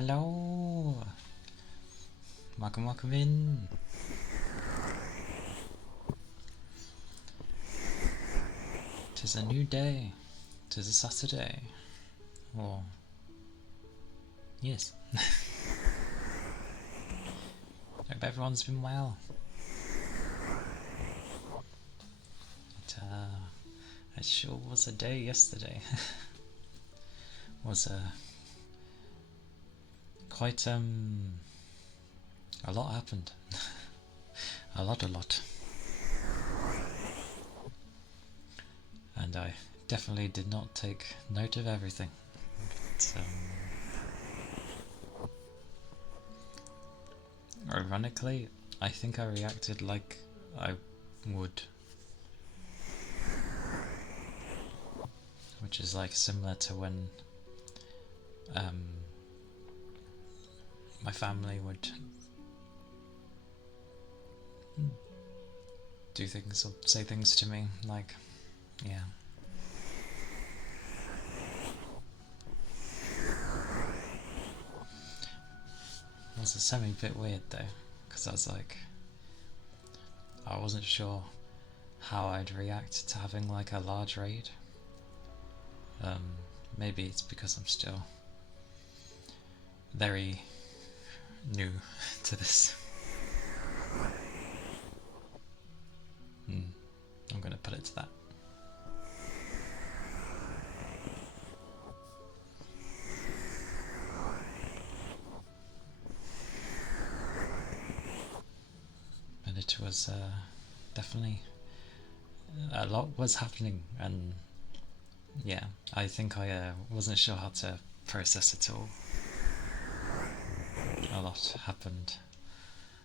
Hello! Welcome in! Tis a new day. Tis a Saturday. Or... yes. Hope everyone's been well. It sure was a day yesterday. Was quite a lot happened. a lot. And I definitely did not take note of everything. But, ironically, I think I reacted like I would. Which is like similar to when my family would do things or say things to me, like, yeah. It was a semi-bit weird though, because I was like, I wasn't sure how I'd react to having like a large raid. Maybe it's because I'm still very new to this. I'm gonna put it to that. But it was definitely a lot was happening, and yeah, I think I wasn't sure how to process it all. A lot happened,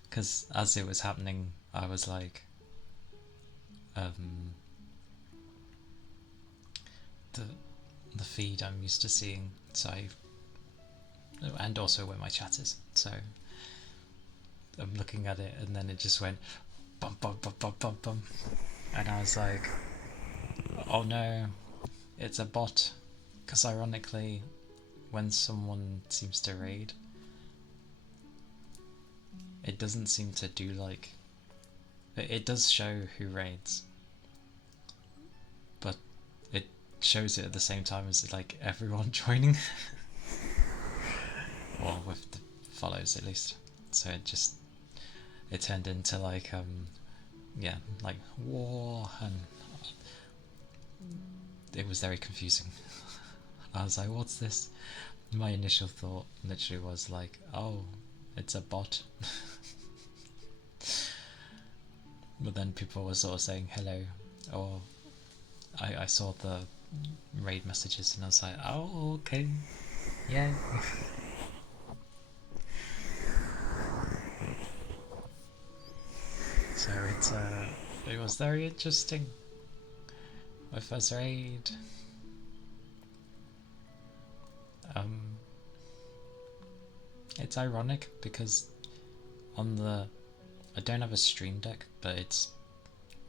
because as it was happening, I was like, the feed I'm used to seeing, and also where my chat is, so I'm looking at it, and then it just went bum bum bum bum bum bum, and I was like, oh no, it's a bot. Because ironically, when someone seems to raid, it doesn't seem to do like, it does show who raids, but it shows it at the same time as like everyone joining, or with the follows at least. So it turned into like yeah, like war, and it was very confusing. I was like, what's this? My initial thought literally was like, oh, it's a bot. But then people were sort of saying hello, or I saw the raid messages and I was like, oh, okay, yeah. So it was very interesting. My first raid. It's ironic because I don't have a stream deck, but it's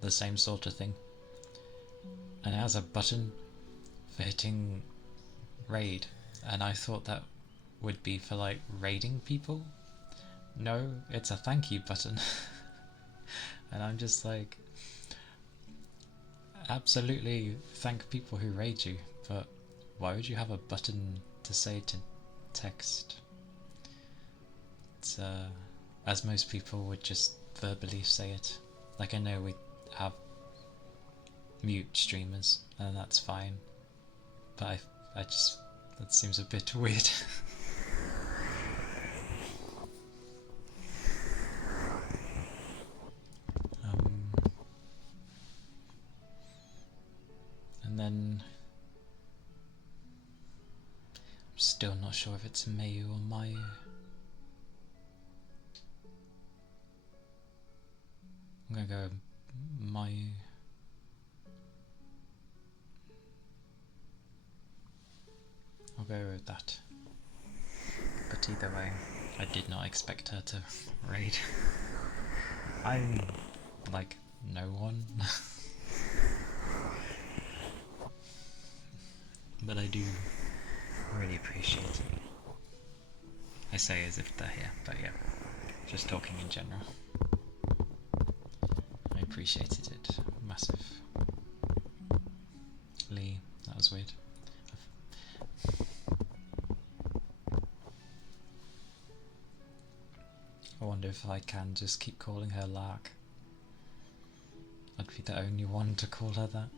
the same sort of thing, and it has a button for hitting raid, and I thought that would be for like raiding people. No, it's a thank you button. And I'm just like, absolutely thank people who raid you, but why would you have a button to say to text? It's as most people would just verbally say it. Like, I know we have mute streamers and that's fine, but I just, that seems a bit weird. And then I'm still not sure if it's Mayu or Mayu. I'm gonna go Mayu. I'll go with that. But either way, I did not expect her to raid. I'm like no one. But I do really appreciate it. I say as if they're here, but yeah, just talking in general. I appreciated it. Massive. Lee, that was weird. I wonder if I can just keep calling her Lark. I'd be the only one to call her that.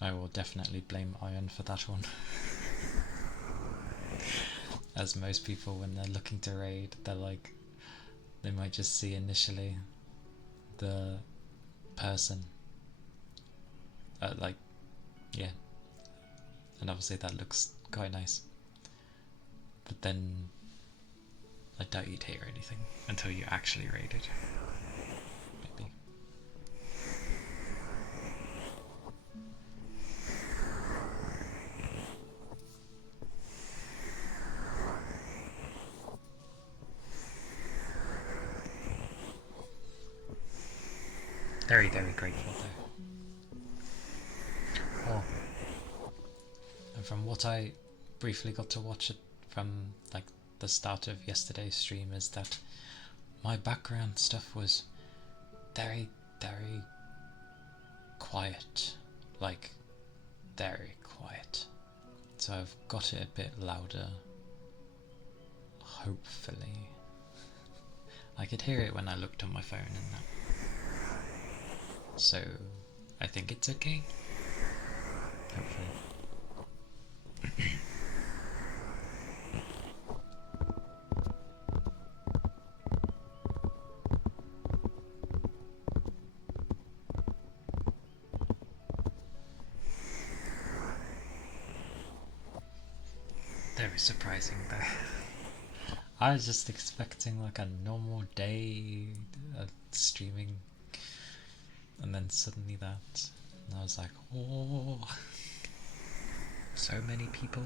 I will definitely blame Iron for that one. As most people, when they're looking to raid, they're like, they might just see initially the person, like, yeah, and obviously that looks quite nice, but then I doubt you'd hear anything until you actually raided. Maybe. Very, very grateful though. Oh. And from what I briefly got to watch it from like the start of yesterday's stream is that my background stuff was very, very quiet. Like, very quiet. So I've got it a bit louder. Hopefully. I could hear it when I looked on my phone and that. So I think it's okay. Hopefully. Very surprising though. I was just expecting like a normal day of streaming, and then suddenly that, and I was like, oh, so many people.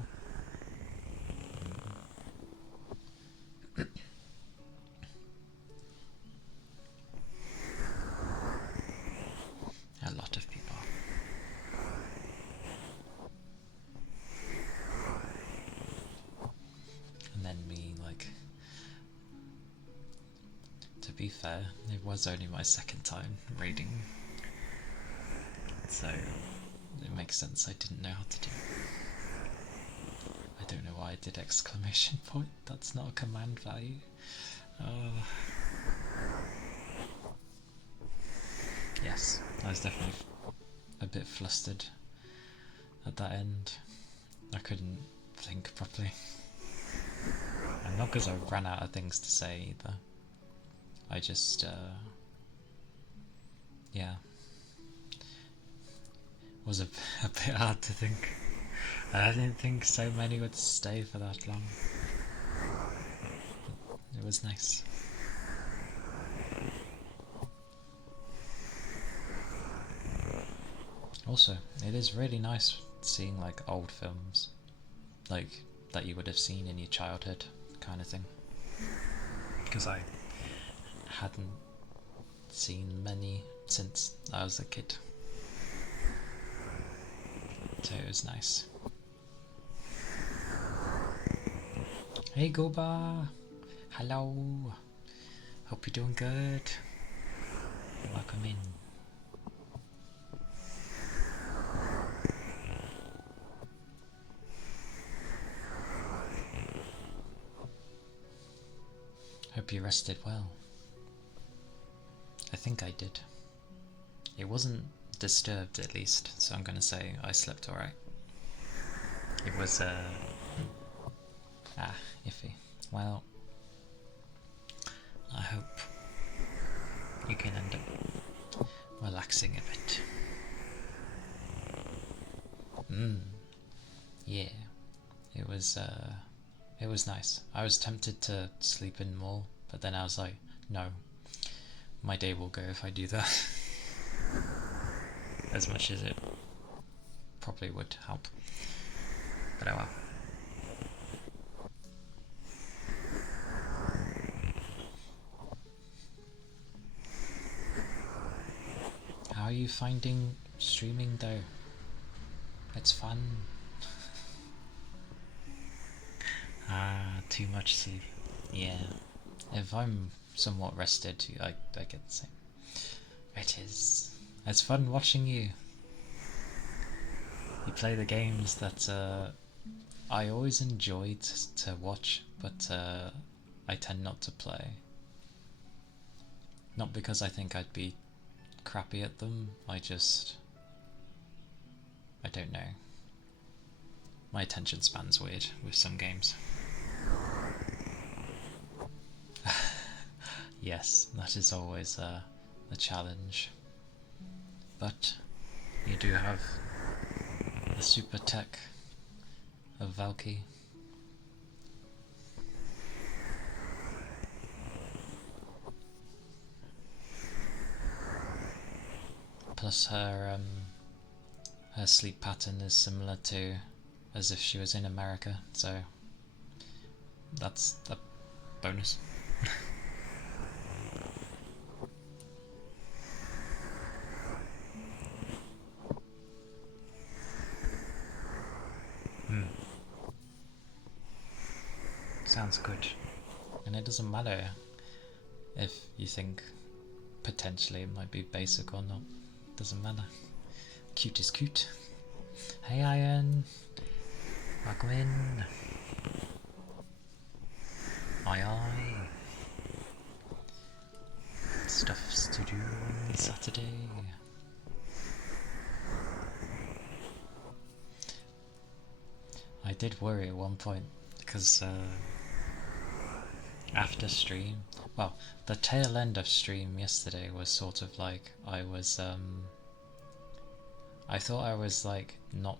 A lot of people. And then me, like, to be fair, it was only my second time raiding, so it makes sense I didn't know how to do it. I don't know why I did exclamation point, that's not a command value. Yes, I was definitely a bit flustered at that end. I couldn't think properly. And not because I ran out of things to say either. I just, yeah, was a bit hard to think. I didn't think so many would stay for that long. It was nice. Also, it is really nice seeing like old films, like that you would have seen in your childhood, kind of thing. Because I hadn't seen many since I was a kid, so it was nice. Hey Goba! Hello! Hope you're doing good. Welcome in. Hope you rested well. I think I did. It wasn't disturbed at least, so I'm gonna say I slept alright. It was iffy. Well, I hope you can end up relaxing a bit. Yeah. It was nice. I was tempted to sleep in more, but then I was like, no, my day will go if I do that. As much as it probably would help. But oh well. How are you finding streaming though. It's fun. Too much sleep. Yeah. If I'm somewhat rested, I get the same. It is. It's fun watching you. You play the games that I always enjoy to watch, but I tend not to play. Not because I think I'd be crappy at them, I don't know. My attention span's weird with some games. Yes, that is always a challenge. But you do have the super tech of Valky. Plus her sleep pattern is similar to as if she was in America, so that's a bonus. Sounds good. And it doesn't matter if you think potentially it might be basic or not. Doesn't matter. Cute is cute. Hey Iron! Welcome in! Aye aye! Stuffs to do on Saturday. I did worry at one point because after stream, well, the tail end of stream yesterday was sort of like I thought I was like not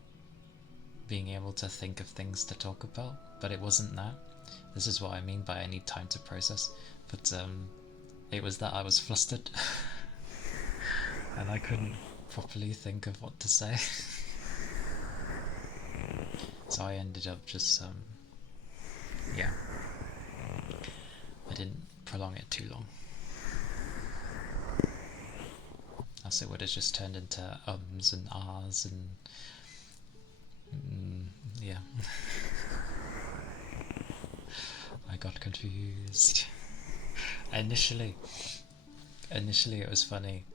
being able to think of things to talk about, but it wasn't that. This is what I mean by I need time to process. But it was that I was flustered and I couldn't properly think of what to say. So I ended up just yeah, I didn't prolong it too long, else it would have just turned into ums and ahs and yeah. I got confused. Initially it was funny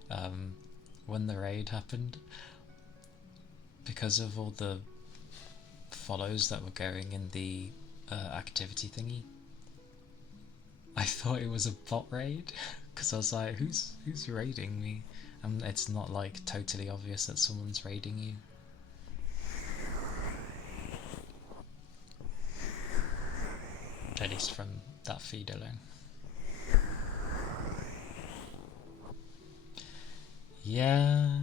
when the raid happened, because of all the follows that were going in the activity thingy. I thought it was a bot raid because I was like, who's raiding me? And it's not like totally obvious that someone's raiding you. At least from that feed alone. Yeah,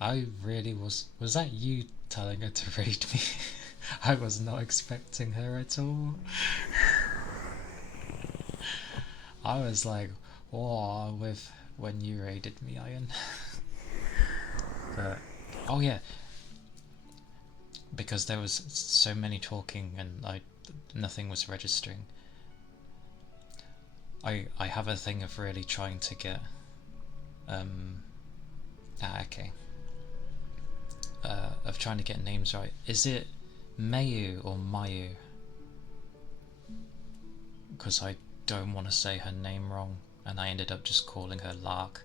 I really was. Was that you telling her to raid me? I was not expecting her at all. I was like, oh, with when you raided me, Iron. But oh yeah, because there was so many talking and nothing was registering. I have a thing of really trying to get okay. Of trying to get names right. Is it Mayu or Mayu? Because I don't want to say her name wrong, and I ended up just calling her Lark.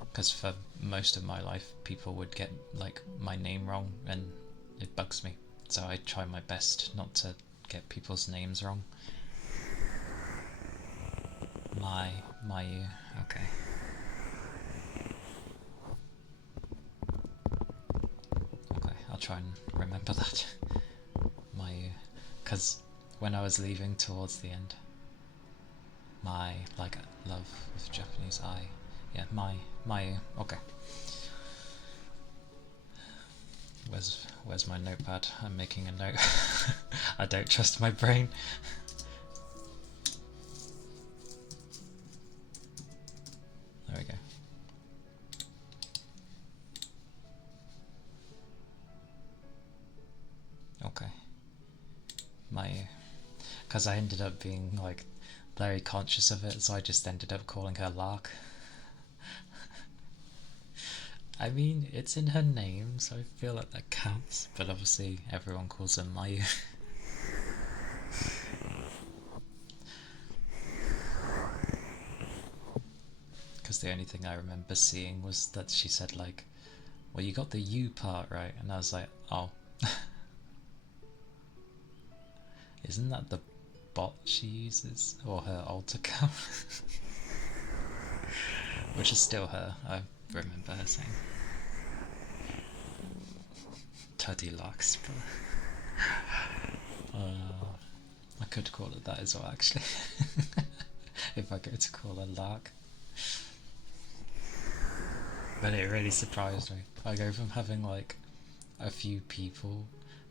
Because for most of my life, people would get like my name wrong, and it bugs me. So I try my best not to get people's names wrong. Mayu, okay. Okay, I'll try and remember that. Mayu, because when I was leaving towards the end, my like love with Japanese I, yeah, Mayu, okay. Where's my notepad? I'm making a note. I don't trust my brain. There we go. Okay. Because I ended up being like very conscious of it, so I just ended up calling her Lark. I mean, it's in her name, so I feel like that counts, but obviously everyone calls her Mayu. Because the only thing I remember seeing was that she said, like, well, you got the U part right, and I was like, oh. Isn't that the bot she uses? Or her alt account? Which is still her, I remember her saying. Tuddy Larks, but I could call it that as well, actually. If I go to call her Lark. But it really surprised me. I go from having like a few people,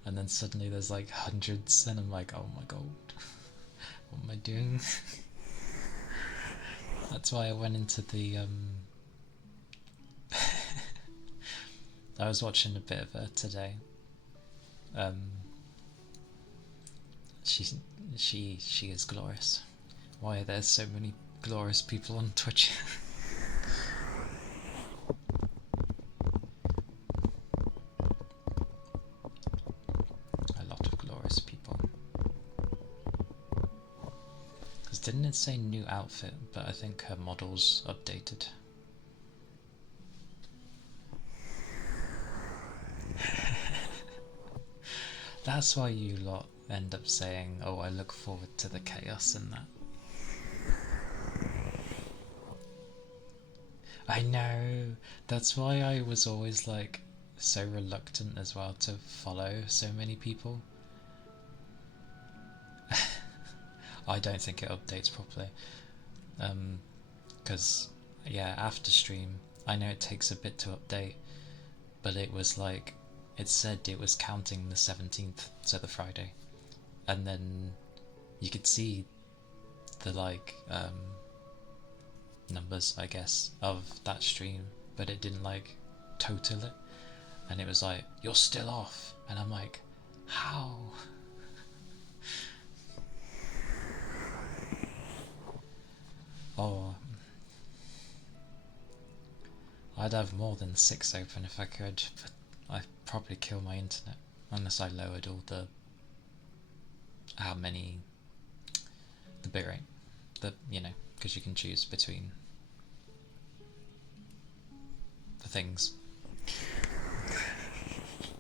and then suddenly there's like hundreds, and I'm like, oh my god, what am I doing? That's why I went into the I was watching a bit of her today. She is glorious. Why are there so many glorious people on Twitch? A lot of glorious people. Because didn't it say new outfit? But I think her model's updated. That's why you lot end up saying, oh, I look forward to the chaos and that. I know, that's why I was always like so reluctant as well to follow so many people. I don't think it updates properly. Because, yeah, after stream, I know it takes a bit to update, but it was like, it said it was counting the 17th, so the Friday, and then you could see the like numbers, I guess, of that stream, but it didn't like total it, and it was like, you're still off, and I'm like, how? Oh, I'd have more than 6 open if I could, but I'd probably kill my internet unless I lowered all the the bitrate, because you can choose between the things.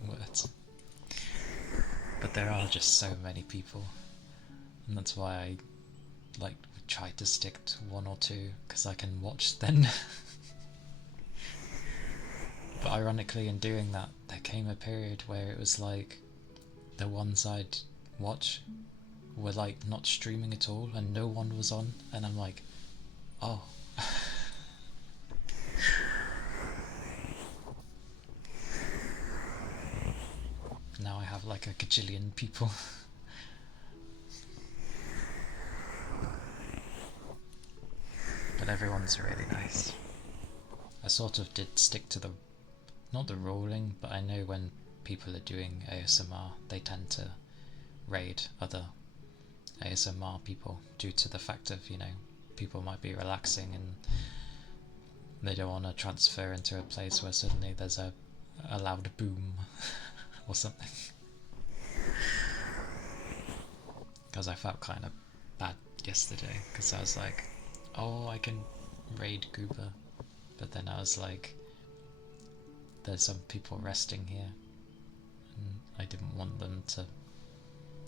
Words. But there are just so many people, and that's why I like try to stick to 1 or 2, because I can watch then. But ironically, in doing that, there came a period where it was like the ones I'd watch were like not streaming at all, and no one was on, and I'm like, oh. Now I have like a gajillion people. But everyone's really nice. I sort of did stick to not the rolling, but I know when people are doing ASMR, they tend to raid other ASMR people due to the fact of, people might be relaxing and they don't want to transfer into a place where suddenly there's a loud boom or something. Because I felt kind of bad yesterday, because I was like, oh, I can raid Goober, but then I was like, there's some people resting here, and I didn't want them to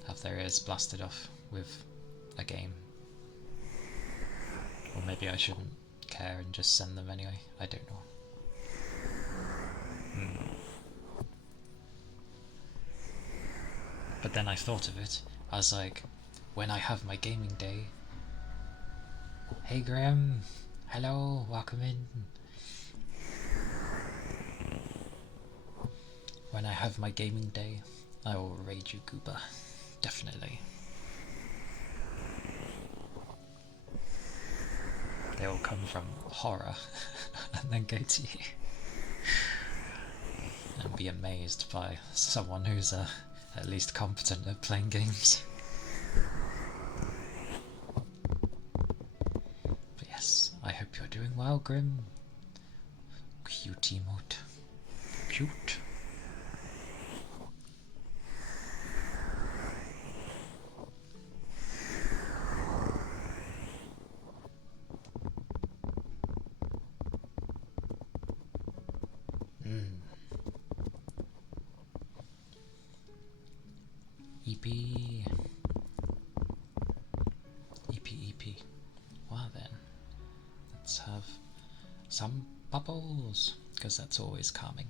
have their ears blasted off with a game. Or maybe I shouldn't care and just send them anyway, I don't know. But then I thought of it, I was like, when I have my gaming day... Hey Graham, hello, welcome in. When I have my gaming day, I will raid you, Gooba. Definitely. They will come from horror and then go to you. And be amazed by someone who's at least competent at playing games. Wow, Grim. Cute emote. Cute. EP. EP. Well then, let's have some bubbles, because that's always calming.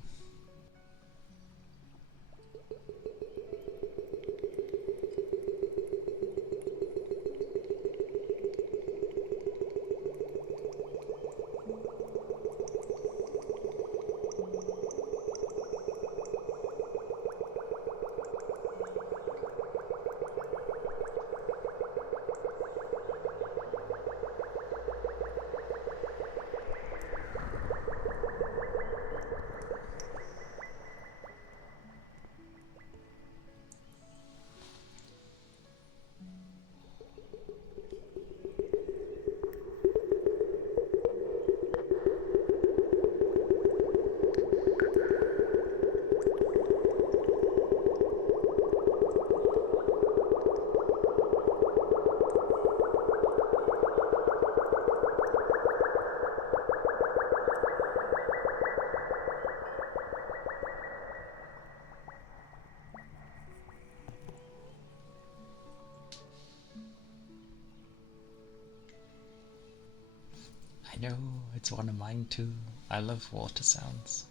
I know, it's one of mine too. I love water sounds.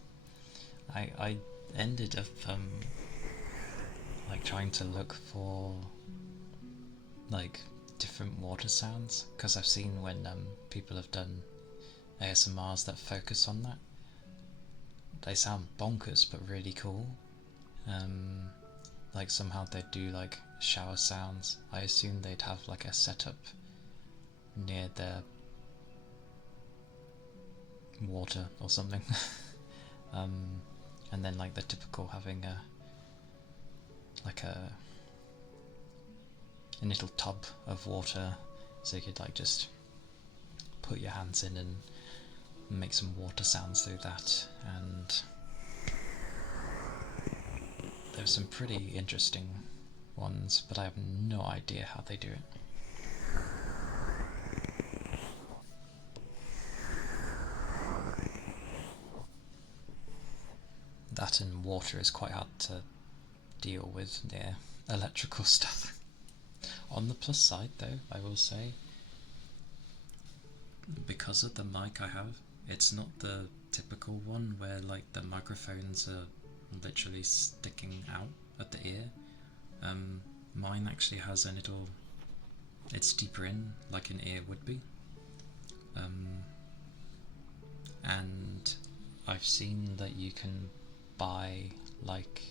I ended up like trying to look for like different water sounds, because I've seen when people have done ASMRs that focus on that. They sound bonkers but really cool. Like somehow they'd do like shower sounds. I assume they'd have like a setup near their water or something. And then like the typical having a little tub of water, so you could like just put your hands in and make some water sounds through that. And there's some pretty interesting ones, but I have no idea how they do it. That and water is quite hard to deal with near electrical stuff. On the plus side though, I will say, because of the mic I have, it's not the typical one where like the microphones are literally sticking out at the ear. Mine actually has a little, it's deeper in, like an ear would be. And I've seen that you can buy like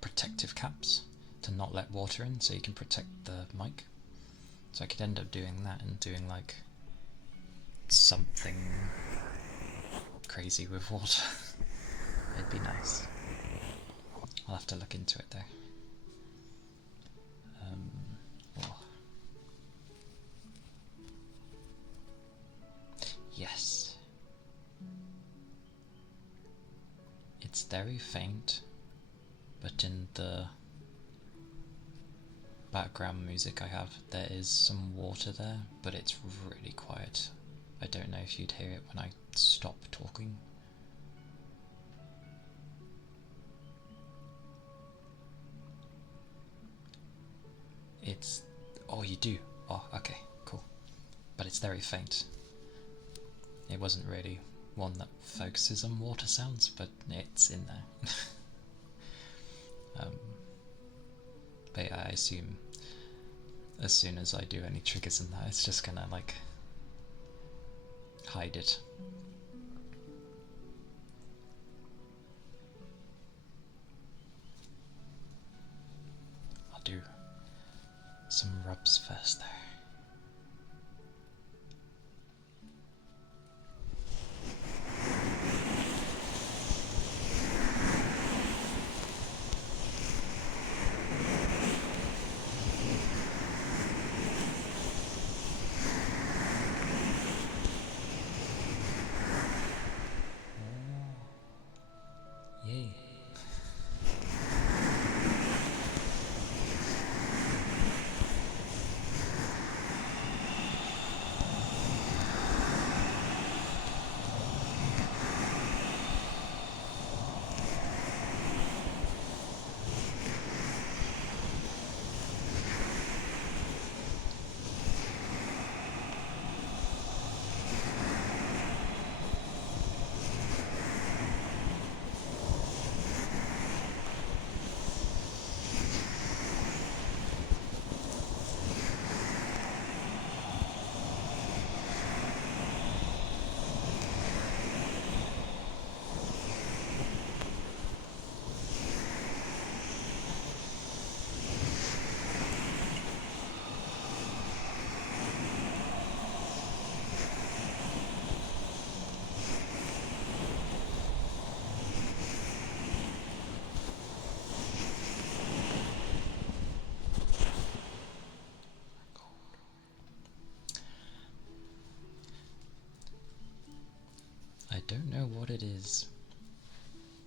protective caps to not let water in, so you can protect the mic. So I could end up doing that and doing like something crazy with water. It'd be nice. I'll have to look into it though. Oh. Yes. It's very faint, but in the background music I have, there is some water there, but it's really quiet. I don't know if you'd hear it when I stop talking. It's... oh, you do? Oh, okay, cool. But it's very faint. It wasn't really one that focuses on water sounds, but it's in there. But yeah, I assume as soon as I do any triggers in that, it's just gonna like hide it. I'll do some rubs first there. it is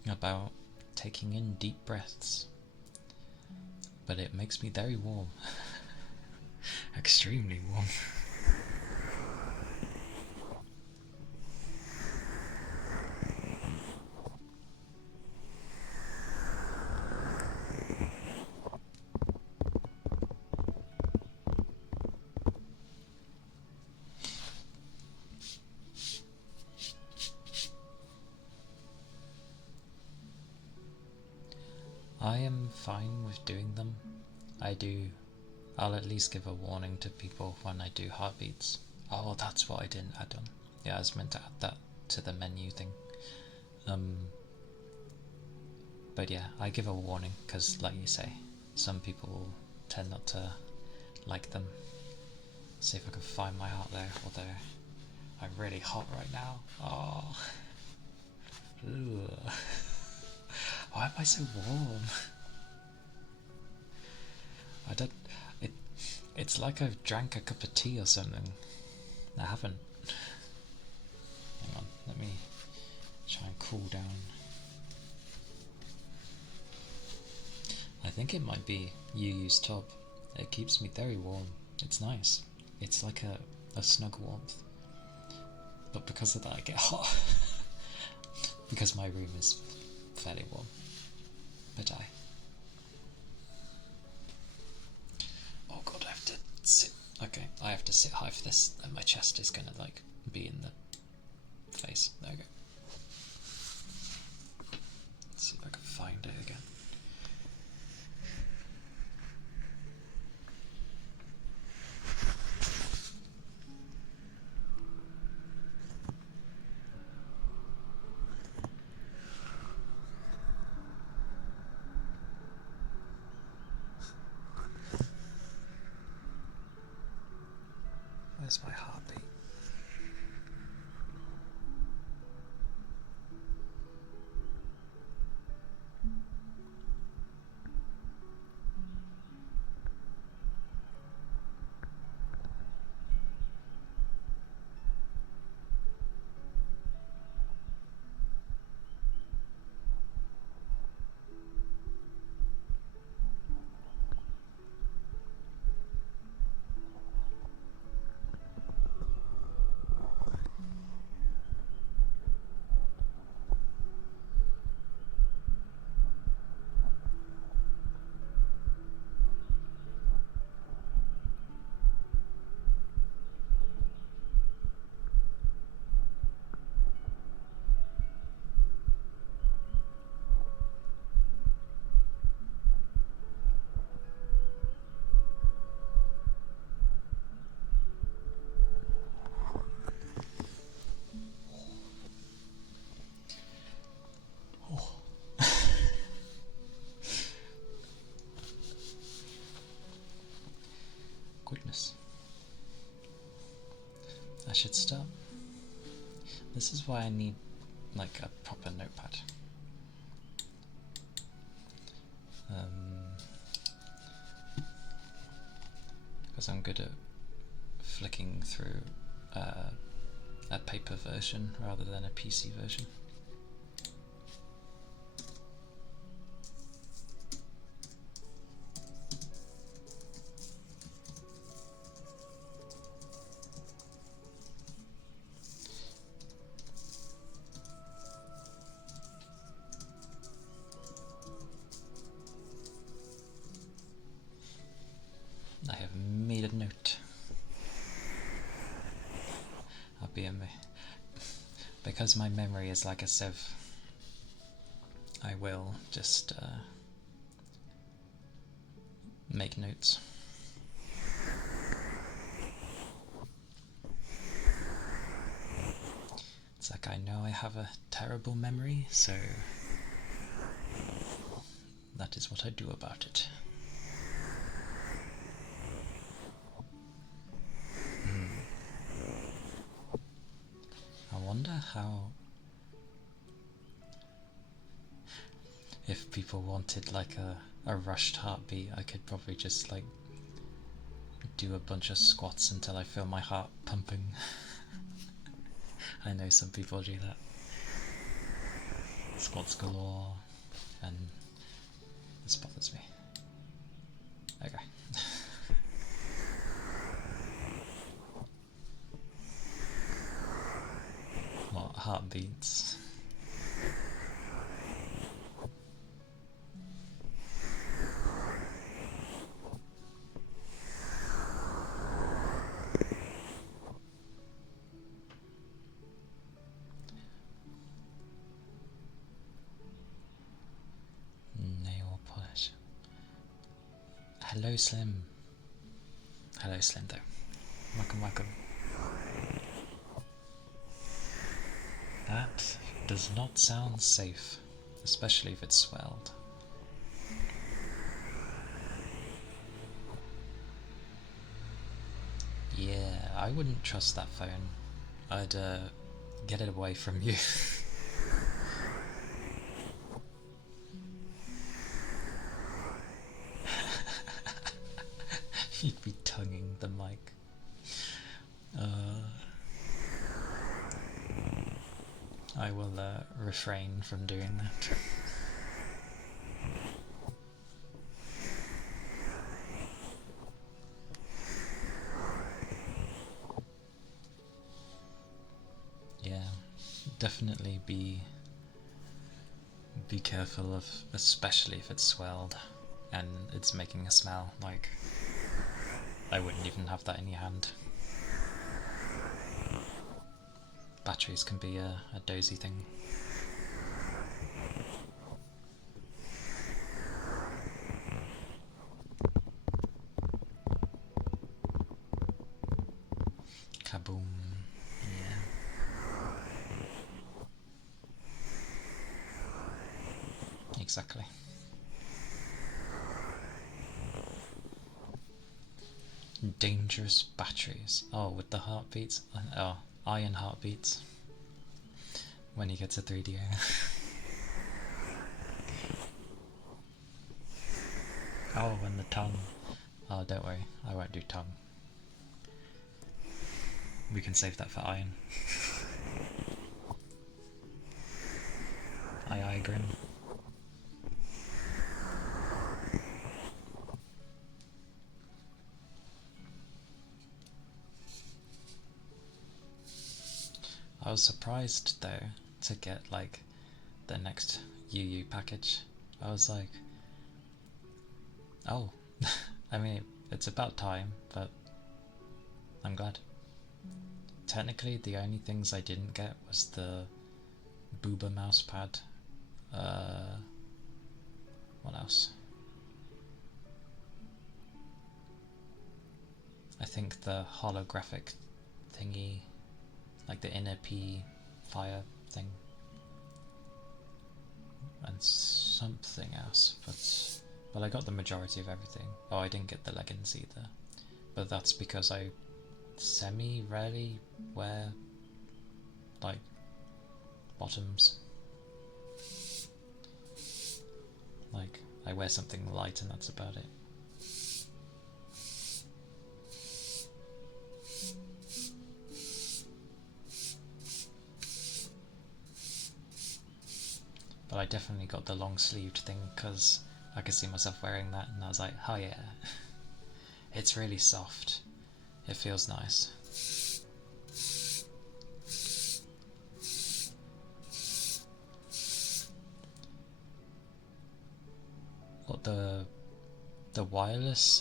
about taking in deep breaths, but it makes me very warm. Extremely warm. I am fine with doing them. I'll at least give a warning to people when I do heartbeats. Oh, that's what I didn't add on. Yeah, I was meant to add that to the menu thing. But yeah, I give a warning because, like you say, some people tend not to like them. See if I can find my heart there, although I'm really hot right now. Oh. Ugh. Why am I so warm? I don't. It's like I've drank a cup of tea or something. I haven't. Hang on, let me try and cool down. I think it might be UU's top. It keeps me very warm. It's nice. It's like a snug warmth. But because of that, I get hot. Because my room is fairly warm. But oh god, I have to sit. Okay, I have to sit high for this, and my chest is gonna like be in the face. There we go. Let's see if I can find it again. Where's my heartbeat? Goodness. I should stop. This is why I need like a proper notepad. Because I'm good at flicking through a paper version rather than a PC version. I have made a note. I'll be because my memory is like a sieve. I will just make notes. It's like I know I have a terrible memory, so that is what I do about it. I wonder how, if people wanted like a rushed heartbeat, I could probably just like do a bunch of squats until I feel my heart pumping. I know some people do that. spots galore, and this bothers me. Okay. What, heartbeats? Nail polish. Hello, Slim. Hello, Slim, though. Welcome, welcome. That does not sound safe, especially if it's swelled. Yeah, I wouldn't trust that phone. I'd get it away from you. You'd be tonguing the mic. I will refrain from doing that. Yeah, definitely be careful of, especially if it's swelled and it's making a smell. Like, I wouldn't even have that in your hand. Batteries can be a dozy thing. Kaboom. Yeah. Exactly. Dangerous batteries. Oh, with the heartbeats. Oh, iron heartbeats. When you get to 3DO. Oh, and the tongue. Oh, don't worry, I won't do tongue. We can save that for iron. Aye, Grim. I was surprised though to get like the next UU package. I was like, oh, I mean, it's about time, but I'm glad. Technically, the only things I didn't get was the Booba mousepad. What else? I think the holographic thingy, like the inner P fire thing, and something else, but I got the majority of everything. Oh, I didn't get the leggings either, but that's because I semi-rarely wear like bottoms. Like, I wear something light and that's about it. But I definitely got the long sleeved thing because I could see myself wearing that and I was like, oh yeah, it's really soft. It feels nice. What, the wireless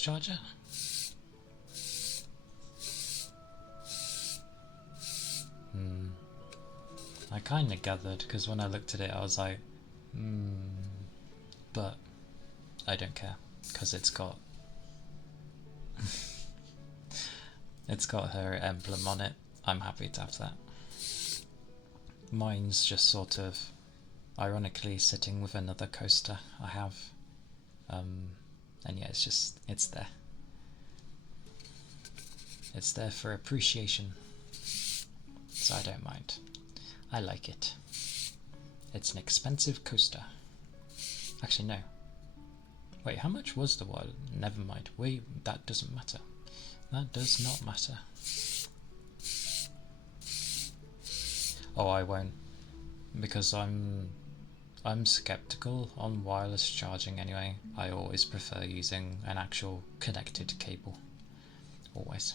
charger? I kinda gathered, because when I looked at it I was like, but I don't care, because it's got it's got her emblem on it. I'm happy to have that. Mine's just sort of ironically sitting with another coaster I have, and yeah, it's there. It's there for appreciation, so I don't mind. I like it. It's an expensive coaster. Actually, no. Wait, how much was the one? Never mind. Wait, that doesn't matter. That does not matter. Oh, I won't, because I'm skeptical on wireless charging anyway. I always prefer using an actual connected cable. Always.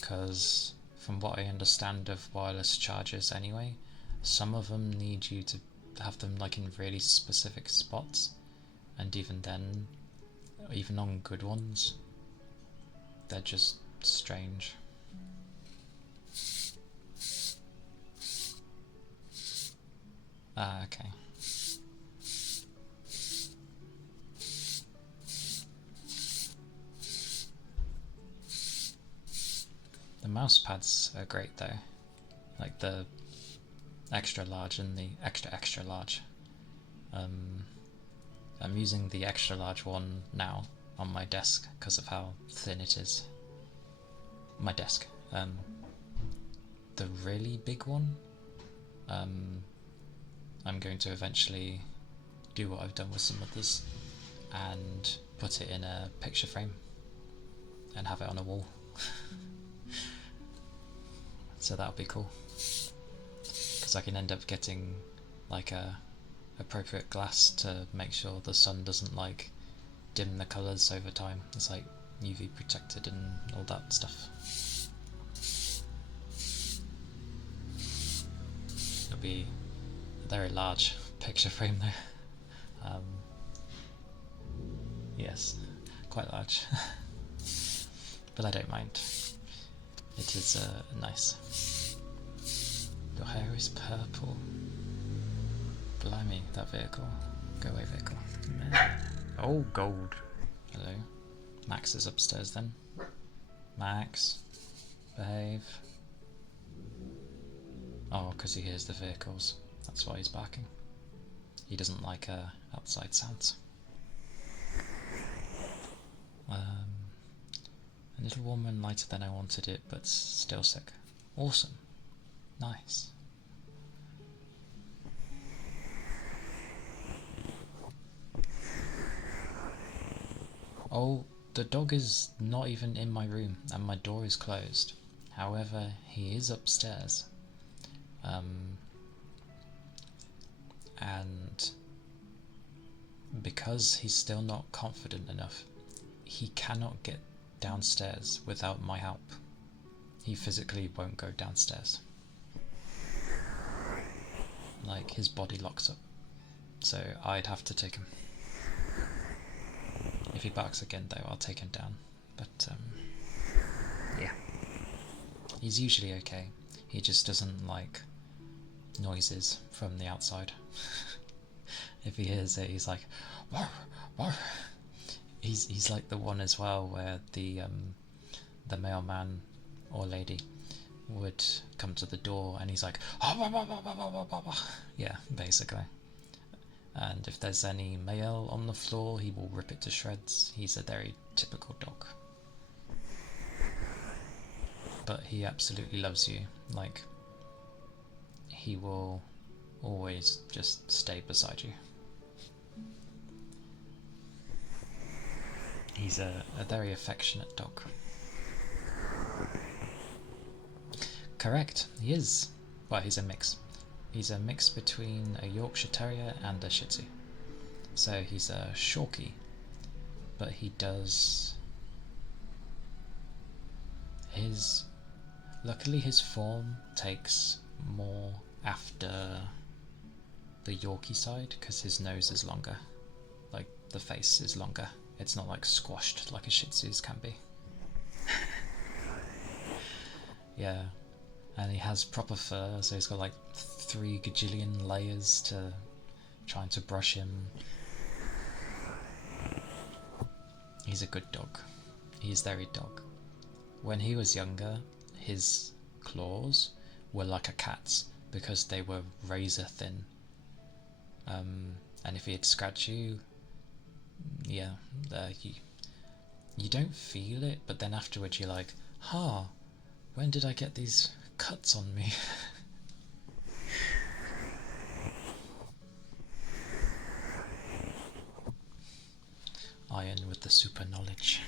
Because from what I understand of wireless chargers anyway, some of them need you to have them like in really specific spots, and even then, even on good ones, they're just strange. Ah, okay. The mouse pads are great though, like the extra large and the extra large. I'm using the extra large one now on my desk because of how thin it is. My desk. The really big one, I'm going to eventually do what I've done with some others and put it in a picture frame and have it on a wall. So that'll be cool, because I can end up getting like a appropriate glass to make sure the sun doesn't like dim the colours over time. It's like UV protected and all that stuff. It'll be a very large picture frame though. Yes, quite large. But I don't mind. It is nice. Your hair is purple. Blimey, that vehicle. Go away, vehicle. Oh, gold. Hello. Max is upstairs then. Max, behave. Oh, because he hears the vehicles. That's why he's barking. He doesn't like outside sounds. A little warmer and lighter than I wanted it, but still sick. Awesome. Nice. Oh, the dog is not even in my room and my door is closed. However, he is upstairs. And because he's still not confident enough, he cannot get downstairs without my help. He physically won't go downstairs. Like, his body locks up. So I'd have to take him. If he barks again though, I'll take him down. But yeah. He's usually okay. He just doesn't like noises from the outside. If he hears it, he's like, "Wah, wah." He's like the one as well where the mailman or lady would come to the door and he's like, "Ah, wah, wah, wah, wah, wah, wah, wah." Yeah, basically. And if there's any mail on the floor, he will rip it to shreds. He's a very typical dog. But he absolutely loves you. Like, he will always just stay beside you. He's a very affectionate dog. Correct, he is. Well, he's a mix. He's a mix between a Yorkshire Terrier and a Shih Tzu. So he's a Shorkie, but he does... Luckily his form takes more after the Yorkie side, because his nose is longer. Like, the face is longer. It's not like squashed like a Shih Tzu's can be. Yeah, and he has proper fur, so he's got like 3 gajillion layers to trying to brush him. He's a good dog. He's very dog. When he was younger, his claws were like a cat's because they were razor thin. And if he'd scratch you, yeah, you don't feel it, but then afterwards you're like, when did I get these cuts on me? Iron with the super knowledge.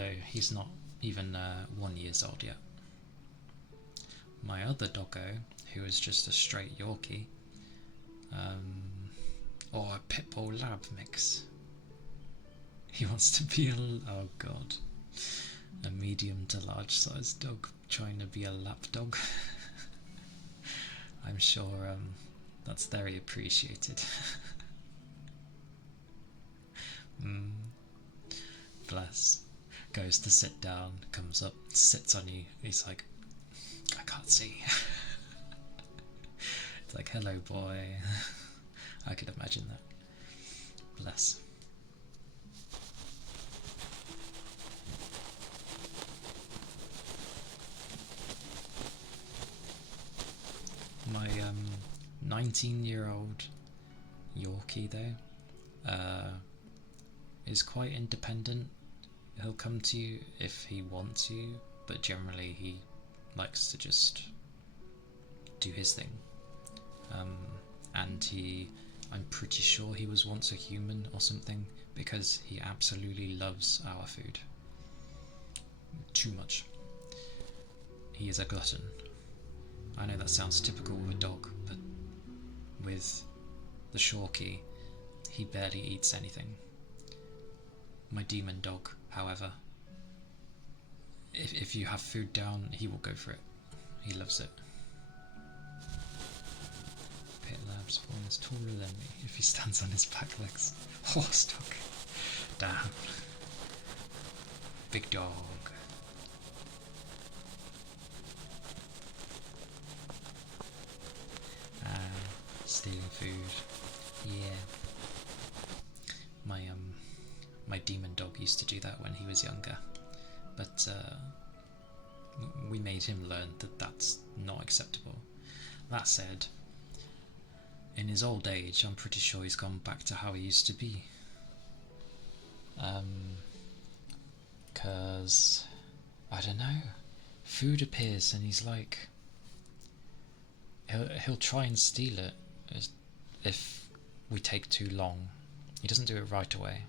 although he's not even 1 year old yet. My other doggo, who is just a straight Yorkie, or a pit bull lab mix. He wants to be oh god, a medium to large sized dog trying to be a lap dog. I'm sure that's very appreciated. Bless. Goes to sit down, comes up, sits on you. He's like, I can't see. It's like, hello boy. I could imagine that. Bless. My 19-year-old Yorkie though is quite independent. He'll come to you if he wants you, but generally he likes to just do his thing. And I'm pretty sure he was once a human or something, because he absolutely loves our food. Too much. He is a glutton. I know that sounds typical of a dog, but with the Shorkie, he barely eats anything. My demon dog, however, if you have food down, he will go for it. He loves it. Pit Lab's born is taller than me if he stands on his back legs. Horse dog. Damn. Big dog. Stealing food. Yeah. My demon dog used to do that when he was younger, but we made him learn that that's not acceptable. That said, in his old age, I'm pretty sure he's gone back to how he used to be. 'Cause I don't know, food appears and he's like, he'll try and steal it if we take too long. He doesn't do it right away,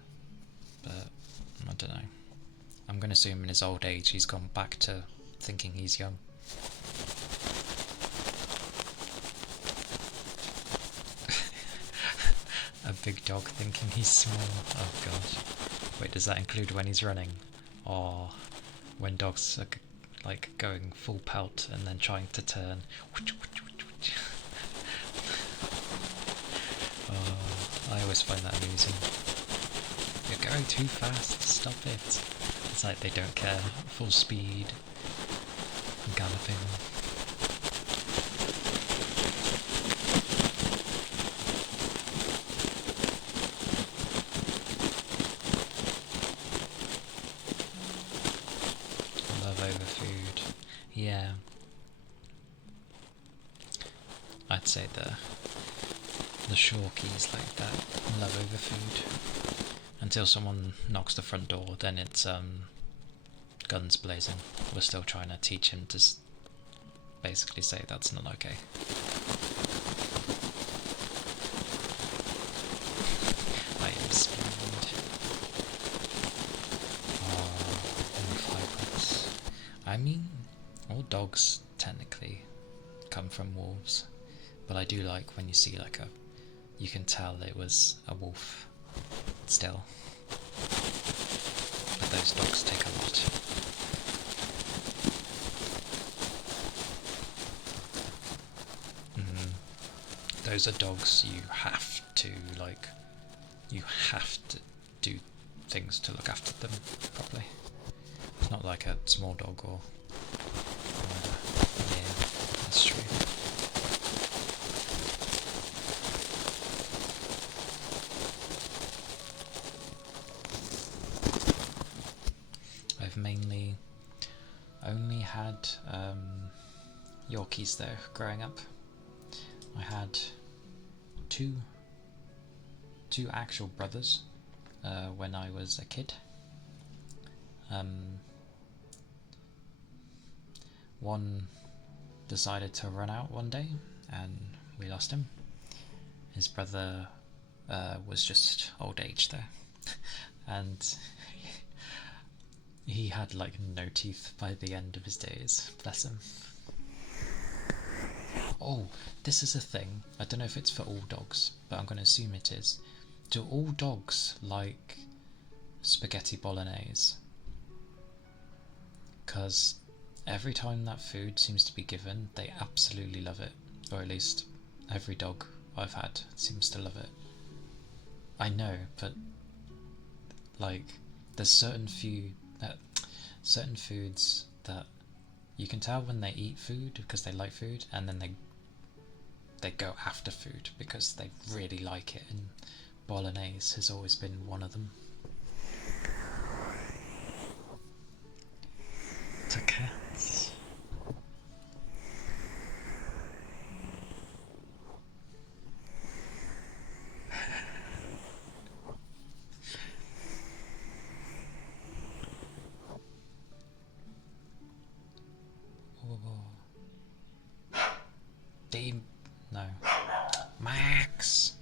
but I don't know. I'm going to assume in his old age he's gone back to thinking he's young. A big dog thinking he's small. Oh gosh. Wait, does that include when he's running? Or when dogs are like going full pelt and then trying to turn? Oh, I always find that amusing. You're going too fast, stop it. It's like they don't care. Full speed. Galloping. Love over food. Yeah. I'd say the Shorkies like that. Love over food. Until someone knocks the front door, then it's guns blazing. We're still trying to teach him to basically say that's not okay. I am speed. Oh, fireworks. I mean, all dogs technically come from wolves, but I do like when you see like you can tell it was a wolf still. But those dogs take a lot. Those are dogs you have to do things to look after them properly. It's not like a small dog or yeah, that's true. I've mainly only had Yorkies though growing up. I had two actual brothers when I was a kid. One decided to run out one day and we lost him. His brother was just old age there, and He had like no teeth by the end of his days, bless him. Oh, this is a thing. I don't know if it's for all dogs, but I'm going to assume it is. Do all dogs like spaghetti bolognese? Because every time that food seems to be given, they absolutely love it. Or at least every dog I've had seems to love it. I know, but like there's certain foods that you can tell when they eat food because they like food, and then they go after food because they really like it, and bolognese has always been one of them. To cats. Dean, no, Max.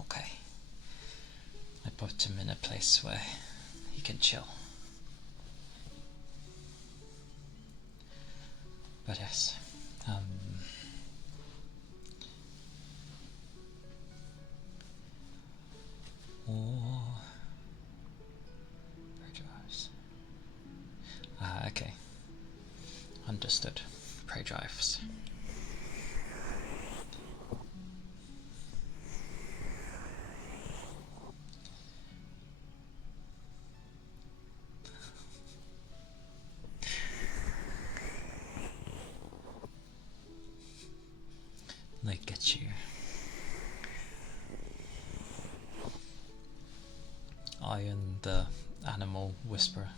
Okay, I put him in a place where he can chill. But yes, oh, prey drives. Okay, understood. Prey drives. They get you. I am the animal whisperer.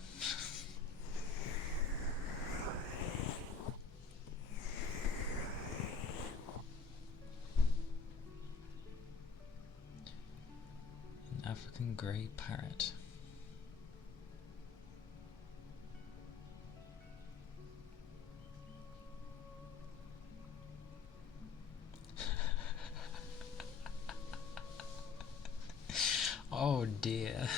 An African grey parrot. Oh dear.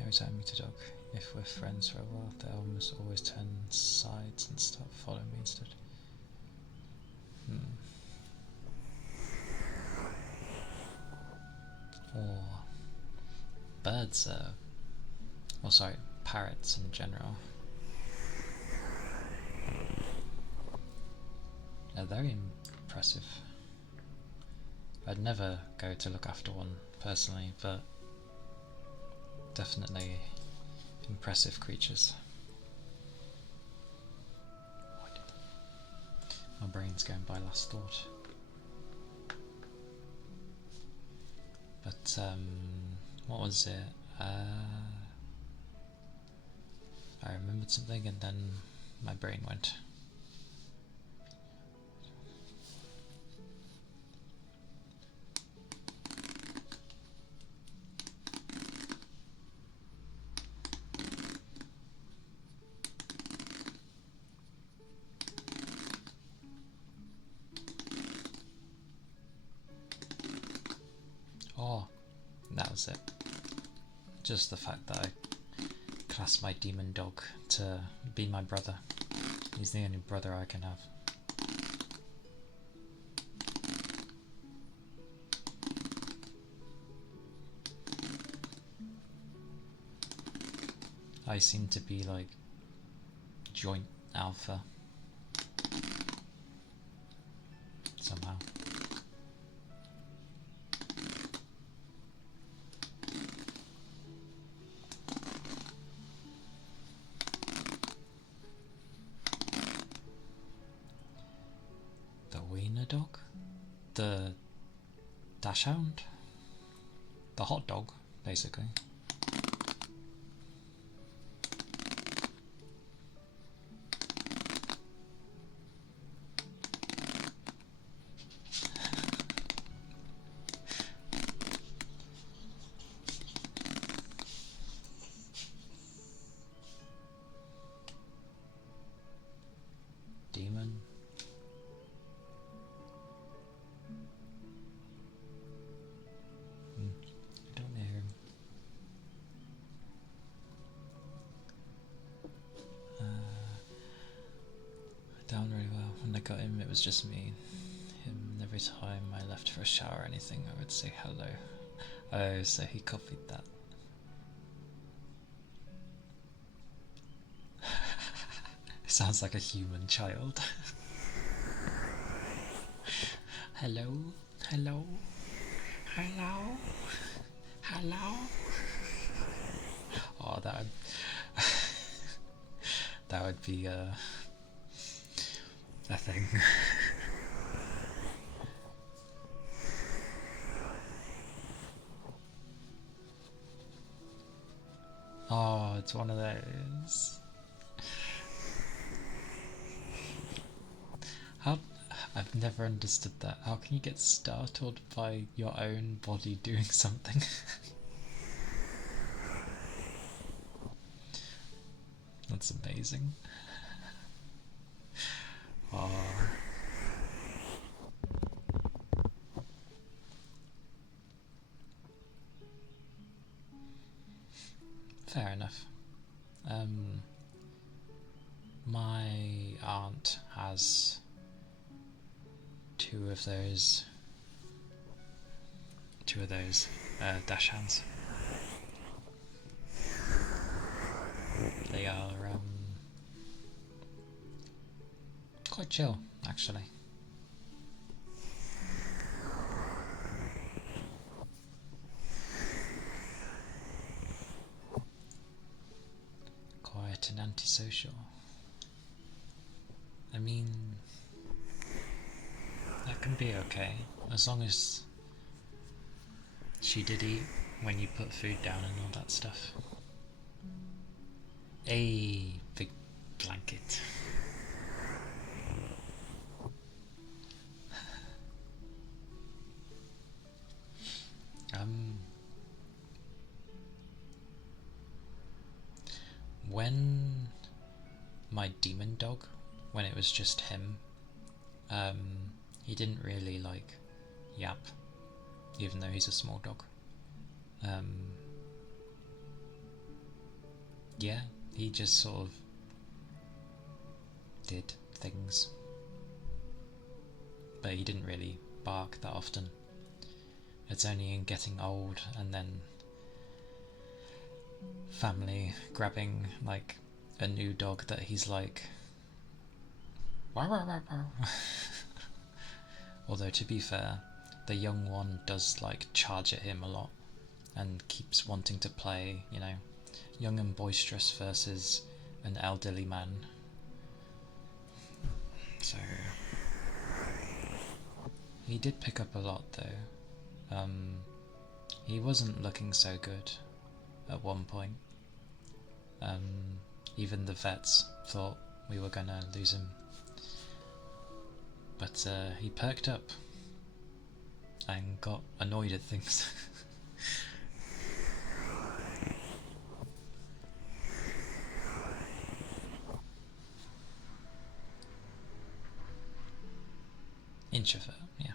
Every time I meet a dog, if we're friends for a while, they almost always turn sides and start following me instead. Or birds sorry, parrots in general. They're very impressive. I'd never go to look after one personally, but definitely impressive creatures. My brain's going by last thought. But what was it? I remembered something and then my brain went. Oh, that was it. Just the fact that I class my demon dog to be my brother. He's the only brother I can have. I seem to be like joint alpha somehow. The wiener dog? The dachshund? The hot dog, basically. Demon. I don't hear him. Down really well. When I got him, it was just me. Him, every time I left for a shower or anything, I would say hello. Oh, so he copied that. Sounds like a human child. Hello, hello, hello, hello. Oh, that would be a thing. Oh, it's one of those. I've never understood that. How can you get startled by your own body doing something? That's amazing. Oh. Fair enough. My aunt has two of those dachshunds. They are quite chill, actually. Quiet and antisocial. I mean, that can be okay, as long as she did eat when you put food down and all that stuff. A big blanket. When my demon dog, when it was just him, he didn't really like yap, even though he's a small dog. Yeah, he just sort of did things, but he didn't really bark that often. It's only in getting old and then family grabbing like a new dog that he's like wah, wah, wah, wah. Although to be fair, the young one does like charge at him a lot and keeps wanting to play, you know, young and boisterous versus an elderly man. So he did pick up a lot though. He wasn't looking so good at one point. Even the vets thought we were gonna lose him. But he perked up and got annoyed at things. Introvert, yeah.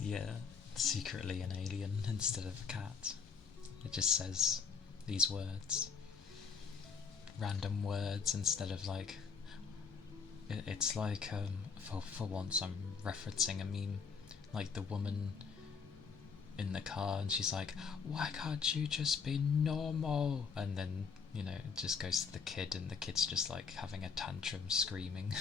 Yeah, secretly an alien instead of a cat. It just says these words. Random words instead of like... It's like, for once I'm referencing a meme, like the woman in the car and she's like, why can't you just be normal? And then, you know, it just goes to the kid and the kid's just like having a tantrum screaming.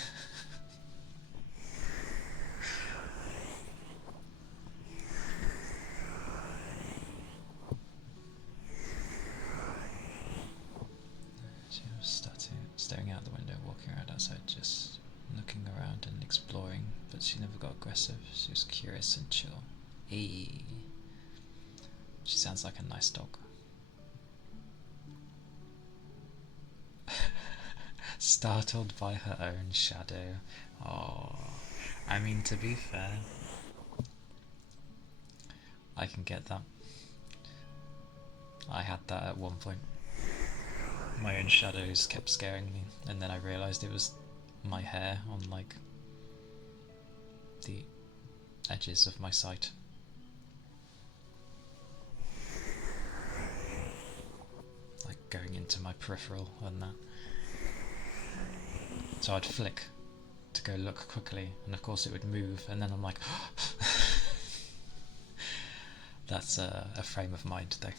She was staring out the window, walking around outside, just looking around and exploring, but she never got aggressive. She was curious and chill. Hey. She sounds like a nice dog. Startled by her own shadow. Oh, I mean, to be fair, I can get that. I had that at one point. My own shadows kept scaring me, and then I realised it was my hair on like the edges of my sight. Like going into my peripheral and that. So I'd flick to go look quickly, and of course it would move, and then I'm like, that's a frame of mind though.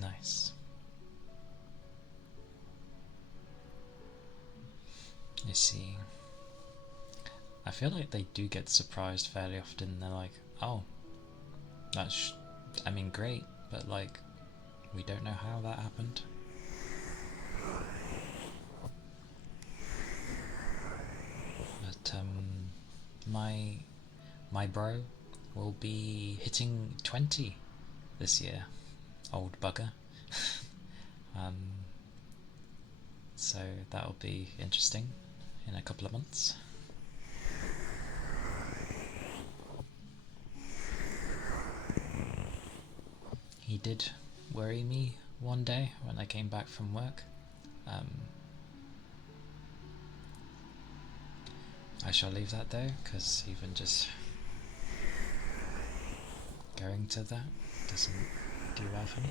Nice. You see, I feel like they do get surprised fairly often. They're like, oh, that's, I mean, great, but like, we don't know how that happened. But my bro will be hitting 20 this year. Old bugger. So that'll be interesting in a couple of months. He did worry me one day when I came back from work. I shall leave that though, because even just going to that doesn't do well for me.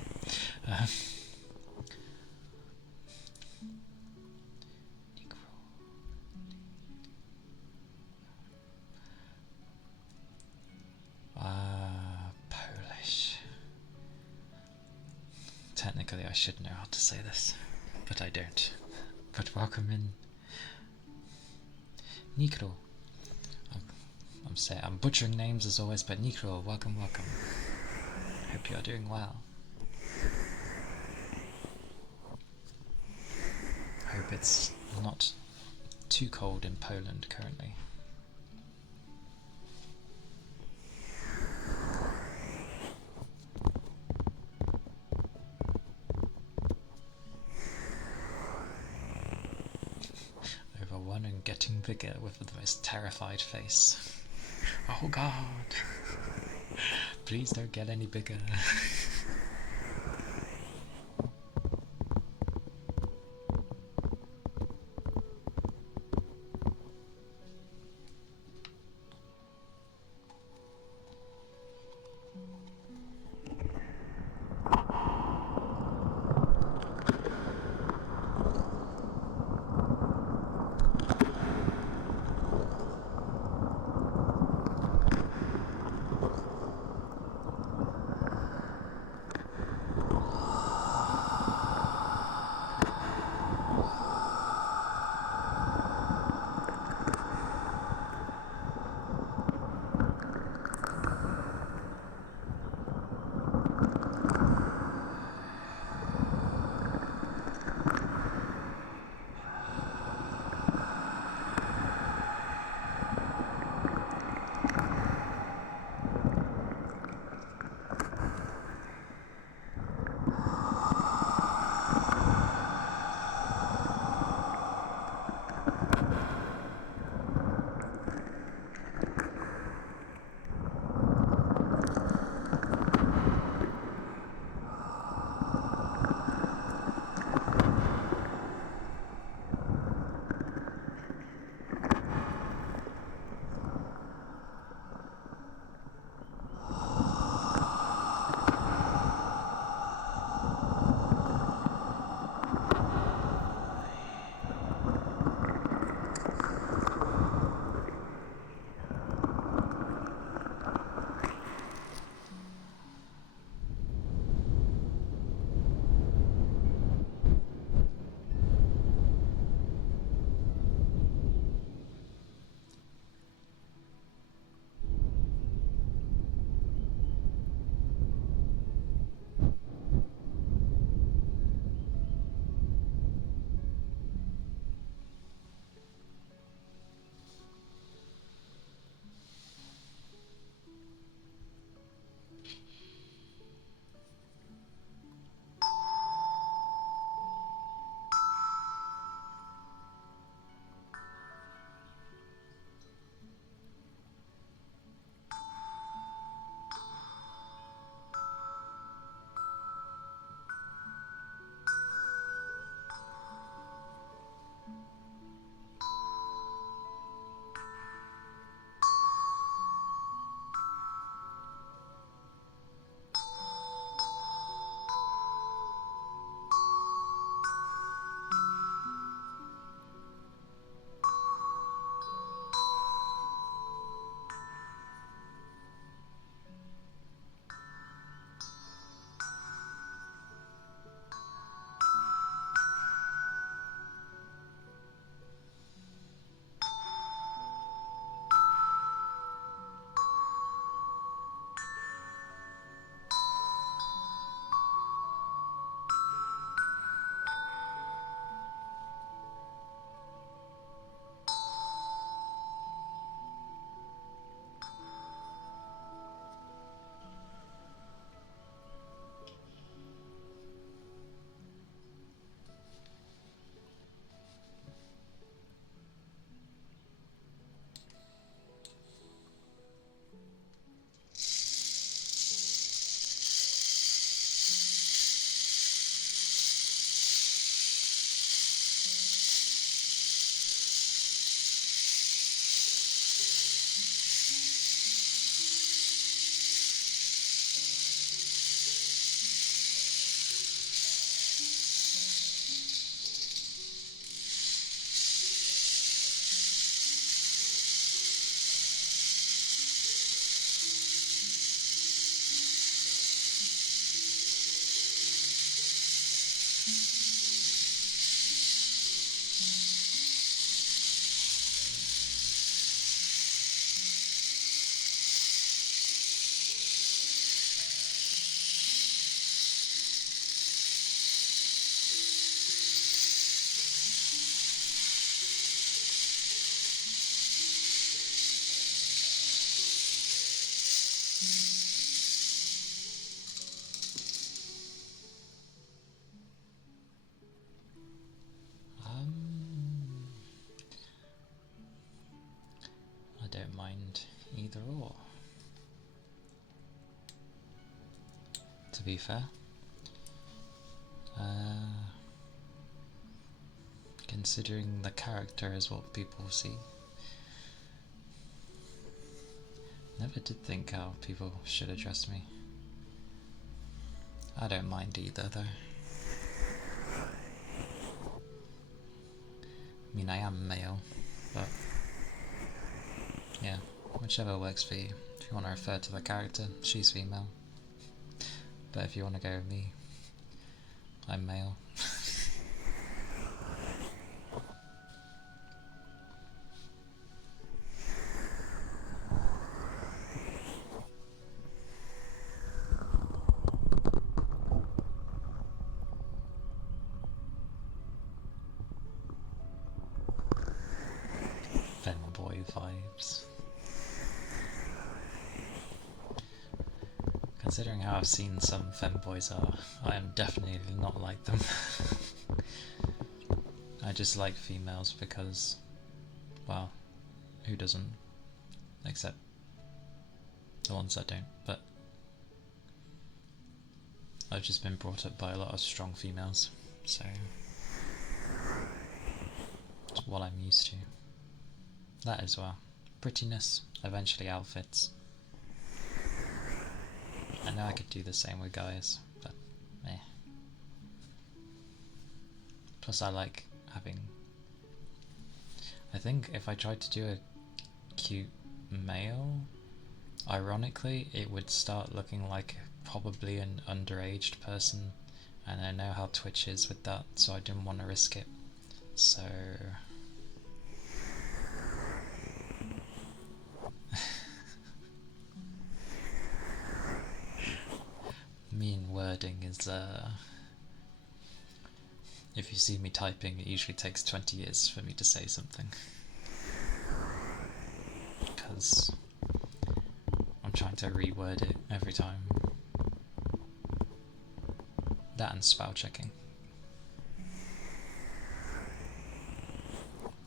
Polish. Technically I should know how to say this, but I don't. But welcome in. Nikro. I'm butchering names as always, but Nikro, welcome. Hope you are doing well. Hope it's not too cold in Poland currently. Over one and getting bigger with the most terrified face. Oh god! Please don't get any bigger. all. To be fair. Considering the character is what people see. Never did think how people should address me. I don't mind either though. I mean, I am male, but yeah, whichever works for you. If you want to refer to the character, she's female. But if you want to go with me, I'm male. Femboy vibes. Considering how I've seen some femboys are, I am definitely not like them. I just like females because, well, who doesn't? Except the ones that don't, but I've just been brought up by a lot of strong females, so it's what I'm used to. That as well. Prettiness, eventually outfits. I know I could do the same with guys, but eh. Plus I like having... I think if I tried to do a cute male, ironically it would start looking like probably an underaged person, and I know how Twitch is with that, so I didn't want to risk it. So... mean wording is if you see me typing, it usually takes 20 years for me to say something, because I'm trying to reword it every time. That and spell checking.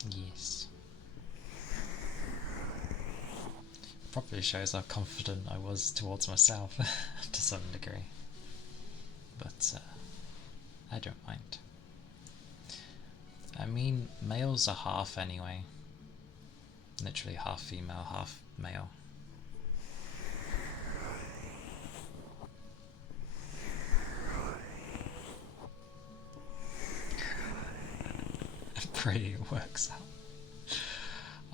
Yes. Probably shows how confident I was towards myself to some degree. But I don't mind. I mean, males are half anyway. Literally half female, half male. I pray it works out.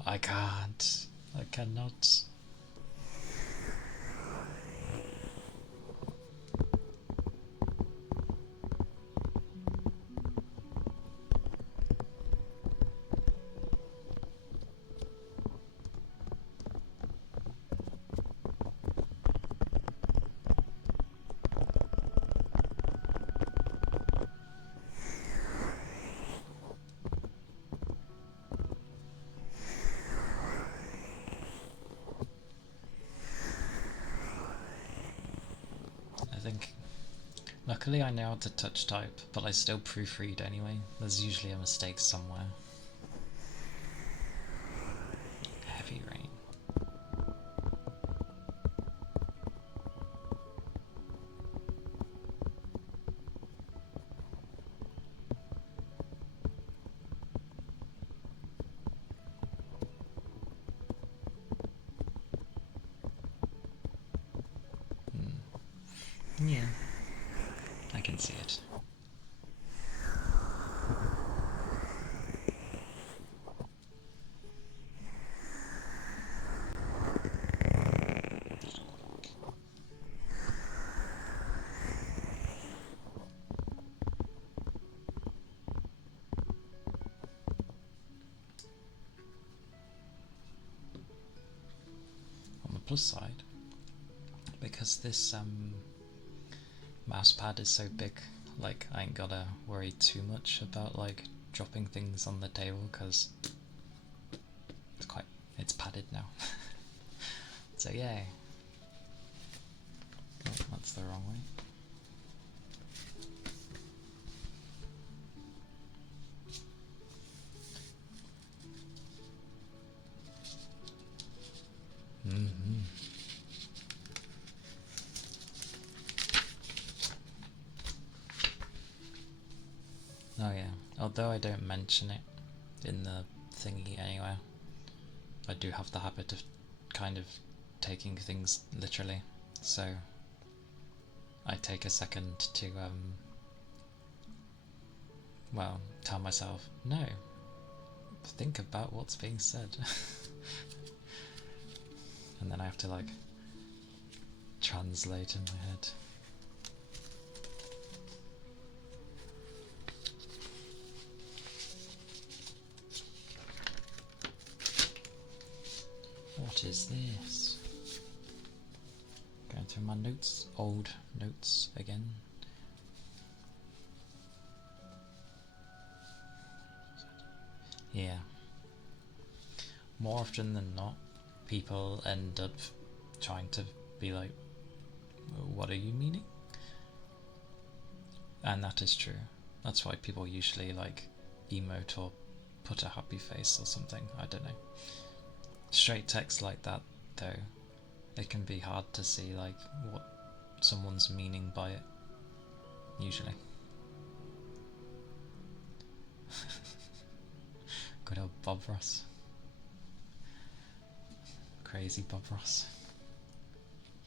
I can't. I cannot. Luckily I know how to touch type, but I still proofread anyway. There's usually a mistake somewhere. Heavy rain. Yeah. I can see it. On the plus side, because this mouse pad is so big, like I ain't gotta worry too much about like dropping things on the table, because it's padded now. So yay. Oh, that's the wrong way. Oh yeah, although I don't mention it in the thingy anywhere, I do have the habit of kind of taking things literally, so I take a second to well, tell myself, no, think about what's being said. And then I have to like translate in my head. What is this? Going through my notes, old notes again. Yeah. More often than not, people end up trying to be like, what are you meaning? And that is true. That's why people usually like emote or put a happy face or something. I don't know. Straight text like that, though, it can be hard to see like what someone's meaning by it, usually. Good old Bob Ross. Crazy Bob Ross.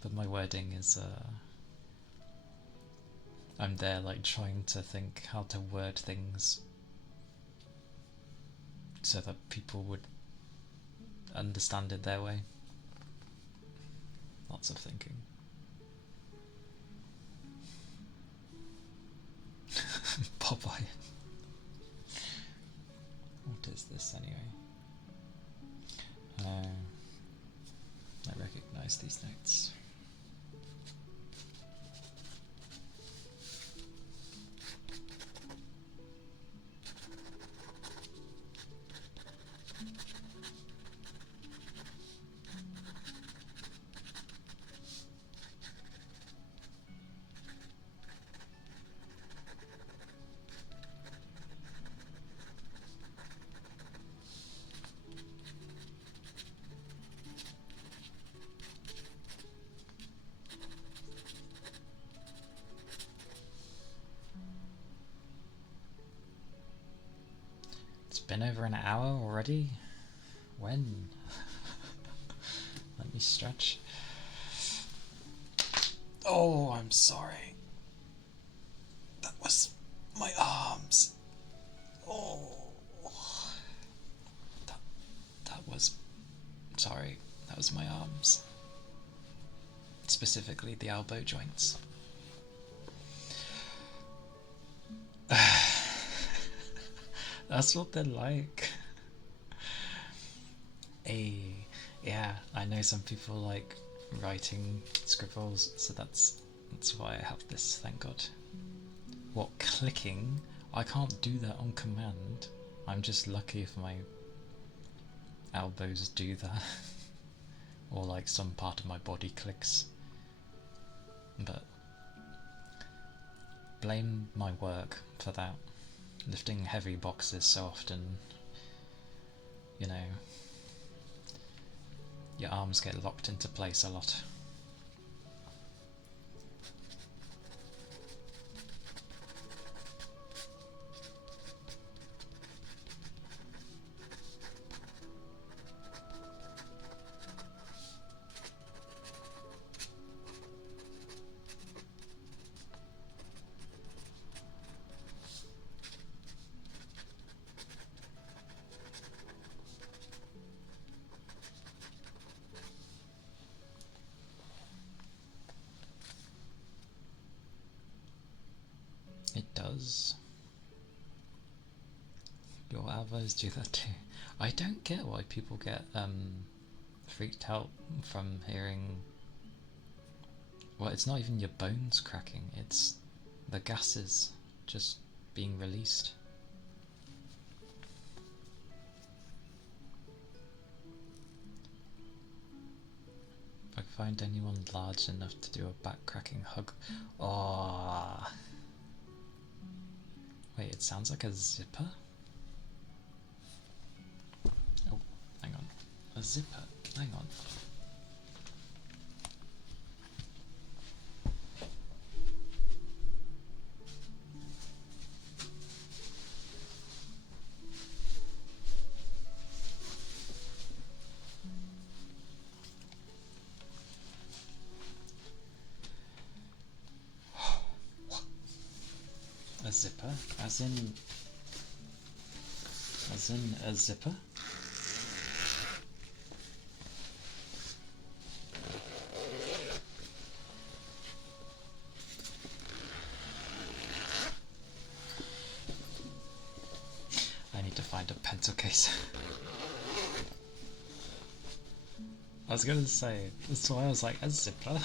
But my wording is I'm there like trying to think how to word things so that people would understand it their way. Lots of thinking. Popeye. What is this anyway? I recognise these notes. Been over an hour already? When? Let me stretch. Oh, I'm sorry. That was my arms. Oh. That was... Sorry, that was my arms. Specifically the elbow joints. That's what they're like. Hey, yeah, I know some people like writing scribbles, so that's why I have this, thank God. What, clicking? I can't do that on command. I'm just lucky if my elbows do that. Or like some part of my body clicks. But blame my work for that. Lifting heavy boxes so often, you know, your arms get locked into place a lot. It does. Your elbows do that too. I don't get why people get freaked out from hearing... Well, it's not even your bones cracking, it's the gases just being released. If I find anyone large enough to do a back cracking hug... Oh. Wait, it sounds like a zipper? Oh, hang on. A zipper. Hang on. A zipper? As in a zipper? I need to find a pencil case. I was gonna say, that's why I was like, a zipper?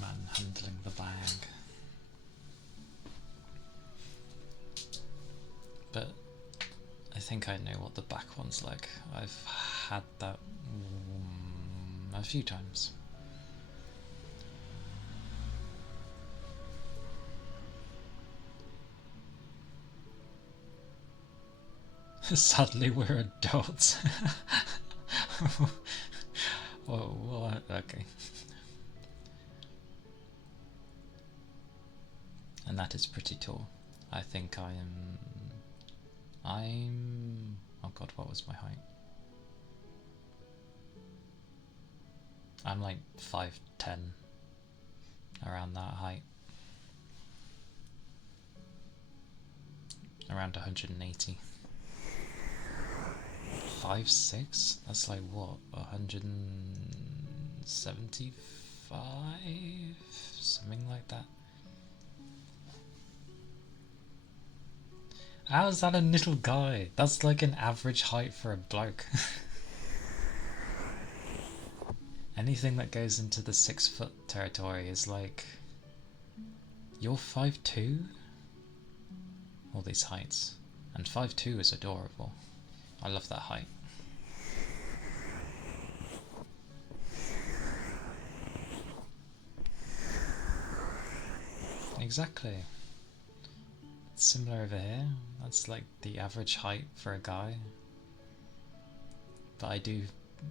Manhandling the bag. But I think I know what the back one's like. I've had that a few times. Sadly, we're adults. Oh, what? Okay. And that is pretty tall. I think I'm... Oh god, what was my height? I'm like 5'10", around that height. Around 180. 5'6"? That's like what? 175? Something like that. How is that a little guy? That's like an average height for a bloke. Anything that goes into the 6 foot territory is like... You're 5'2"? All these heights. And 5'2" is adorable. I love that height. Exactly. It's similar over here. That's like the average height for a guy. But I do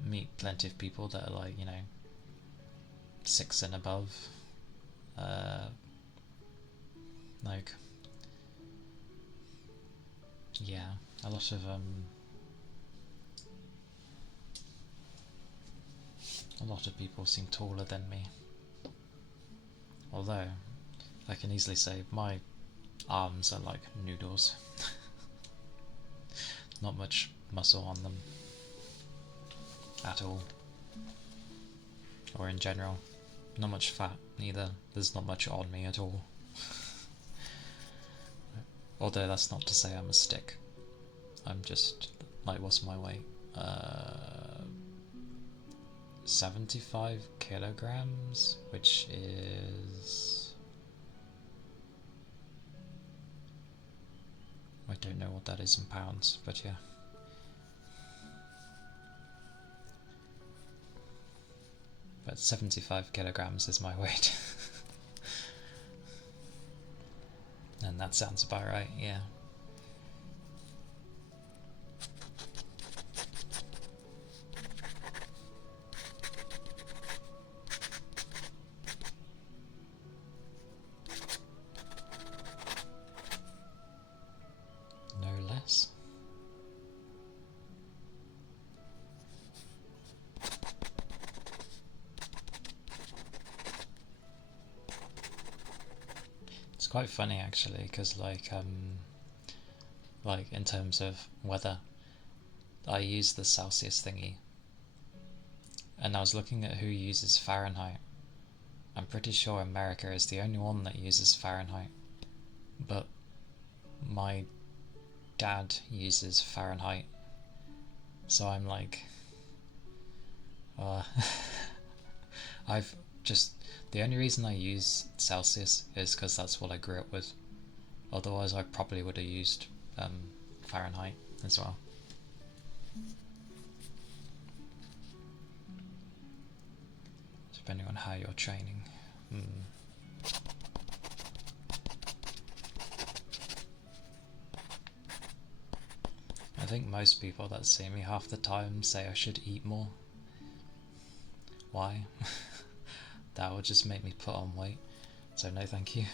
meet plenty of people that are like, you know, 6 and above. Like, yeah, a lot of people seem taller than me. Although, I can easily say my arms are like noodles. Not much muscle on them at all. Or in general, not much fat either. There's not much on me at all. Although that's not to say I'm a stick. I'm just, like, what's my weight? 75 kilograms, which is... I don't know what that is in pounds, but yeah. But 75 kilograms is my weight. And that sounds about right, yeah. No less. It's quite funny actually, because like in terms of weather, I use the Celsius thingy, and I was looking at who uses Fahrenheit. I'm pretty sure America is the only one that uses Fahrenheit, but my dad uses Fahrenheit, so I'm like, I've just, the only reason I use Celsius is because that's what I grew up with. Otherwise I probably would have used Fahrenheit as well. Depending on how you're training. I think most people that see me half the time say I should eat more. Why? That would just make me put on weight. So no thank you.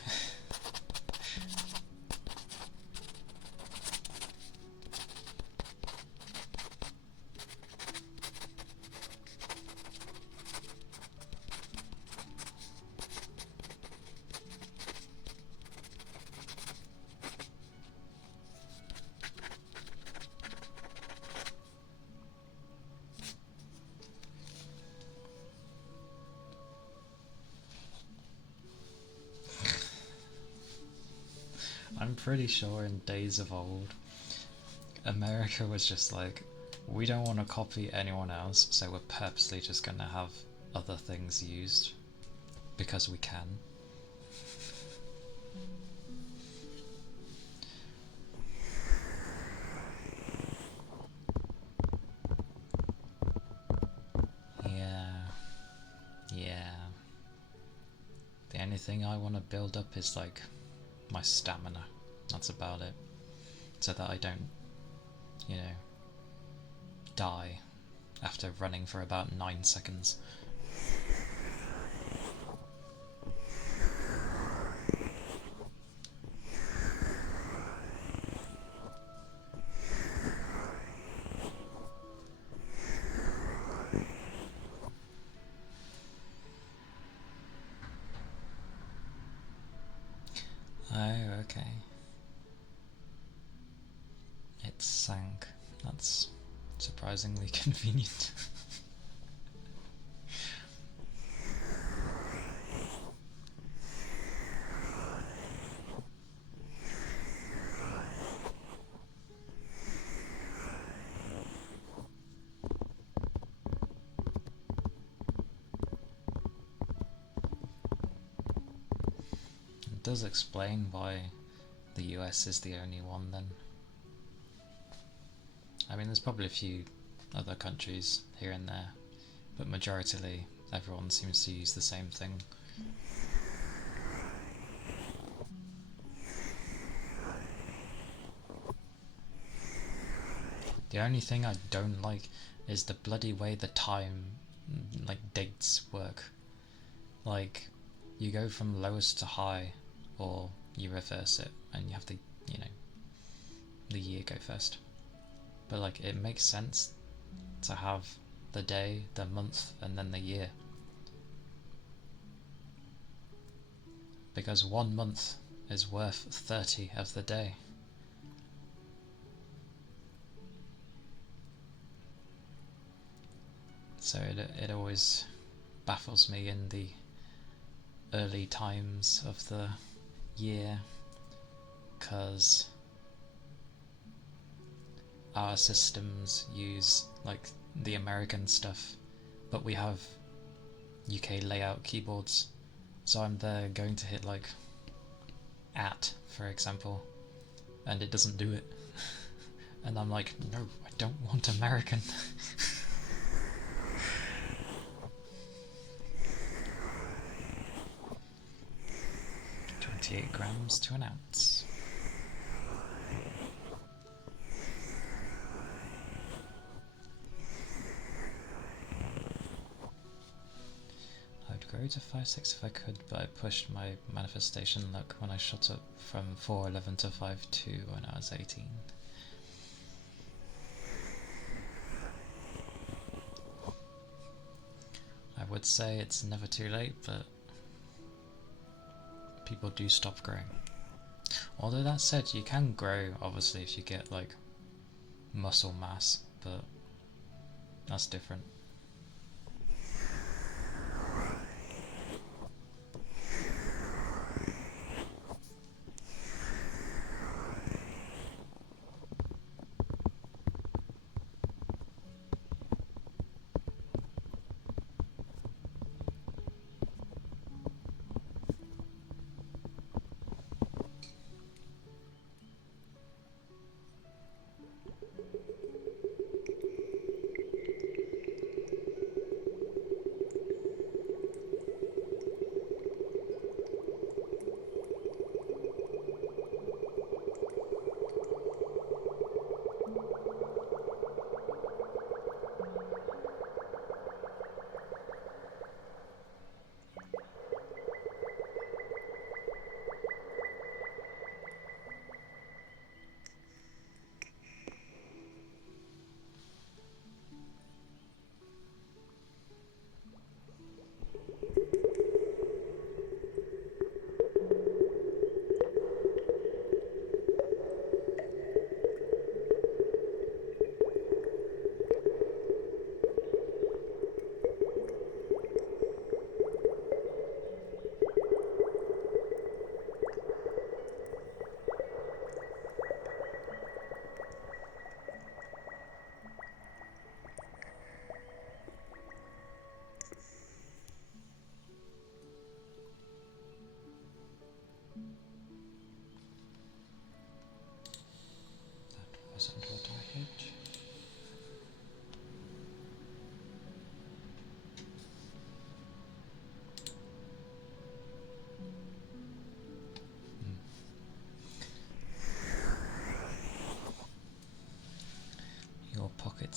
I'm pretty sure in days of old, America was just like, we don't want to copy anyone else, so we're purposely just going to have other things used because we can. Yeah. The only thing I want to build up is like my stamina. That's about it. So that I don't, you know, die after running for about 9 seconds. Oh, okay. It sank. That's surprisingly convenient. It does explain why the US is the only one then. I mean, there's probably a few other countries here and there, but majoritarily everyone seems to use the same thing. The only thing I don't like is the bloody way the time, like, dates work. Like, you go from lowest to high, or you reverse it, and you have the, you know, the year go first. But like, it makes sense to have the day, the month, and then the year. Because 1 month is worth 30 of the day. So it always baffles me in the early times of the year, because our systems use like the American stuff, but we have UK layout keyboards, so I'm there going to hit like @ for example, and it doesn't do it. And I'm like, no, I don't want American. 28 grams to an ounce. I'd grow to 5'6" if I could, but I pushed my manifestation luck when I shot up from 4'11" to 5'2" when I was 18. I would say it's never too late, but people do stop growing. Although that said, you can grow obviously if you get like muscle mass, but that's different.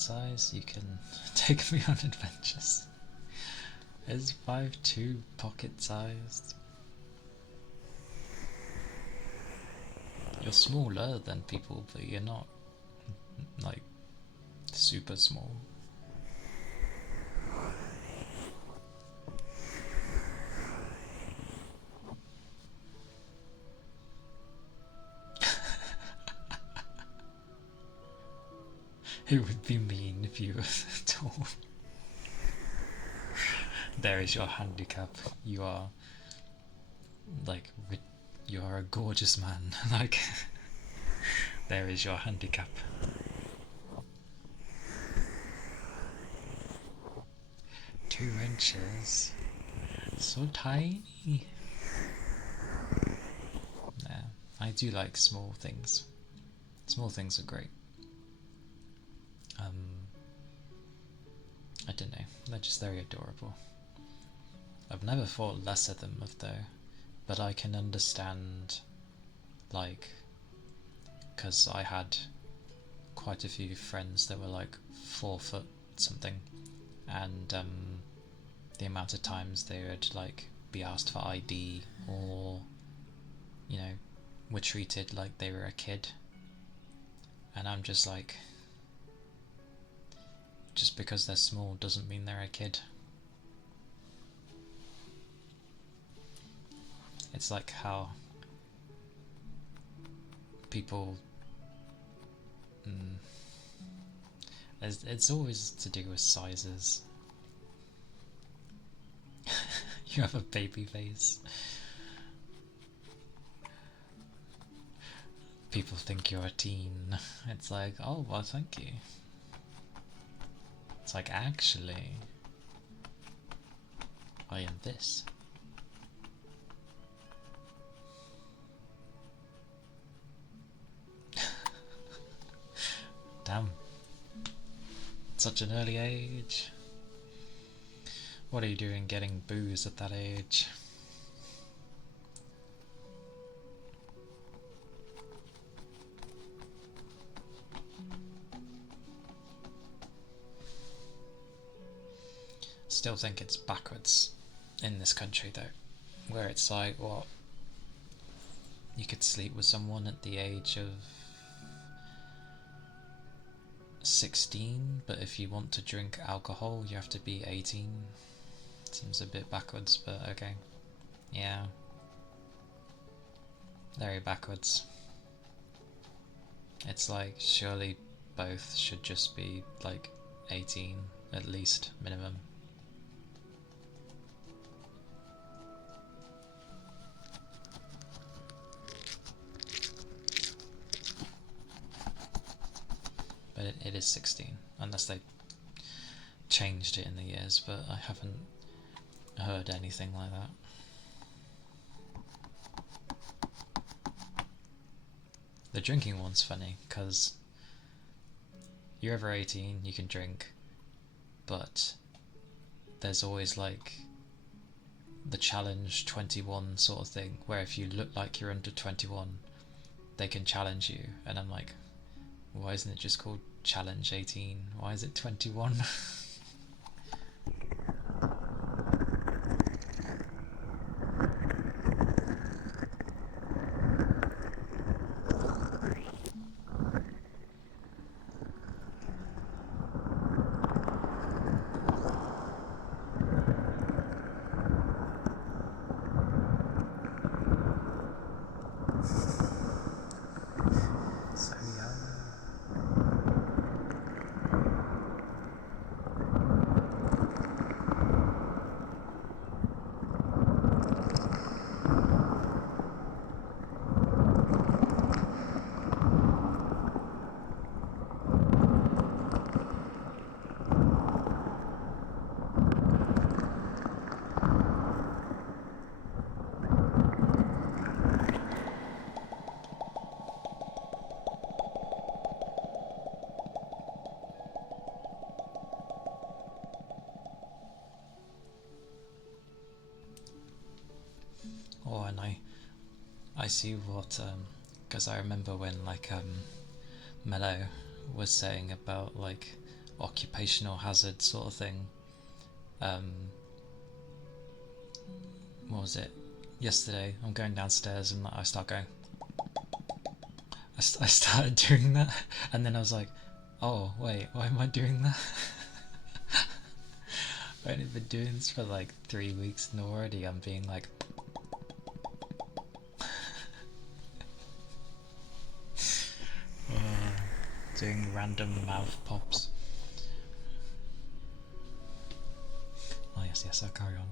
size, you can take me on adventures. Is 5'2" pocket sized? You're smaller than people, but you're not like super small. It would be mean if you were tall. There is your handicap. You are like, you are a gorgeous man. Like, there is your handicap. Two inches. So tiny. Yeah, I do like small things. Small things are great. I don't know, they're just very adorable. I've never thought less of them though, but I can understand, like, because I had quite a few friends that were like 4 foot something, and the amount of times they would like be asked for ID, or you know, were treated like they were a kid, and I'm just like, just because they're small doesn't mean they're a kid. It's like how people it's always to do with sizes. You have a baby face. People think you're a teen. It's like, oh well, thank you. It's like, actually, I am this. Damn. Such an early age. What are you doing getting booze at that age? Still think it's backwards in this country though, where it's like, what, you could sleep with someone at the age of 16, but if you want to drink alcohol you have to be 18. Seems a bit backwards, but okay. Yeah, very backwards. It's like, surely both should just be like 18 at least, minimum. But it is 16, unless they changed it in the years, but I haven't heard anything like that. The drinking one's funny, because you're over 18, you can drink, but there's always like the challenge 21 sort of thing, where if you look like you're under 21, they can challenge you, and I'm like, why isn't it just called challenge 18? Why is it 21? So young. Oh, and I see what, because I remember when like Mello was saying about like occupational hazard sort of thing. What was it? Yesterday, I'm going downstairs and I start going. I started doing that, and then I was like, oh wait, why am I doing that? I've only been doing this for like 3 weeks and already I'm being like doing random mouth pops. Oh yes, I'll carry on.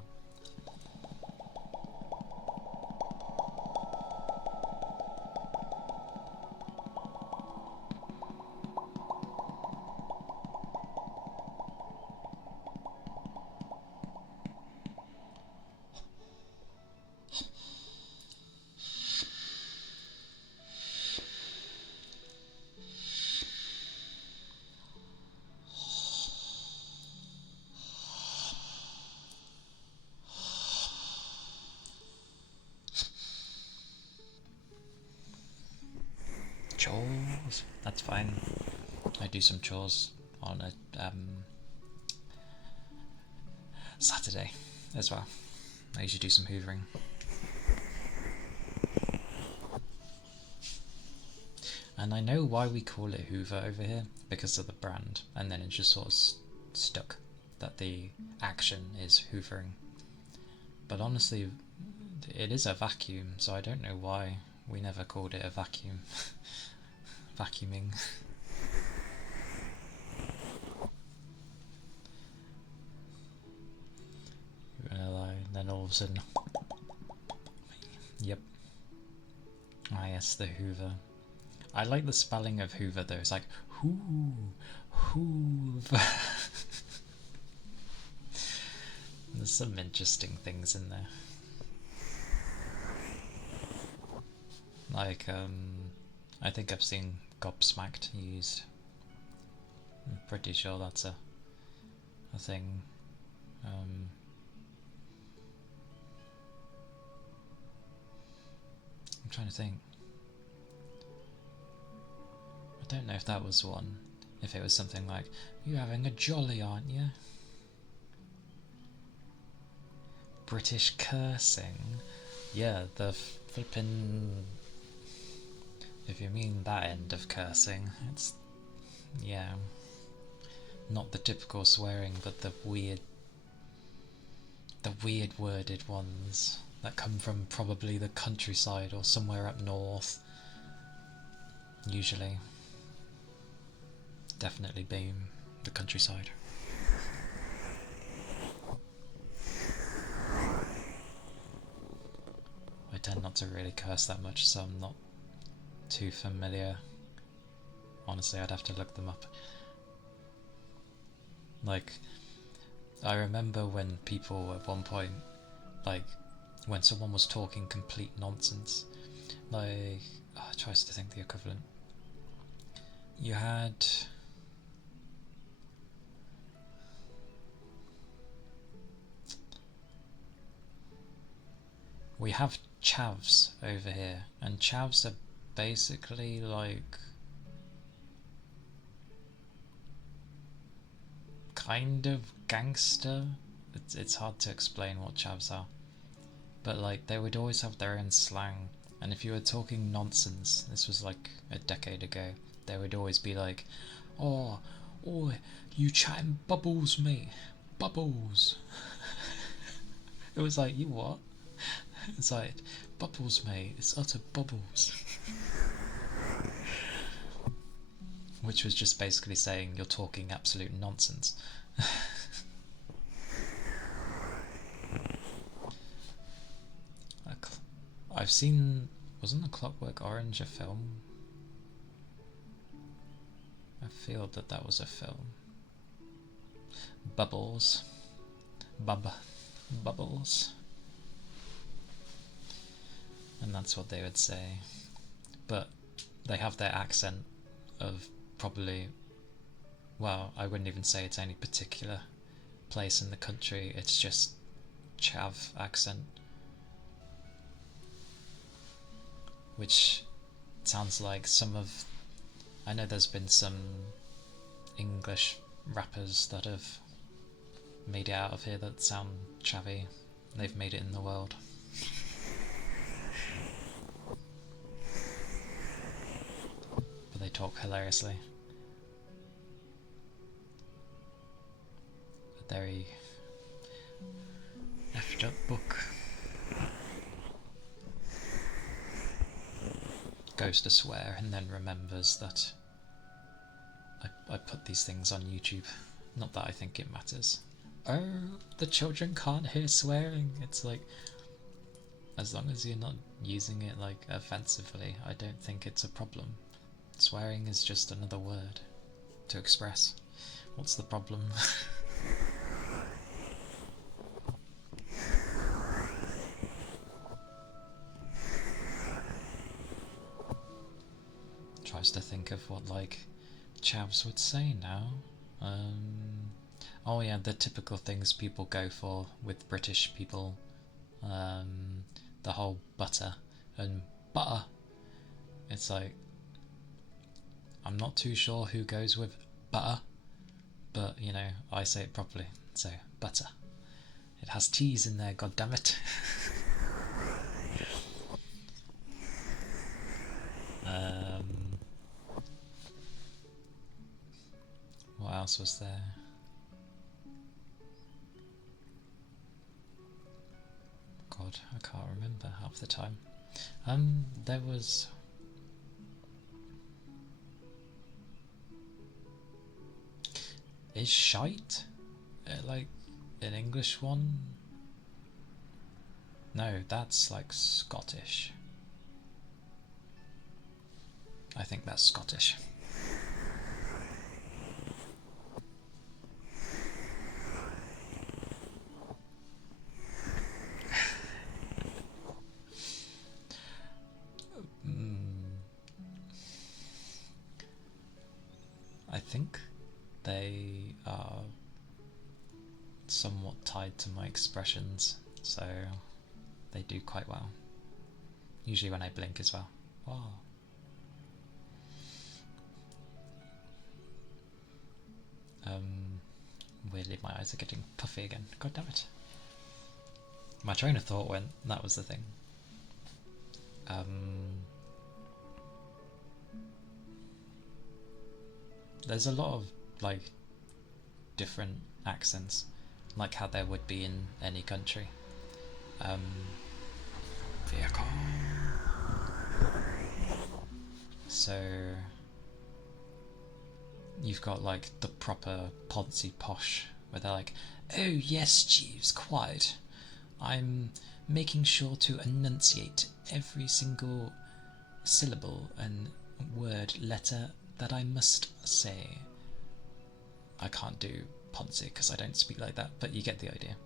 Chores. That's fine. I do some chores on a Saturday as well. I usually do some hoovering. And I know why we call it Hoover over here, because of the brand, and then it just sort of stuck that the action is hoovering. But honestly, it is a vacuum, so I don't know why we never called it a vacuum. Vacuuming. Then all of a sudden, yep. Ah yes, the Hoover. I like the spelling of Hoover though. It's like Hoover. There's some interesting things in there. Like I think I've seen gobsmacked used. I'm pretty sure that's a thing. I'm trying to think. I don't know if that was one. If it was something like, "You're having a jolly, aren't you?" British cursing. Yeah, the flippin'. If you mean that end of cursing, it's. Yeah. Not the typical swearing, but the weird worded ones that come from probably the countryside or somewhere up north. Usually. Definitely being the countryside. I tend not to really curse that much, so I'm not too familiar. Honestly, I'd have to look them up. Like, I remember when people at one point, like, when someone was talking complete nonsense, like, I try to think the equivalent. You had... We have chavs over here, and chavs are basically like kind of gangster. It's hard to explain what chavs are, but like they would always have their own slang, and if you were talking nonsense, this was like a decade ago, they would always be like, oh you chatting bubbles, mate, bubbles. It was like, you what? It's like, bubbles, mate, it's utter bubbles. Which was just basically saying you're talking absolute nonsense. I've seen... Wasn't A Clockwork Orange a film? I feel that was a film. Bubbles. Bubbles. And that's what they would say. But they have their accent of probably... Well, I wouldn't even say it's any particular place in the country, it's just chav accent. Which sounds like some of... I know there's been some English rappers that have made it out of here that sound chavvy. They've made it in the world. But they talk hilariously. A very effed up book. Goes to swear and then remembers that I put these things on YouTube. Not that I think it matters. Oh, the children can't hear swearing. It's like, as long as you're not using it like offensively, I don't think it's a problem. Swearing is just another word to express. What's the problem? Tries to think of what like chavs would say now. Oh yeah, the typical things people go for with British people. The whole butter and butter. It's like, I'm not too sure who goes with butter, but you know, I say it properly, so butter. It has T's in there, goddammit. What else was there? God, I can't remember half the time. There was... Is shite like an English one? No, that's like Scottish. I think that's Scottish. I think they are somewhat tied to my expressions, so they do quite well. Usually when I blink as well. Wow. Weirdly my eyes are getting puffy again. God damn it. My train of thought went, that was the thing. There's a lot of like different accents, like how there would be in any country. Vehicle. So you've got like the proper Ponzi posh, where they're like, oh yes, Jeeves, quite. I'm making sure to enunciate every single syllable and word letter that I must say. I can't do Ponzi because I don't speak like that, but you get the idea.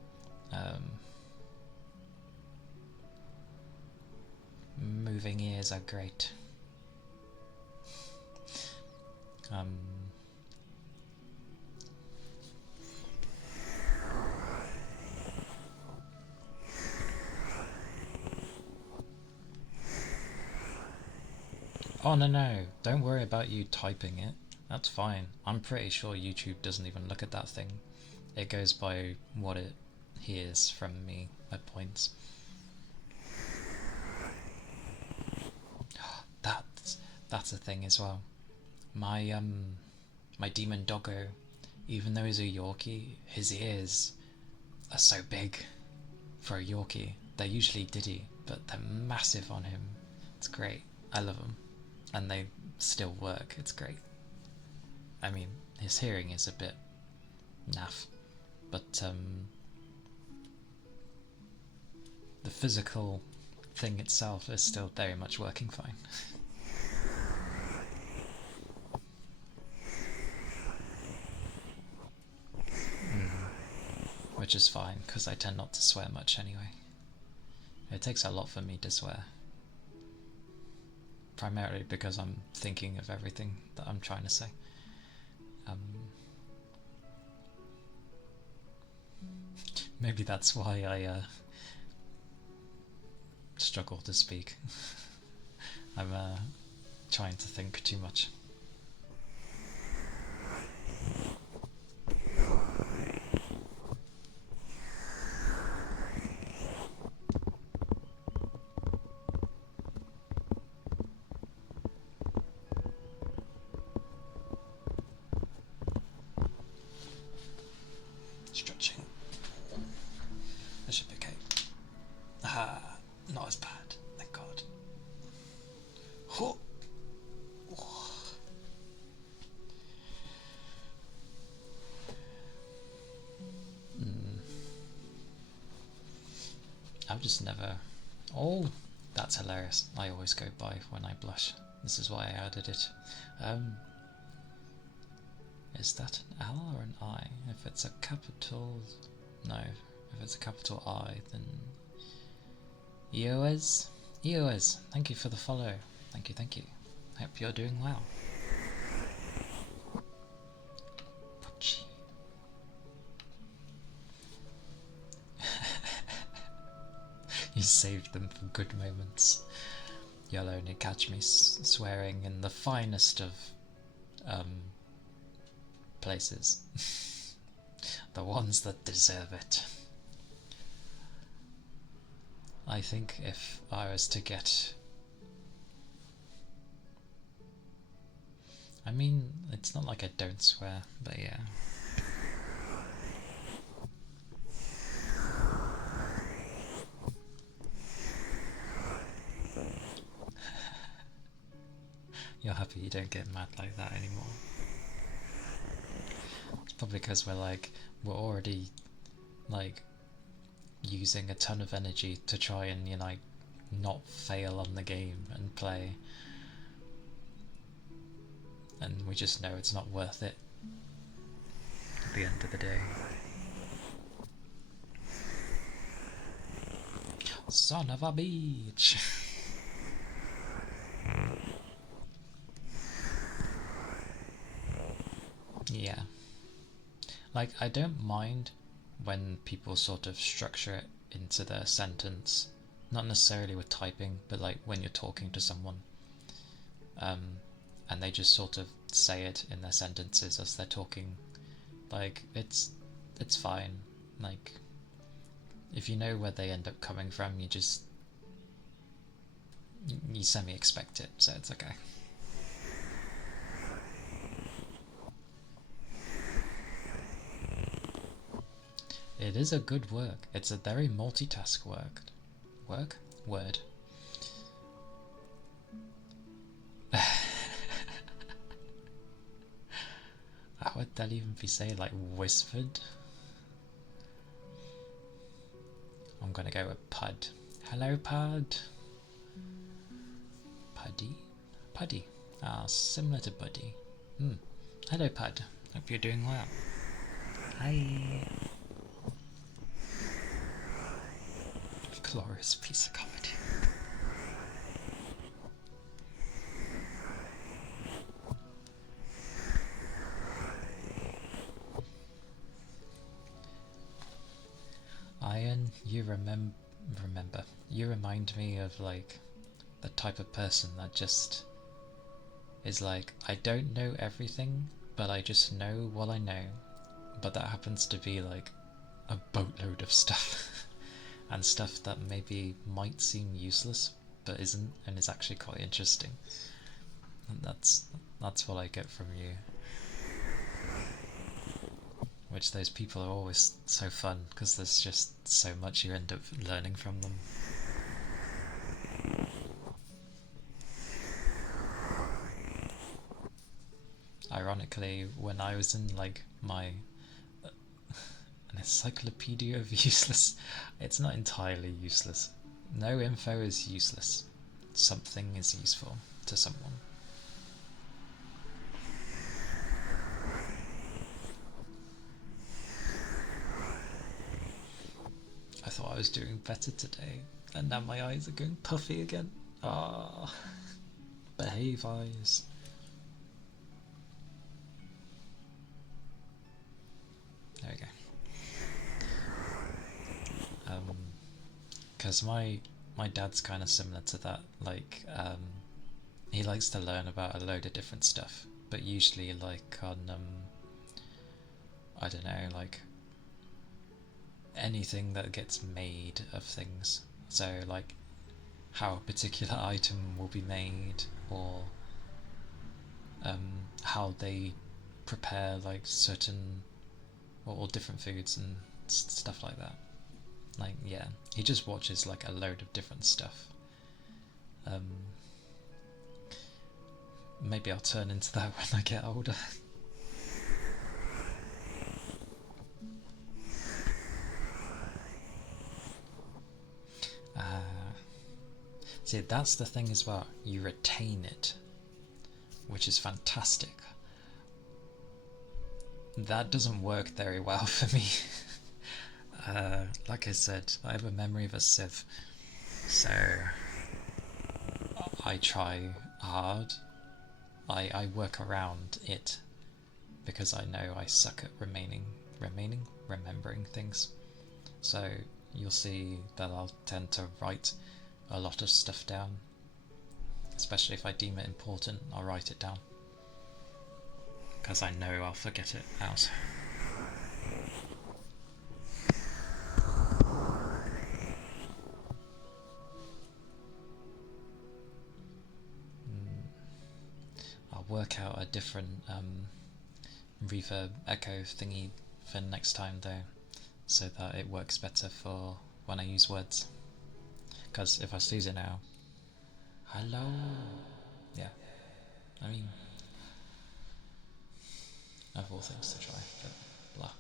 Moving ears are great. Oh no, don't worry about you typing it. That's fine. I'm pretty sure YouTube doesn't even look at that thing. It goes by what it hears from me at points. That's a thing as well. My my demon doggo, even though he's a Yorkie, his ears are so big for a Yorkie. They're usually Diddy, but they're massive on him. It's great. I love them. And they still work. It's great. I mean, his hearing is a bit naff, but the physical thing itself is still very much working fine. Which is fine, because I tend not to swear much anyway. It takes a lot for me to swear. Primarily because I'm thinking of everything that I'm trying to say. Maybe that's why I struggle to speak. I'm trying to think too much. not as bad, thank God. Oh. I've just never... Oh, that's hilarious. I always go by when I blush. This is why I added it. Is that an L or an I? If it's a capital... No. If it's a capital I, then... EOS? EOS, thank you for the follow. Thank you, thank you. Hope you're doing well. You saved them for good moments. You'll only catch me swearing in the finest of places. The ones that deserve it. I think if I was to get... I mean, it's not like I don't swear, but yeah. You're happy you don't get mad like that anymore. It's probably because we're already using a ton of energy to try and not fail on the game and play, and we just know it's not worth it at the end of the day. Son of a bitch. Yeah. I don't mind when people sort of structure it into their sentence, not necessarily with typing, but when you're talking to someone, and they just sort of say it in their sentences as they're talking. It's fine. If you know where they end up coming from, you semi-expect it, so it's okay. It is a good work. It's a very multitask word. How would that even be said? Whispered? I'm gonna go with Pud. Hello, Pud. Puddy. Ah, similar to Buddy. Hello, Pud. Hope you're doing well. Hi. Glorious piece of comedy. Iron, you remember? You remind me of the type of person that just is I don't know everything, but I just know what I know. But that happens to be a boatload of stuff. And stuff that maybe might seem useless, but isn't, and is actually quite interesting. And that's what I get from you. Which those people are always so fun, because there's just so much you end up learning from them. Ironically, when I was in my an encyclopedia of useless. It's not entirely useless. No info is useless. Something is useful to someone. I thought I was doing better today, and now my eyes are going puffy again. Ah, behave, eyes. There we go. Because my dad's kind of similar to that. He likes to learn about a load of different stuff, but usually on I don't know, anything that gets made of things. So how a particular item will be made, or how they prepare certain or different foods and stuff like that. yeah, he just watches like a load of different stuff. Maybe I'll turn into that when I get older. See, that's the thing as well. You retain it, which is fantastic. That doesn't work very well for me. Like I said, I have a memory of a sieve, so I try hard. I work around it because I know I suck at remembering things. So you'll see that I'll tend to write a lot of stuff down, especially if I deem it important. I'll write it down because I know I'll forget it out. I'll work out a different reverb echo thingy for next time though, so that it works better for when I use words. Because if I use it now, hello, yeah, I mean, I have all things to try, but blah.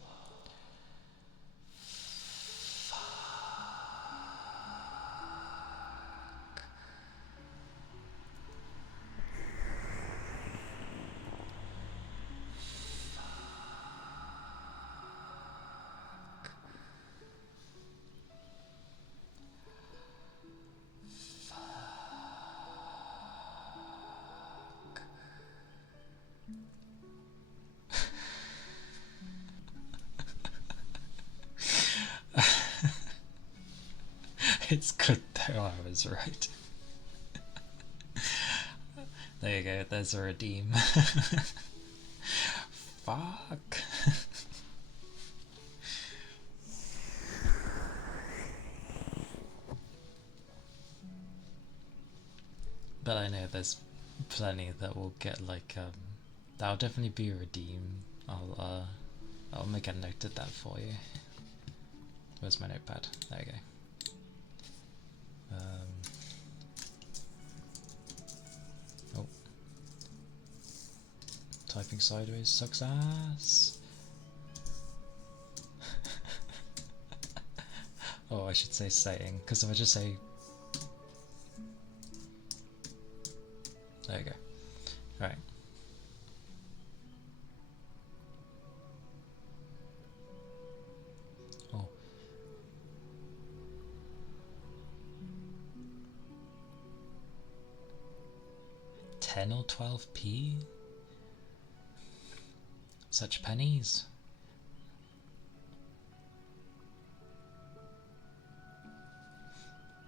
It's good though, I was right. There you go, there's a redeem. Fuck. But I know there's plenty that will get like that'll definitely be a redeem. I'll make a note of that for you. Where's my notepad? There you go. Oh, typing sideways sucks ass. Oh, I should say saying, because if I just say, there you go. Right. Oh. $10 or 12p? Such pennies.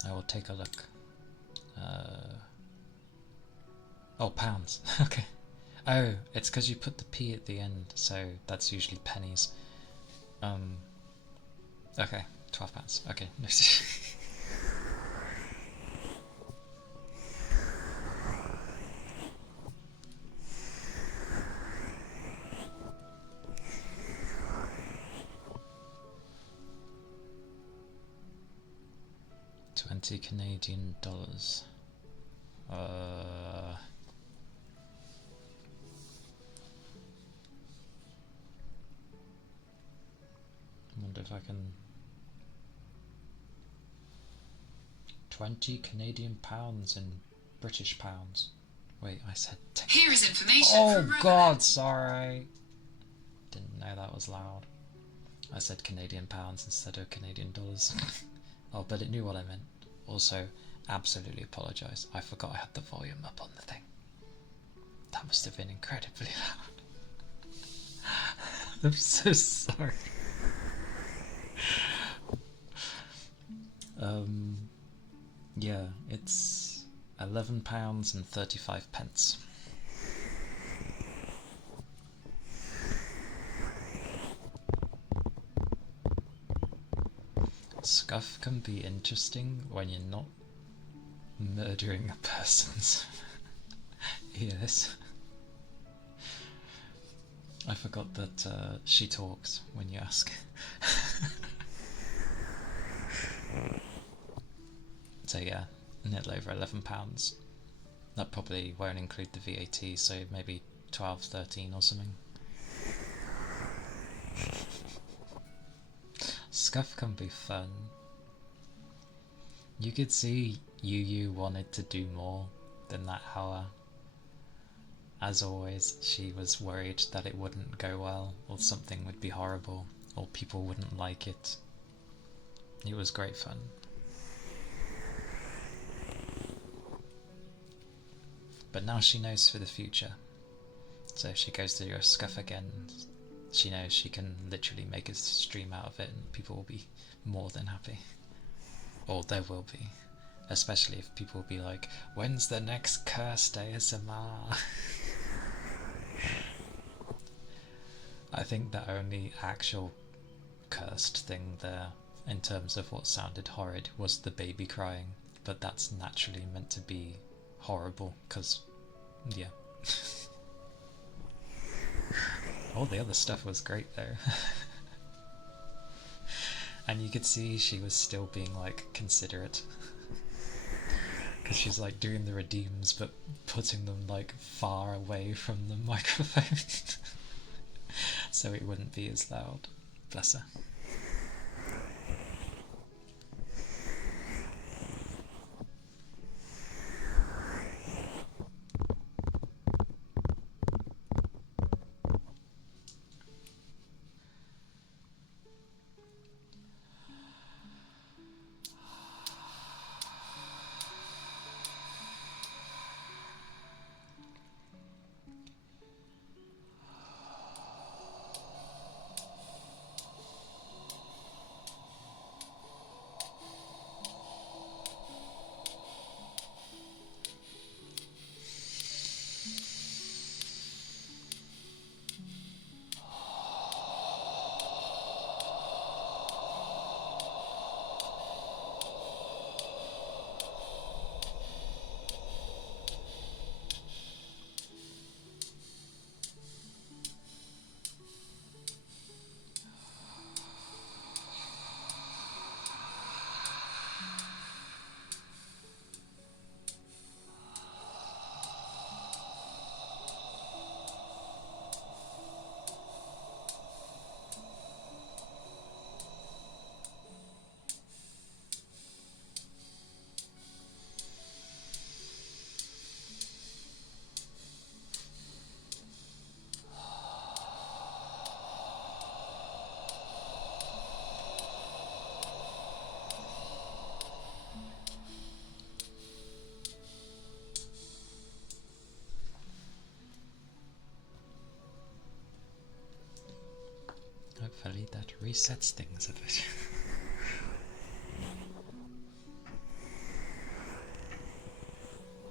I will take a look. Oh, pounds. Okay. Oh, it's because you put the p at the end, so that's usually pennies. Okay, £12. Okay. $20 Canadian. Wonder if I can. 20 Canadian pounds in British pounds. Wait, I said. Here is information. Oh God, sorry. Didn't know that was loud. I said Canadian pounds instead of Canadian dollars. Oh, but it knew what I meant. Also, absolutely apologise. I forgot I had the volume up on the thing. That must have been incredibly loud. I'm so sorry. Yeah, it's £11 and 35 pence. Scuff can be interesting when you're not murdering a person's ears. I forgot that she talks when you ask. So yeah, a little over £11. That probably won't include the VAT, so maybe 12, 13 or something. Scuff can be fun. You could see Yu wanted to do more than that hour. As always, she was worried that it wouldn't go well, or something would be horrible, or people wouldn't like it. It was great fun. But now she knows for the future. So if she goes to your Scuff again, she knows she can literally make a stream out of it and people will be more than happy. Or there will be. Especially if people will be like, when's the next cursed ASMR? I think the only actual cursed thing there, in terms of what sounded horrid, was the baby crying. But that's naturally meant to be horrible, because, yeah. All the other stuff was great though. And you could see she was still being like considerate. Because she's like doing the redeems but putting them like far away from the microphone. So it wouldn't be as loud. Bless her. Hopefully that resets things a bit.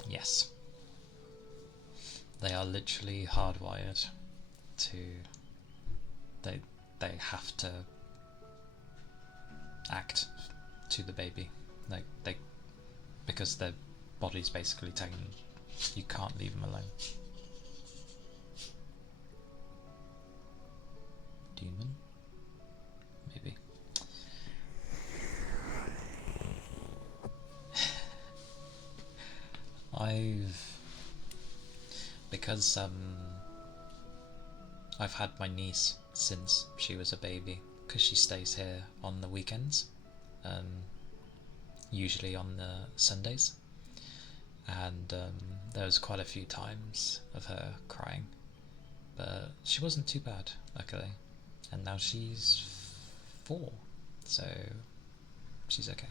Yes. They are literally hardwired to... They have to act to the baby. Because their body's basically telling them you can't leave them alone. Demon? Maybe. Because I've had my niece since she was a baby, because she stays here on the weekends, usually on the Sundays, and there was quite a few times of her crying, but she wasn't too bad, luckily, and now she's 4, so she's okay.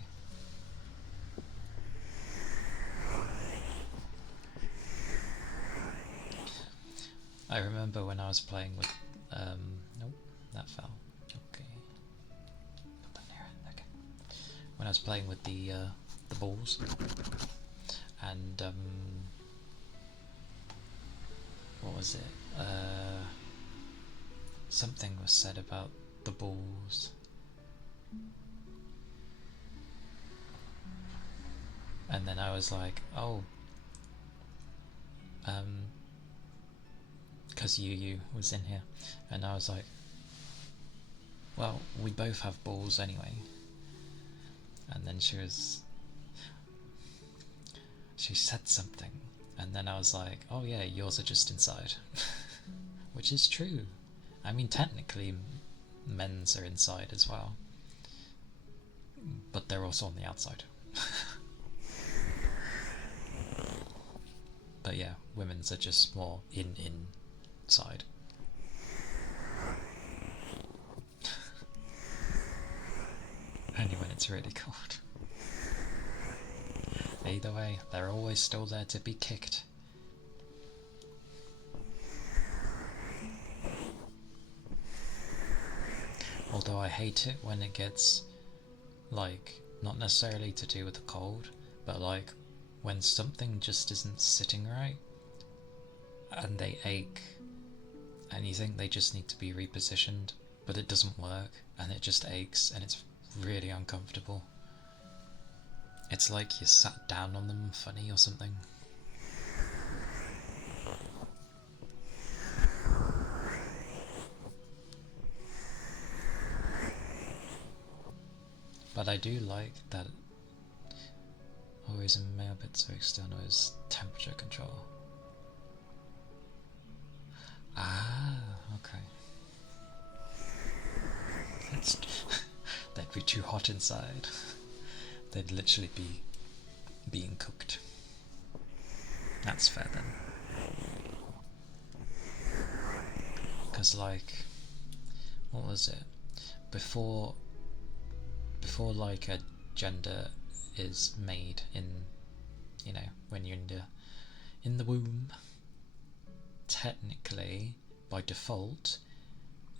I remember when I was playing with, nope, that fell, okay, put that there, okay. When I was playing with the balls, and, what was it, something was said about the balls, and then I was like, oh, because Yu was in here, and I was like, well, we both have balls anyway. And she said something, and then I was like, oh yeah, yours are just inside. Which is true. I mean, technically men's are inside as well, but they're also on the outside. But yeah, women's are just more inside. Only when it's really cold. Either way, they're always still there to be kicked. Although I hate it when it gets, like, not necessarily to do with the cold, but like when something just isn't sitting right and they ache and you think they just need to be repositioned, but it doesn't work and it just aches and it's really uncomfortable. It's like you sat down on them funny or something. But I do like that always in male bits so external is temperature control. Ah, okay. They'd be too hot inside. They'd literally be being cooked. That's fair then. Because like, what was it? Before like a gender is made in, you know, when you're in the womb, technically by default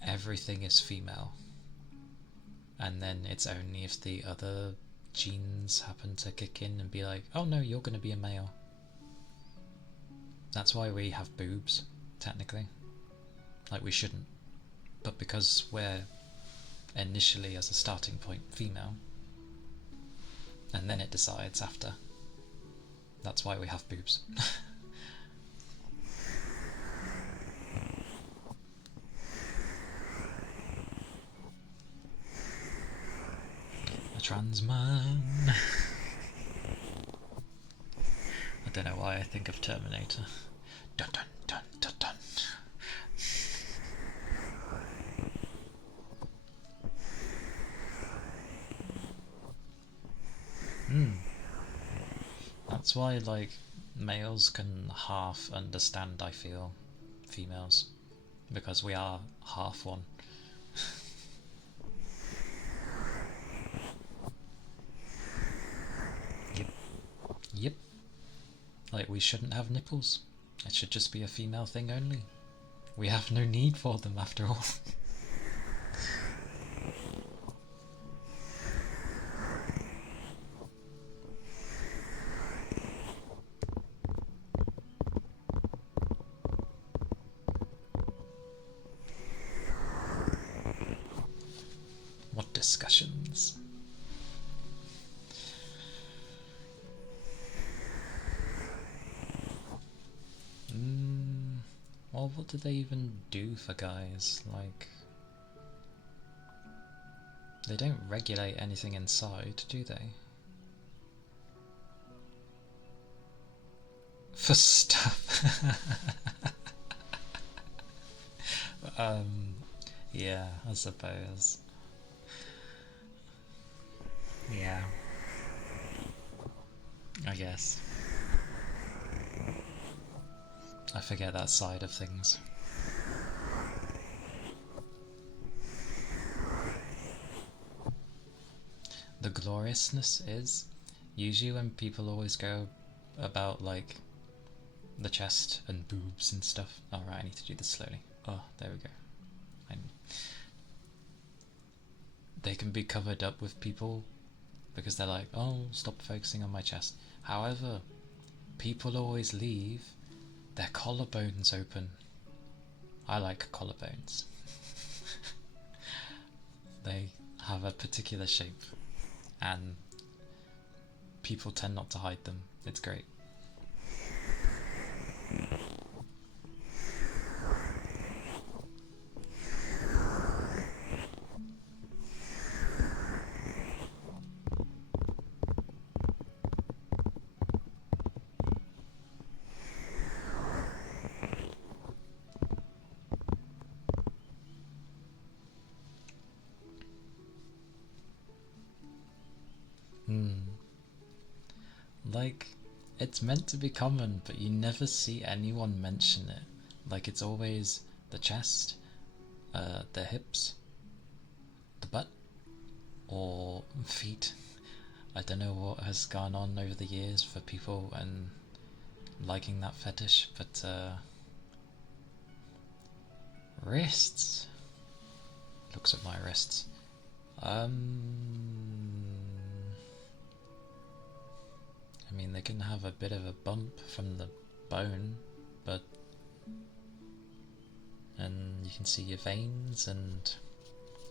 everything is female, and then it's only if the other genes happen to kick in and be like, oh no, you're going to be a male. That's why we have boobs, technically. Like, we shouldn't, but because we're initially as a starting point female, and then it decides after. That's why we have boobs. A trans man. I don't know why I think of Terminator. Dun dun dun dun dun. That's why, like, males can half understand, I feel, females, because we are half one. Yep. Like, we shouldn't have nipples. It should just be a female thing only. We have no need for them after all. What discussions? Well, what do they even do for guys? Like, they don't regulate anything inside, do they? For stuff. Yeah, I suppose. Yeah. I guess. I forget that side of things. The gloriousness is usually when people always go about, like, the chest and boobs and stuff. Alright, I need to do this slowly. Oh, there we go. They can be covered up with people because they're like, oh, stop focusing on my chest. However, people always leave their collarbones open. I like collarbones. They have a particular shape and people tend not to hide them. It's great. Like, it's meant to be common, but you never see anyone mention it. Like, it's always the chest, the hips, the butt, or feet. I don't know what has gone on over the years for people and liking that fetish, but wrists. Looks at my wrists. I mean, they can have a bit of a bump from the bone, and you can see your veins and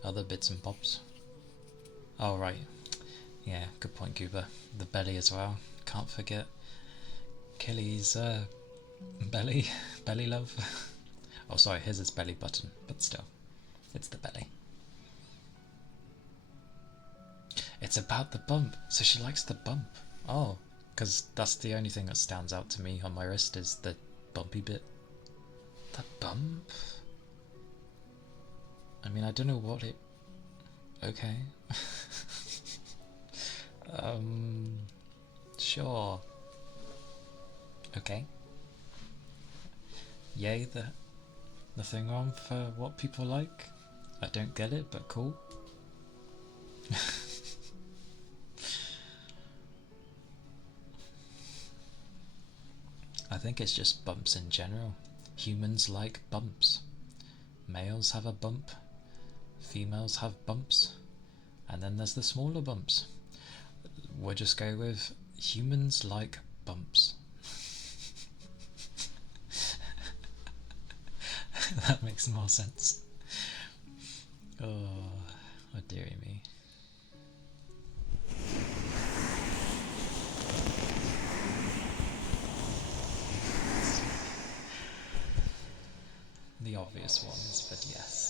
other bits and bobs. Oh right, yeah, good point, Goober. The belly as well. Can't forget Kelly's belly love. Oh sorry, his is belly button, but still, it's the belly. It's about the bump, so she likes the bump. Oh, because that's the only thing that stands out to me on my wrist is the bumpy bit. The bump? I mean, I don't know what it... Okay. Sure. Okay. Yay, the thing on for what people like. I don't get it, but cool. I think it's just bumps in general. Humans like bumps. Males have a bump, females have bumps, and then there's the smaller bumps. We'll just go with humans like bumps. That makes more sense. Oh dearie me. The obvious ones, but yes.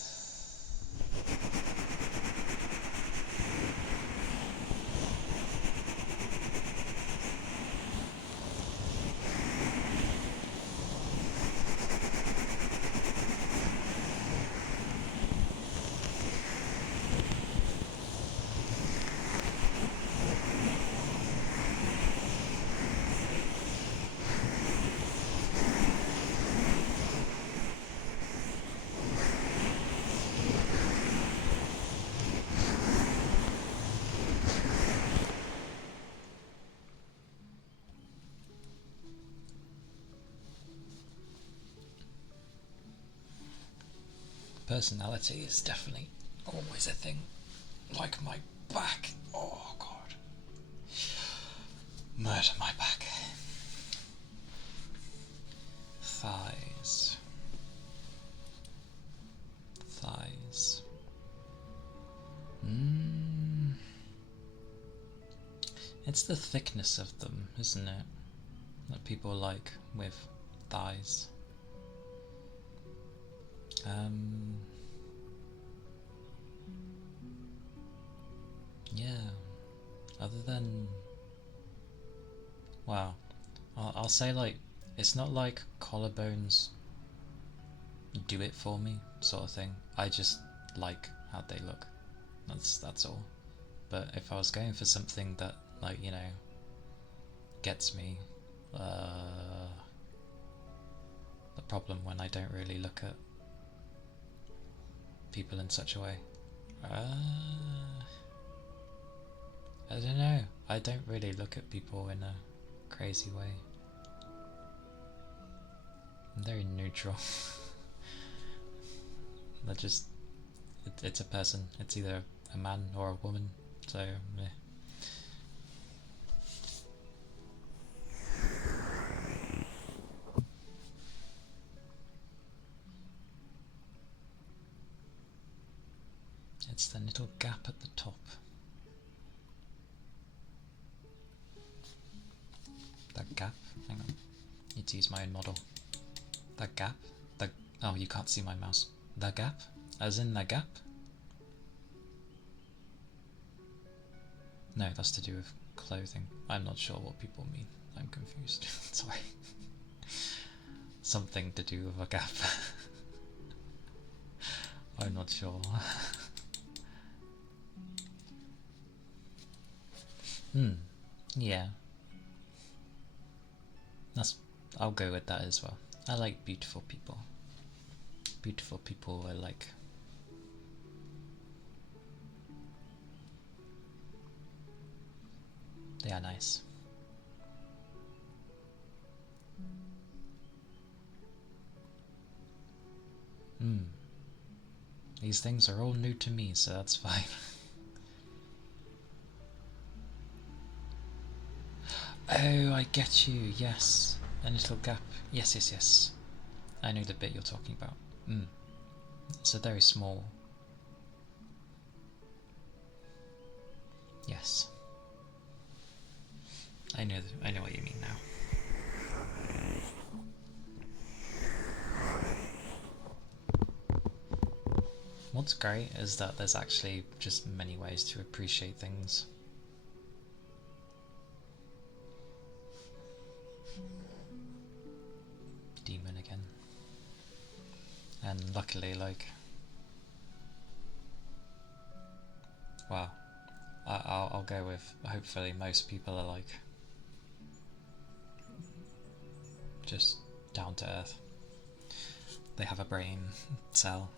Personality is definitely always a thing. Like my back. Oh god. Murder my back. Thighs. Thighs. It's the thickness of them, isn't it? That people like with thighs. Yeah. Other than, wow, I'll say like it's not like collarbones do it for me sort of thing. I just like how they look. That's all. But if I was going for something that like gets me, the problem when I don't really look at people in such a way. I don't know. I don't really look at people in a crazy way. I'm very neutral. They're just... It's a person. It's either a man or a woman. So, meh. It's the little gap at the top. That gap? Hang on. Need to use my own model. That gap? Oh, you can't see my mouse. The gap? As in the gap? No, that's to do with clothing. I'm not sure what people mean. I'm confused. Sorry. Something to do with a gap. I'm not sure. Yeah. That's, I'll go with that as well. I like beautiful people. Beautiful people I like. They are nice. These things are all new to me, so that's fine. Oh, I get you, yes. A little gap. Yes, yes, yes. I know the bit you're talking about. It's a very small. Yes. I know what you mean now. What's great is that there's actually just many ways to appreciate things. Demon again. And luckily, like, well, I'll go with hopefully most people are like just down to earth. They have a brain cell.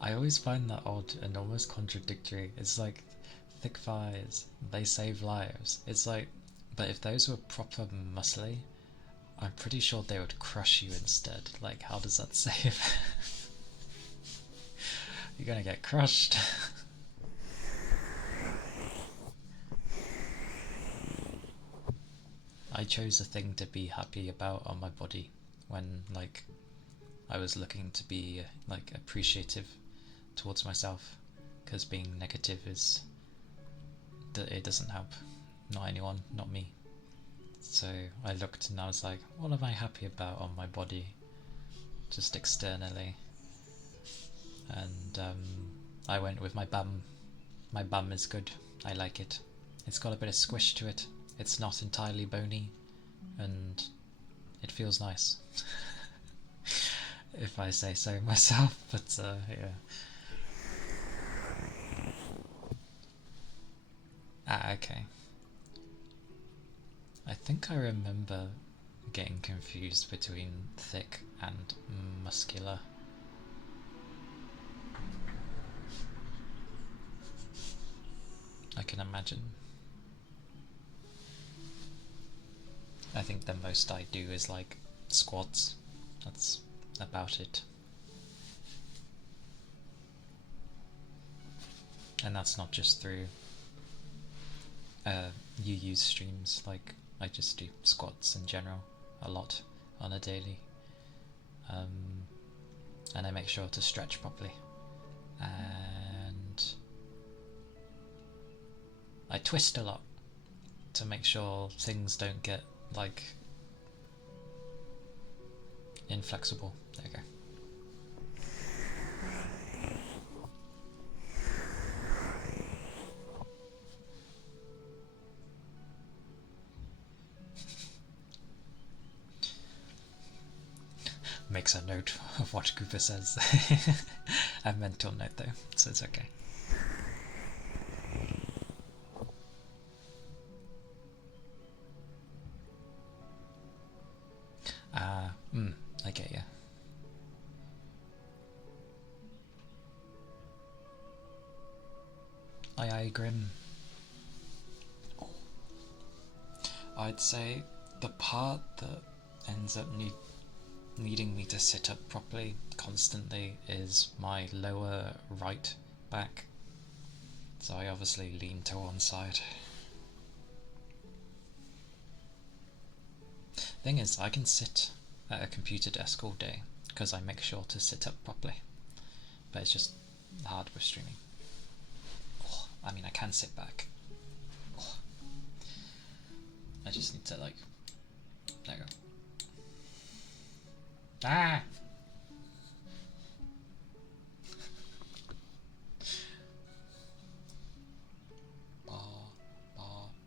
I always find that odd and almost contradictory. It's like thick thighs, they save lives. It's like, but if those were proper muscly, I'm pretty sure they would crush you instead. Like, how does that save? You're gonna get crushed. I chose a thing to be happy about on my body when, like, I was looking to be, like, appreciative towards myself, because being negative it doesn't help. Not anyone, not me. So I looked and I was like, what am I happy about on my body? Just externally. And I went with my bum. My bum is good. I like it. It's got a bit of squish to it. It's not entirely bony, and it feels nice. If I say so myself, but yeah. Ah, okay. I think I remember getting confused between thick and muscular. I can imagine. I think the most I do is like squats. That's about it. And that's not just through you use streams, like I just do squats in general a lot on a daily. And I make sure to stretch properly. And I twist a lot to make sure things don't get like inflexible. There you go. Makes a note of what Cooper says. A mental note though, so it's okay. I get you. Aye, Grim. I'd say the part that ends up needing me to sit up properly constantly is my lower right back. So I obviously lean to one side. Thing is, I can sit at a computer desk all day because I make sure to sit up properly. But it's just hard with streaming. Oh, I mean, I can sit back. Oh. I just need to, like, there you go. Ah!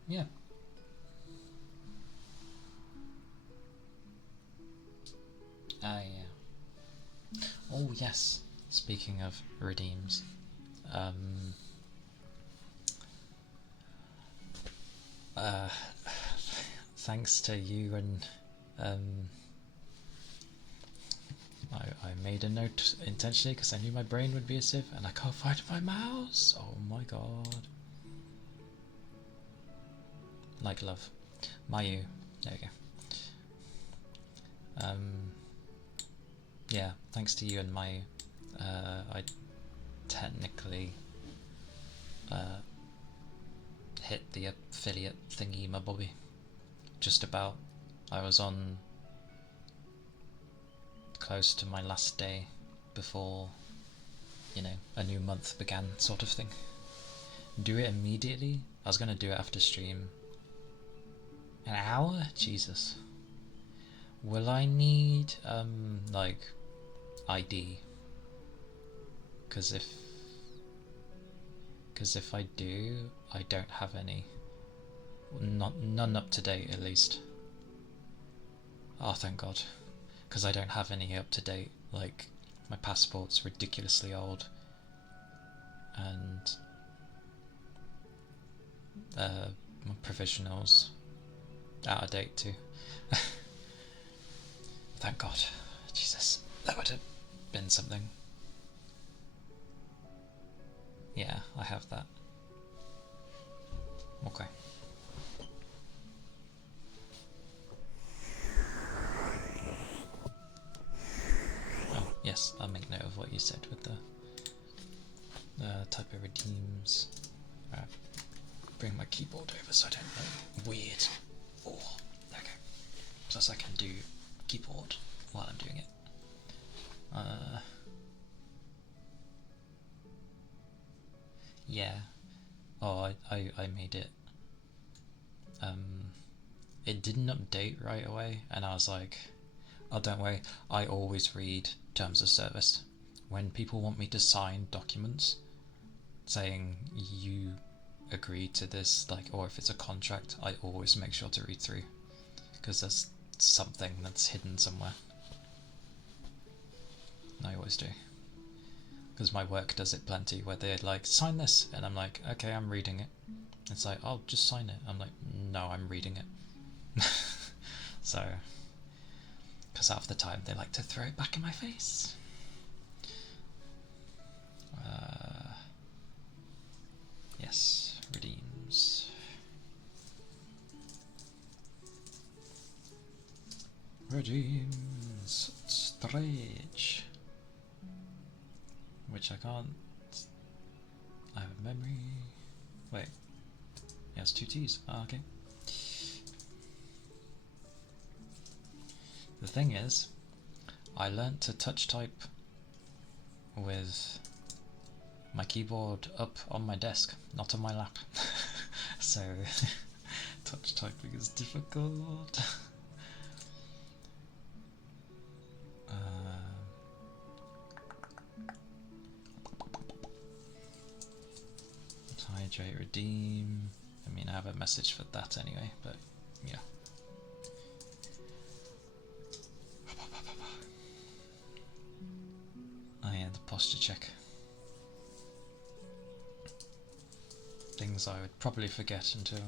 Yeah. Ah, yeah. Oh, yes. Speaking of redeems, uh, thanks to you and I made a note intentionally because I knew my brain would be a sieve and I can't find my mouse. Oh my god. Like love. Mayu. There you go. Yeah, thanks to you and Mayu, I technically hit the affiliate thingy my bobby. Just about. I was on close to my last day before, you know, a new month began, sort of thing. Do it immediately? I was gonna do it after stream. An hour? Jesus. Will I need, like, ID? Because if I do, I don't have any. None up to date, at least. Oh, thank God. Because I don't have any up to date. Like, my passport's ridiculously old. And my provisional's out of date too. Thank God. Jesus, that would have been something. Yeah, I have that. Okay. Oh, yes, I'll make note of what you said with the type of redeems. Bring my keyboard over so I don't look weird. Oh, okay. Plus I can do keyboard while I'm doing it. Yeah. Oh, I made it. It didn't update right away, and I was like, oh, don't worry, I always read terms of service. When people want me to sign documents saying you agree to this, like, or if it's a contract, I always make sure to read through, because there's something that's hidden somewhere. I always do. Because my work does it plenty, where they're like, sign this, and I'm like, okay, I'm reading it. It's like, oh, just sign it. I'm like, no, I'm reading it. So, because half the time they like to throw it back in my face. Yes, redeems. Redeems. Stretch. Which I can't. I have a memory. Wait. Yes, two T's. Ah, okay. The thing is, I learnt to touch type with my keyboard up on my desk, not on my lap. So, touch typing is difficult. Hydrate, redeem. I mean, I have a message for that anyway, but yeah. Oh yeah, the posture check. Things I would probably forget until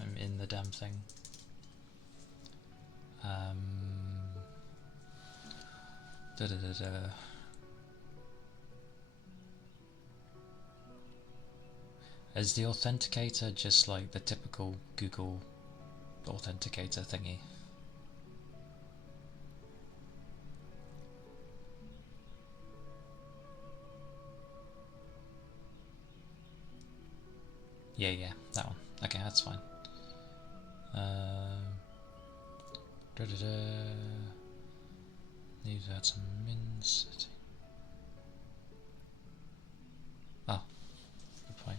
I'm in the damn thing. Is the authenticator just like the typical Google authenticator thingy? Yeah, that one. Okay, that's fine. Leave that some mins. Oh, good point.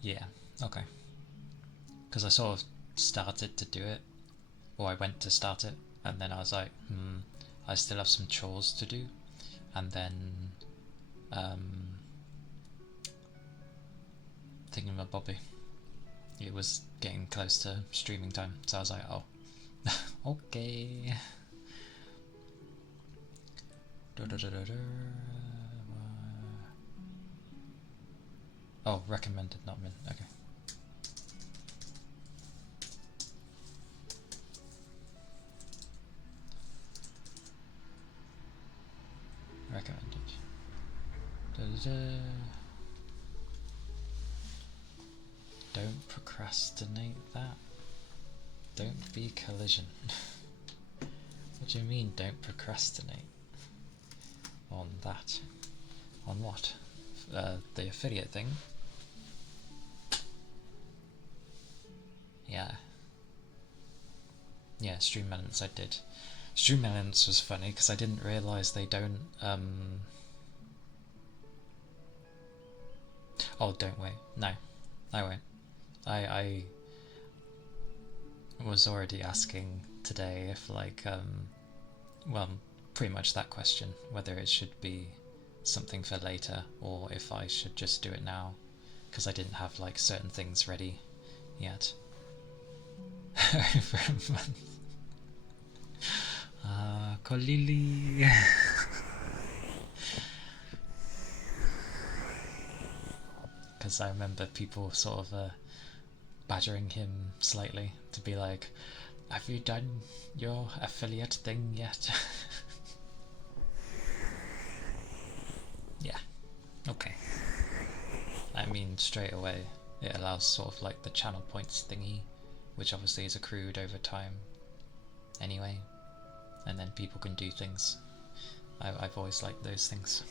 Yeah, okay. Because I sort of started to do it, or I went to start it, and then I was like, I still have some chores to do, and then thingamabobby. It was getting close to streaming time, so I was like, oh, okay. Oh, recommended, not min. Okay. Recommended. Don't procrastinate that. Don't be collision. What do you mean, don't procrastinate? On that? On what? The affiliate thing? Yeah. Yeah, Stream Elements I did. Stream Elements was funny because I didn't realise they don't, Oh, don't wait. No, I won't. I was already asking today if, like, well, pretty much that question, whether it should be something for later or if I should just do it now, because I didn't have, like, certain things ready yet. Over a month. Kolili. Because I remember people sort of badgering him slightly to be like, have you done your affiliate thing yet? Yeah, okay. I mean, straight away it allows sort of like the channel points thingy, which obviously is accrued over time anyway, and then people can do things. I've always liked those things,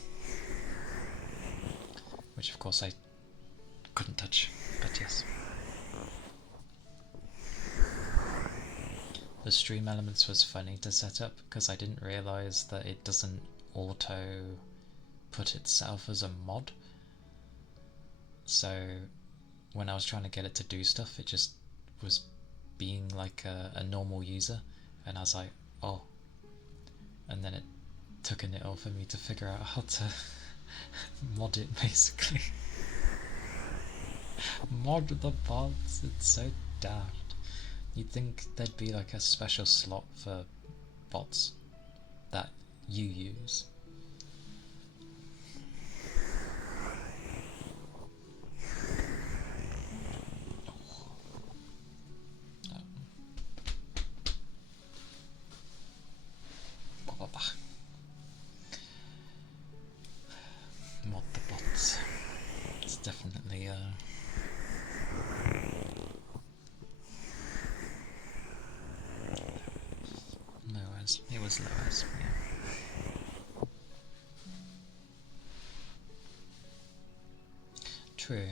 which of course I couldn't touch, but yes. The Stream Elements was funny to set up because I didn't realise that it doesn't auto put itself as a mod. So when I was trying to get it to do stuff, it just was being like a normal user, and I was like, oh. And then it took a little for me to figure out how to mod it, basically. Mod the bots, it's so daft. You'd think there'd be like a special slot for bots that you use. Mod the bots. It's definitely low-res. It was low-res, yeah. True.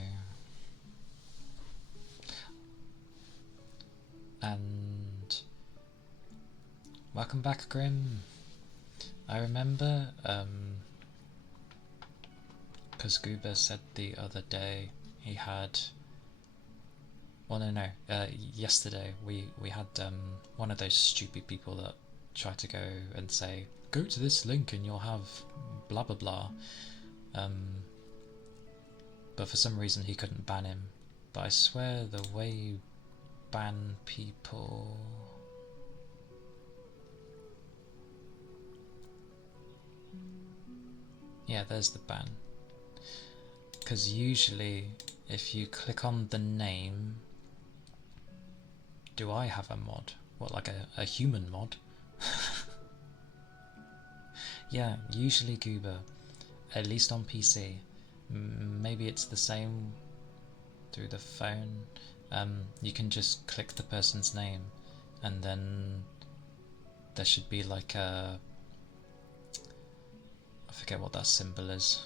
And welcome back, Grim. I remember, because Goober said the other day he had, well no, yesterday we had one of those stupid people that try to go and say, go to this link and you'll have blah blah blah, but for some reason he couldn't ban him. But I swear the way you ban people, yeah, there's the ban. Because usually if you click on the name, do I have a mod? What, like a human mod? Yeah, usually Goober, at least on PC, maybe it's the same through the phone, you can just click the person's name and then there should be like a, I forget what that symbol is,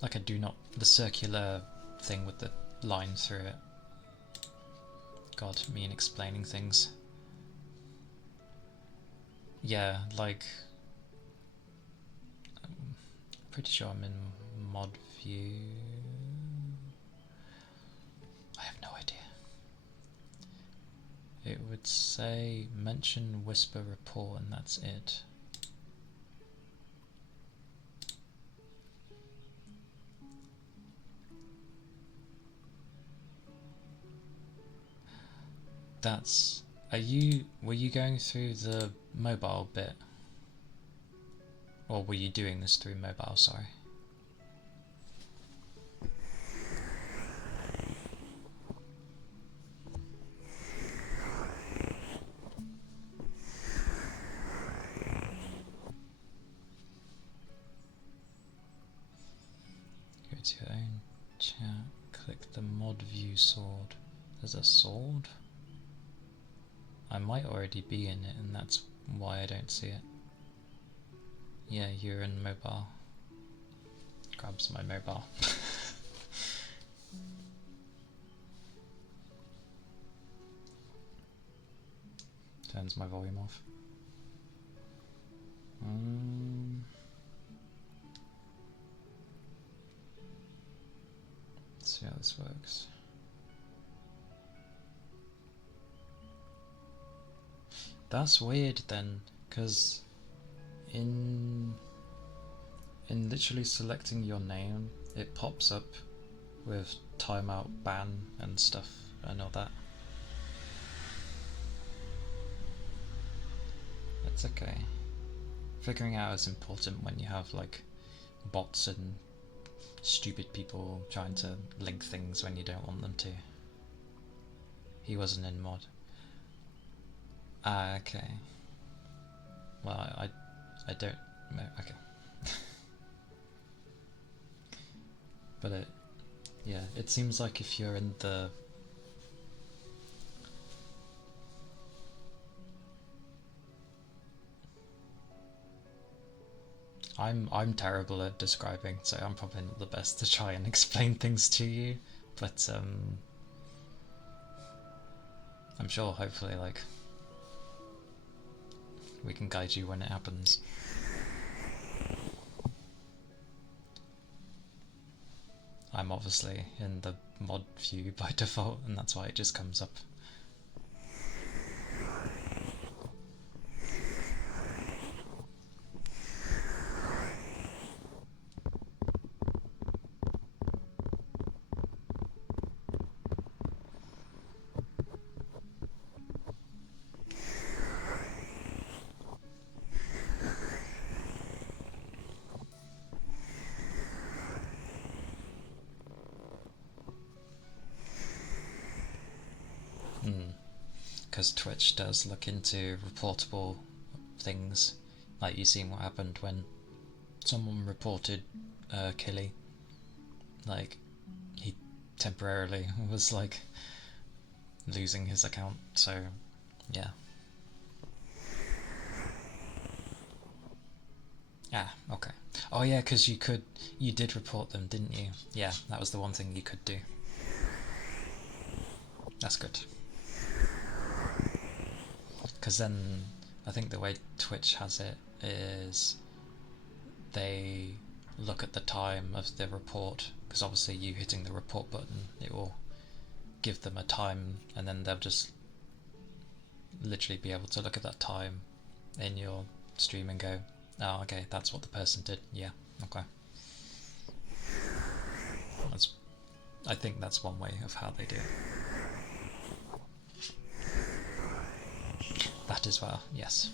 like a do not, the circular thing with the line through it. God, me and explaining things. Yeah, like, I'm pretty sure I'm in mod view. I have no idea. it would say mention whisper report and that's it. That's... were you going through the mobile bit? Or were you doing this through mobile, sorry? Go to your own chat, click the mod view sword. There's a sword? I might already be in it and that's why I don't see it. Yeah, you're in mobile. Grabs my mobile. Turns my volume off. Let's see how this works. That's weird then, because in literally selecting your name, it pops up with timeout ban and stuff and all that. It's okay. Figuring out is important when you have like bots and stupid people trying to link things when you don't want them to. He wasn't in mod. Ah, okay. Well, I don't know. Okay. But yeah, it seems like if you're in the... I'm terrible at describing, so I'm probably not the best to try and explain things to you, but I'm sure hopefully like we can guide you when it happens. I'm obviously in the mod view by default, and that's why it just comes up. Because Twitch does look into reportable things, like you seen what happened when someone reported Calia. Like, he temporarily was like losing his account, so yeah. Ah, okay. Oh yeah, because you did report them, didn't you? Yeah, that was the one thing you could do. That's good. Because then I think the way Twitch has it is they look at the time of the report, because obviously you hitting the report button, it will give them a time, and then they'll just literally be able to look at that time in your stream and go, oh okay, that's what the person did. Yeah, okay. I think that's one way of how they do it. That as well, yes.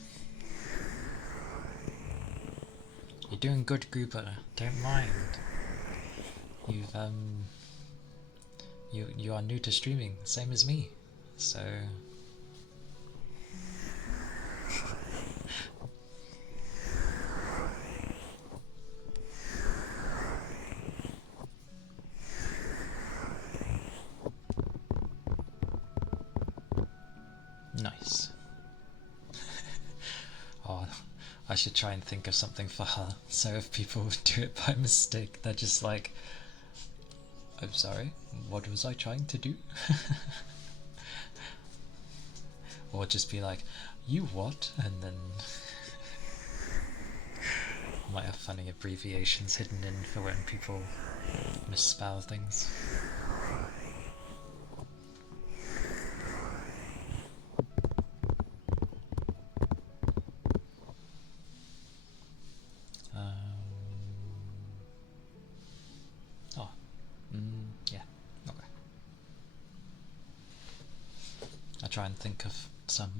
You're doing good, Grouper. Don't mind. You are new to streaming, same as me. So nice. Oh, I should try and think of something for her, so if people do it by mistake, they're just like, I'm sorry, what was I trying to do? Or just be like, you what? And then might have funny abbreviations hidden in for when people misspell things. try and think of some.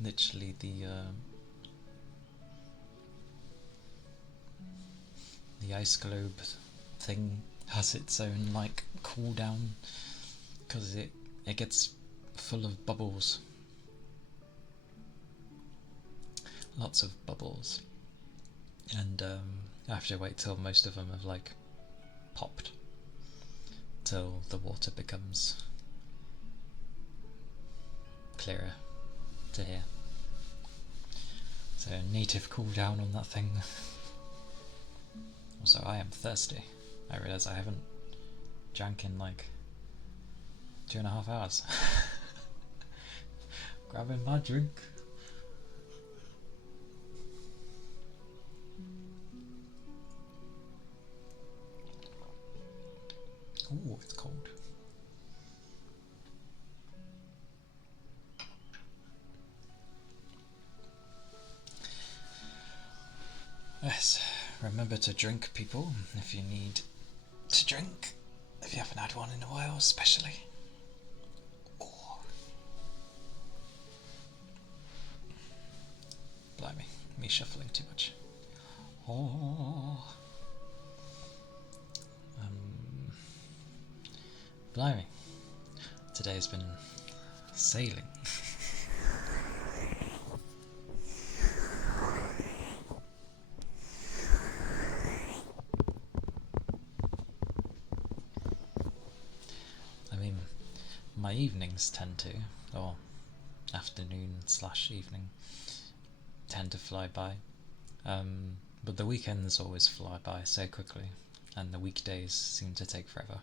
Literally the ice globe thing has its own like cooldown because it gets full of bubbles, lots of bubbles, and I have to wait till most of them have like popped till the water becomes clearer to hear. So native cooldown on that thing. Also, I am thirsty. I realise I haven't drank in like 2.5 hours. Grabbing my drink. Ooh, it's cold. Yes, remember to drink, people, if you need to drink, if you haven't had one in a while, especially. Oh. Blimey, me shuffling too much. Oh. Blimey, today's been sailing. my evenings tend to, or afternoon/evening, tend to fly by. But the weekends always fly by so quickly, and the weekdays seem to take forever.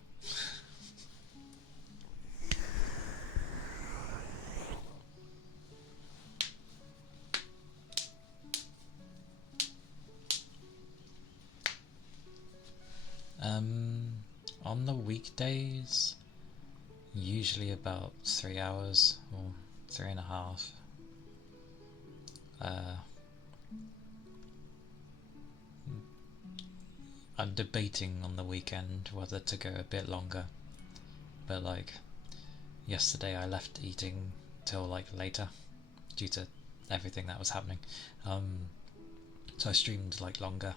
On the weekdays, usually about 3 hours or 3.5. I'm debating on the weekend whether to go a bit longer, but like yesterday I left eating till like later due to everything that was happening. So I streamed like longer,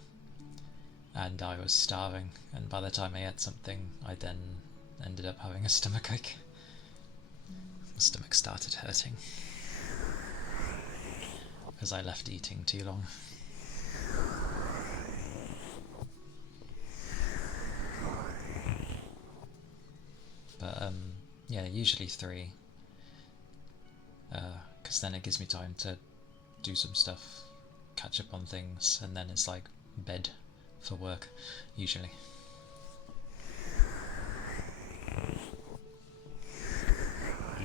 and I was starving, and by the time I ate something I then ended up having a stomachache. My stomach started hurting because I left eating too long. But yeah, usually 3, because then it gives me time to do some stuff, catch up on things, and then it's like bed for work, usually.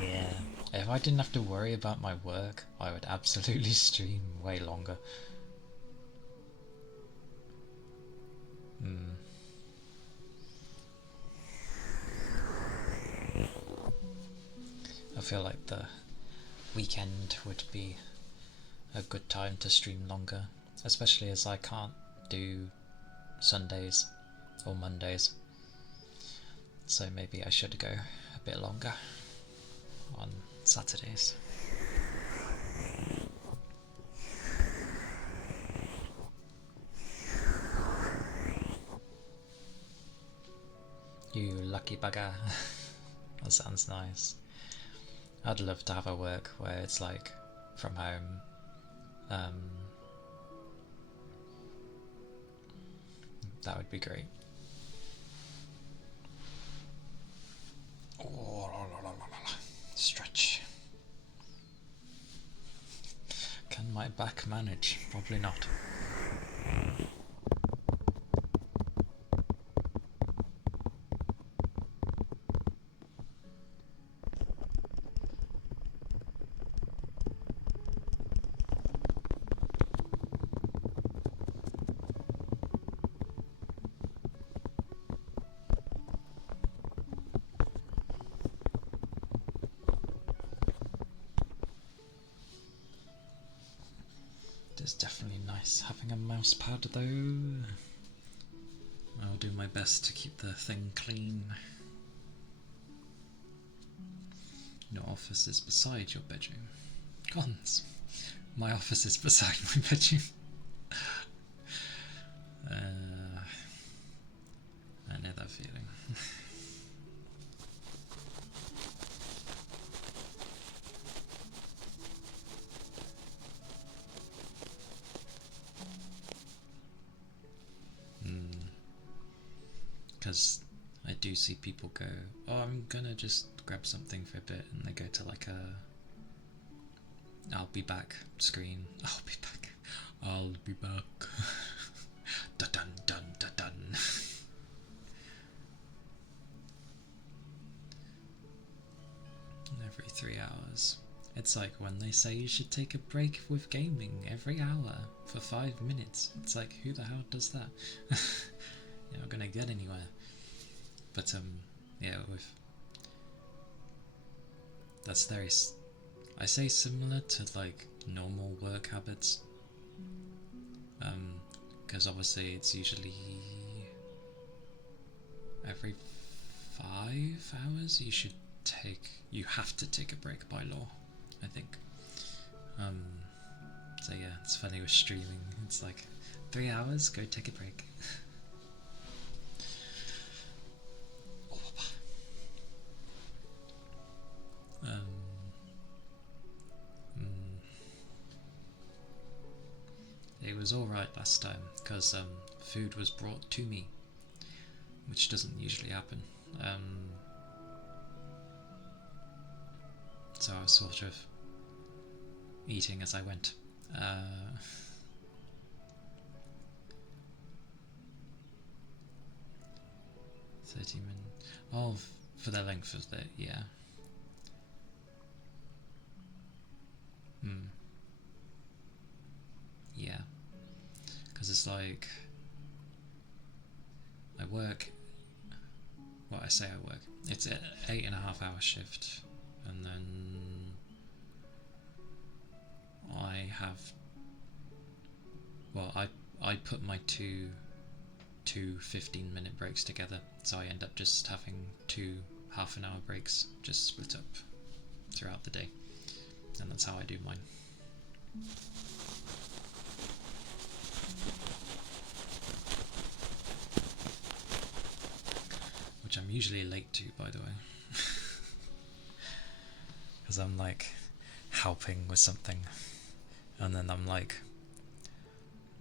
Yeah, if I didn't have to worry about my work, I would absolutely stream way longer. I feel like the weekend would be a good time to stream longer, especially as I can't do Sundays or Mondays, so maybe I should go a bit longer on Saturdays. You lucky bugger. That sounds nice. I'd love to have a work where it's like from home. That would be great. Oh, stretch. Can my back manage? Probably not. It's definitely nice having a mouse pad though. I'll do my best to keep the thing clean. Your office is beside your bedroom. Cons. My office is beside my bedroom. I know that feeling. Because I do see people go, oh, I'm gonna just grab something for a bit, and they go to like a I'll be back screen. I'll be back. I'll be back. Dun dun dun dun dun. Every 3 hours. It's like when they say you should take a break with gaming every hour for 5 minutes. It's like, who the hell does that? You're not gonna get anywhere. But yeah, with that's very. I say similar to like normal work habits. Because obviously it's usually every 5 hours you have to take a break by law, I think. So yeah, it's funny with streaming. It's like 3 hours, go take a break. It was alright last time because food was brought to me, which doesn't usually happen. so I was sort of eating as I went. 30 minutes. Oh, for the length of the, yeah. Yeah. Because it's like, I work, well, I say I work, it's an 8.5 hour shift, and then I have, well, I put my two 15-minute breaks together, so I end up just having 2 half-an-hour breaks, just split up throughout the day, and that's how I do mine. Which I'm usually late to, by the way, because I'm like helping with something, and then I'm like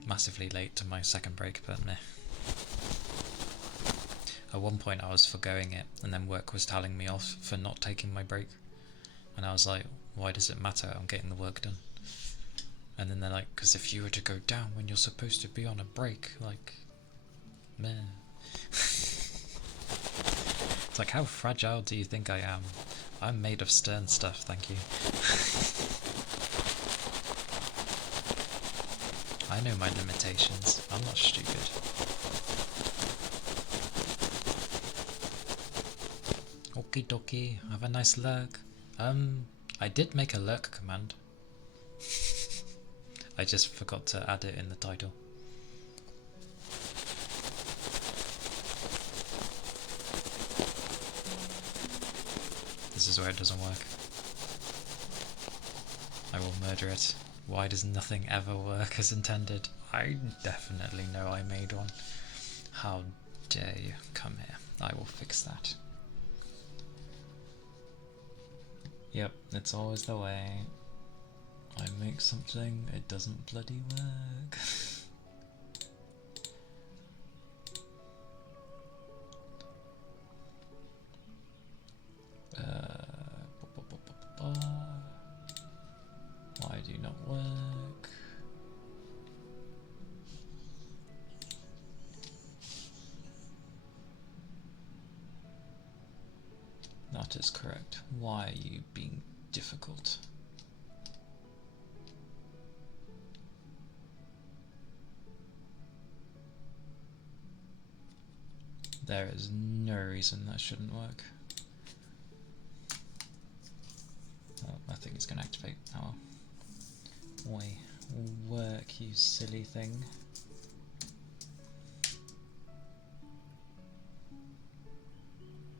massively late to my second break, but meh. At one point I was forgoing it, and then work was telling me off for not taking my break, and I was like, why does it matter? I'm getting the work done. And then they're like, because if you were to go down when you're supposed to be on a break, like, meh. It's like, how fragile do you think I am? I'm made of stern stuff, thank you. I know my limitations. I'm not stupid. Okie dokie, have a nice lurk. I did make a lurk command. I just forgot to add it in the title. This is where it doesn't work. I will murder it. Why does nothing ever work as intended? I definitely know I made one. How dare you? Come here. I will fix that. Yep, it's always the way. I make something, it doesn't bloody work. Why do you not work? That is correct. Why are you being difficult? There is no reason that shouldn't work. Oh, I think it's going to activate. Oh, why work, you silly thing.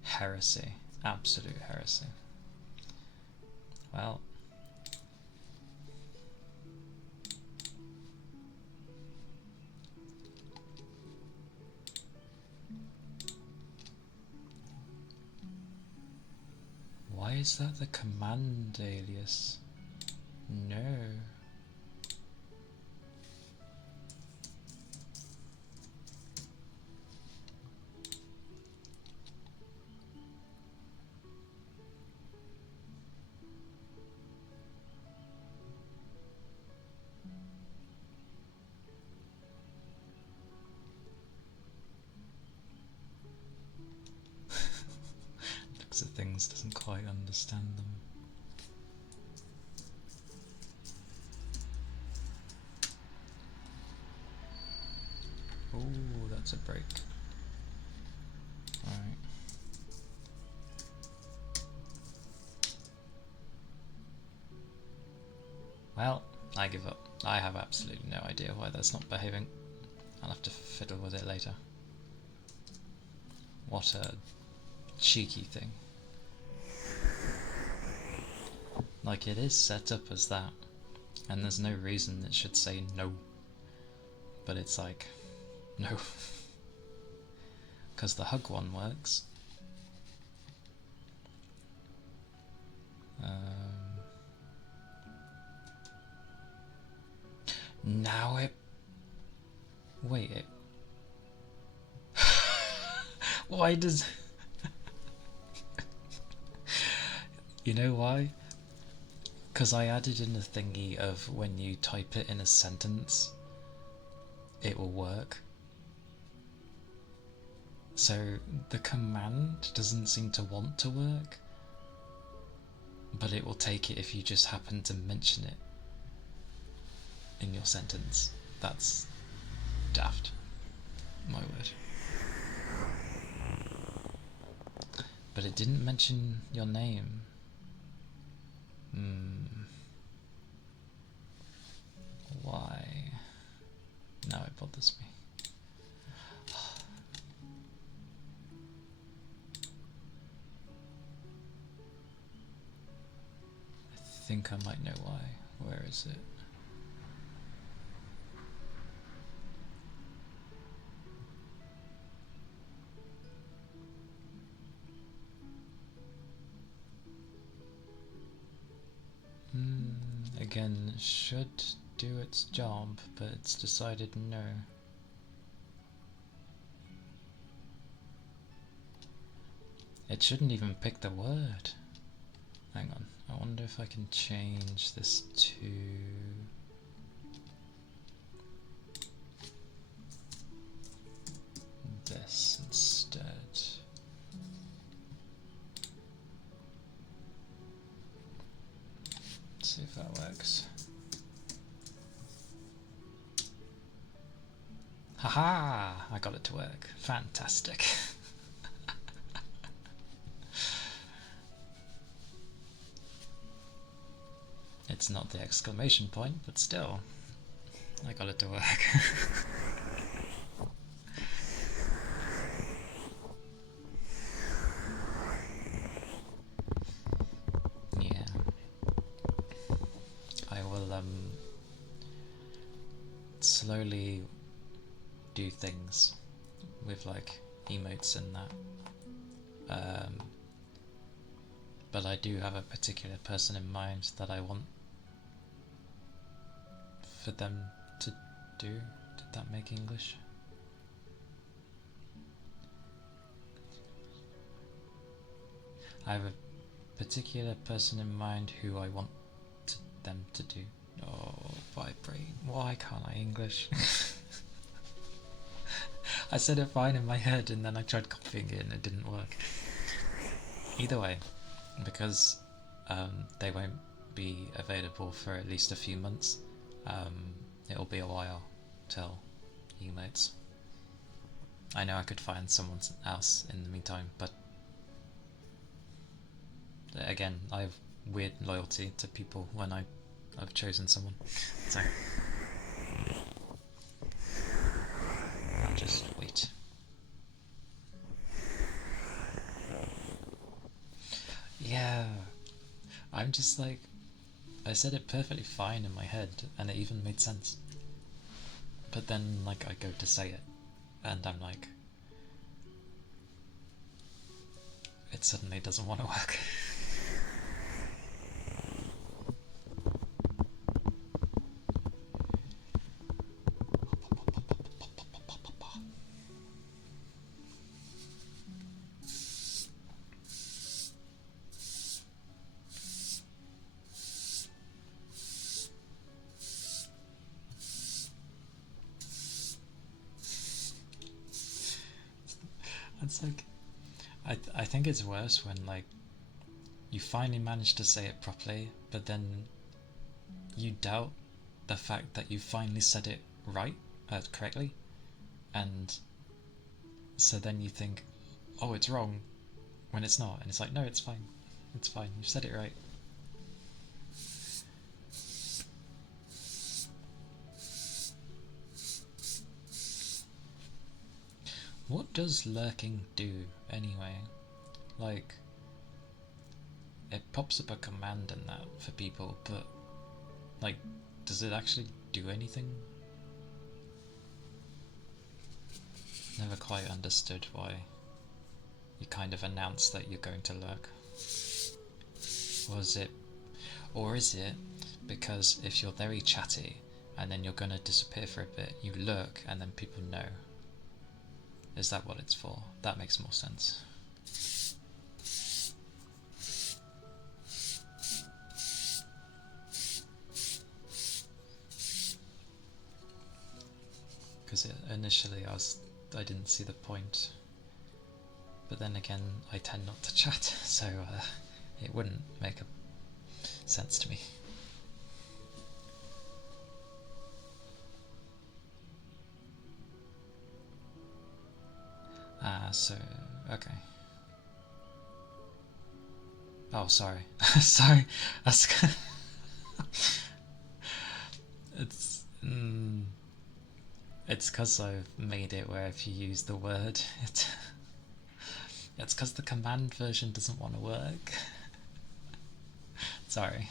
Heresy. Absolute heresy. Well. Why is that the command alias? No. Looks at things, doesn't quite understand them. Oh, that's a break. Alright. Well, I give up. I have absolutely no idea why that's not behaving. I'll have to fiddle with it later. What a cheeky thing. Like, it is set up as that, and there's no reason it should say no. But it's like, no. Because the hug one works. Now it... Wait, it... Why does... You know why? Because I added in a thingy of when you type it in a sentence, it will work. So the command doesn't seem to want to work, but it will take it if you just happen to mention it in your sentence. That's daft. My word. But it didn't mention your name. Why? Now it bothers me. I think I might know why. Where is it? Again, should do its job, but it's decided no. It shouldn't even pick the word. Hang on, I wonder if I can change this to... this instead. Let's see if that works. Haha! I got it to work. Fantastic. It's not the exclamation point, but still, I got it to work. Yeah. I will slowly do things with like emotes and that. But I do have a particular person in mind that I want for them to do. Did that make English? I have a particular person in mind who I want them to do. Oh, my brain. Why can't I English? I said it fine in my head and then I tried copying it and it didn't work. Either way, because they won't be available for at least a few months, it'll be a while till emotes. I know I could find someone else in the meantime, but again, I have weird loyalty to people when I've chosen someone. So I'll just wait. Yeah, I'm just like, I said it perfectly fine in my head and it even made sense. But then like I go to say it and I'm like, it suddenly doesn't want to work. It's like, I think it's worse when like you finally manage to say it properly, but then you doubt the fact that you finally said it right, correctly, and so then you think, oh, it's wrong, when it's not, and it's like, no, it's fine, you said it right. What does lurking do anyway? Like, it pops up a command in that for people, but like, does it actually do anything? Never quite understood why you kind of announce that you're going to lurk. Or is it because if you're very chatty and then you're going to disappear for a bit, you lurk and then people know? Is that what it's for? That makes more sense. because initially I didn't see the point, but then again I tend not to chat, so it wouldn't make sense to me. So okay. Oh, sorry. Sorry. It's it's because I've made it where if you use the word, it's because the command version doesn't want to work. Sorry.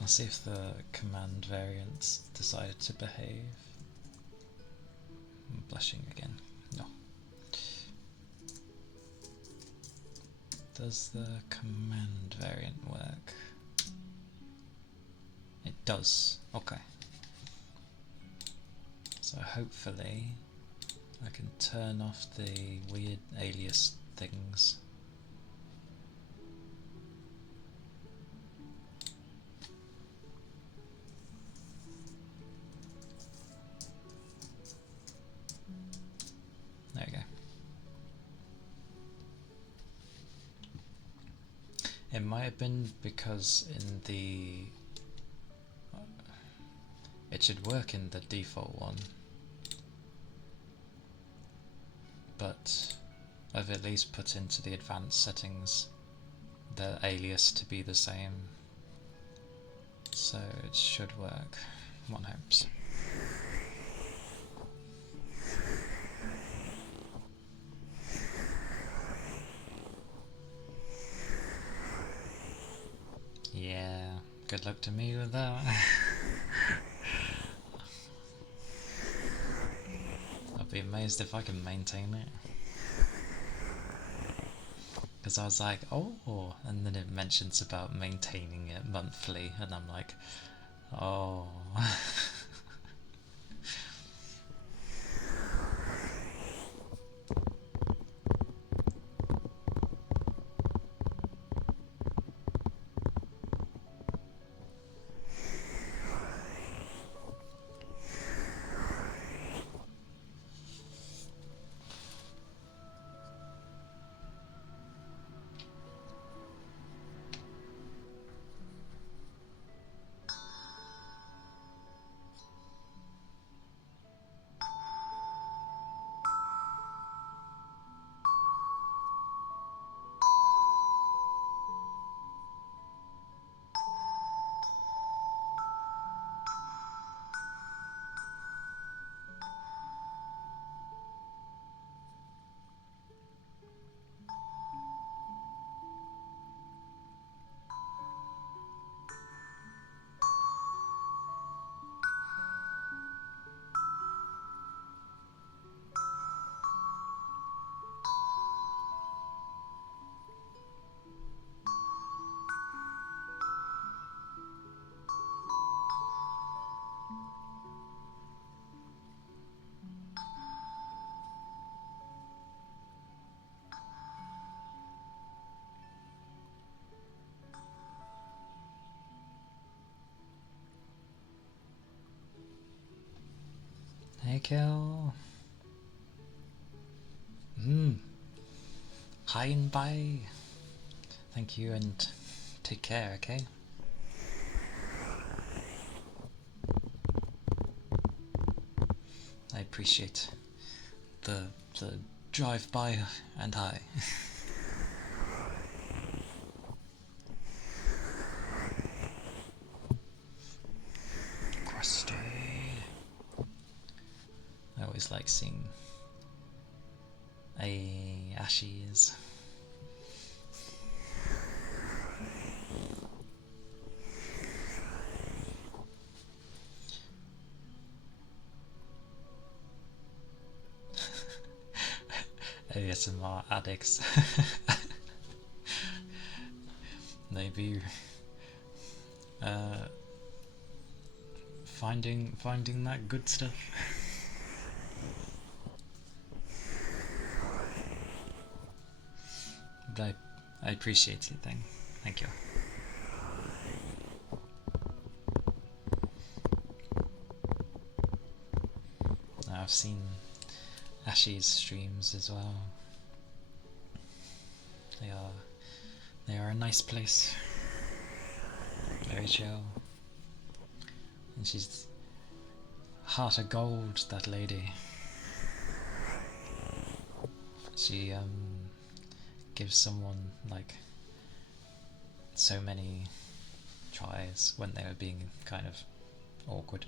I'll see if the command variants decided to behave. I'm blushing again. No. Does the command variant work? It does. Okay. So hopefully I can turn off the weird alias things. There you go. It might have been because it should work in the default one, but I've at least put into the advanced settings the alias to be the same, so it should work. One hopes. Yeah, good luck to me with that. I'll be amazed if I can maintain it. Because I was like, oh, and then it mentions about maintaining it monthly, and I'm like, oh. Hey, Kel. Hi and bye. Thank you and take care, okay? I appreciate the drive by and hi. Crusty. I always like seeing Ashies. ASMR addicts. Maybe finding that good stuff. But I appreciate it. Thank you. I've seen Ashy's streams as well. They are a nice place. Very chill. And she's heart of gold, that lady. She gives someone like so many tries when they were being kind of awkward.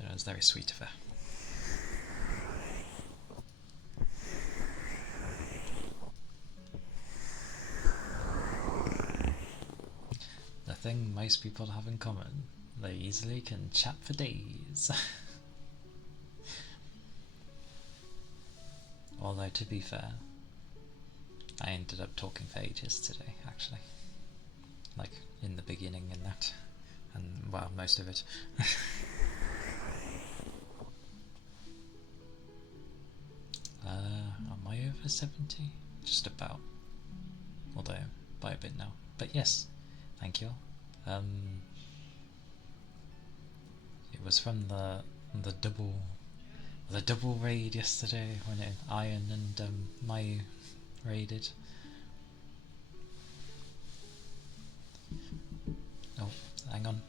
It was very sweet of her. The thing most people have in common, they easily can chat for days. Although, to be fair, I ended up talking for ages today, actually. Like, in the beginning and that. And, well, most of it. Am I over 70? Just about. Although, by a bit now. But yes, thank you. It was from the double raid yesterday when Iron and Mayu raided. Oh, hang on.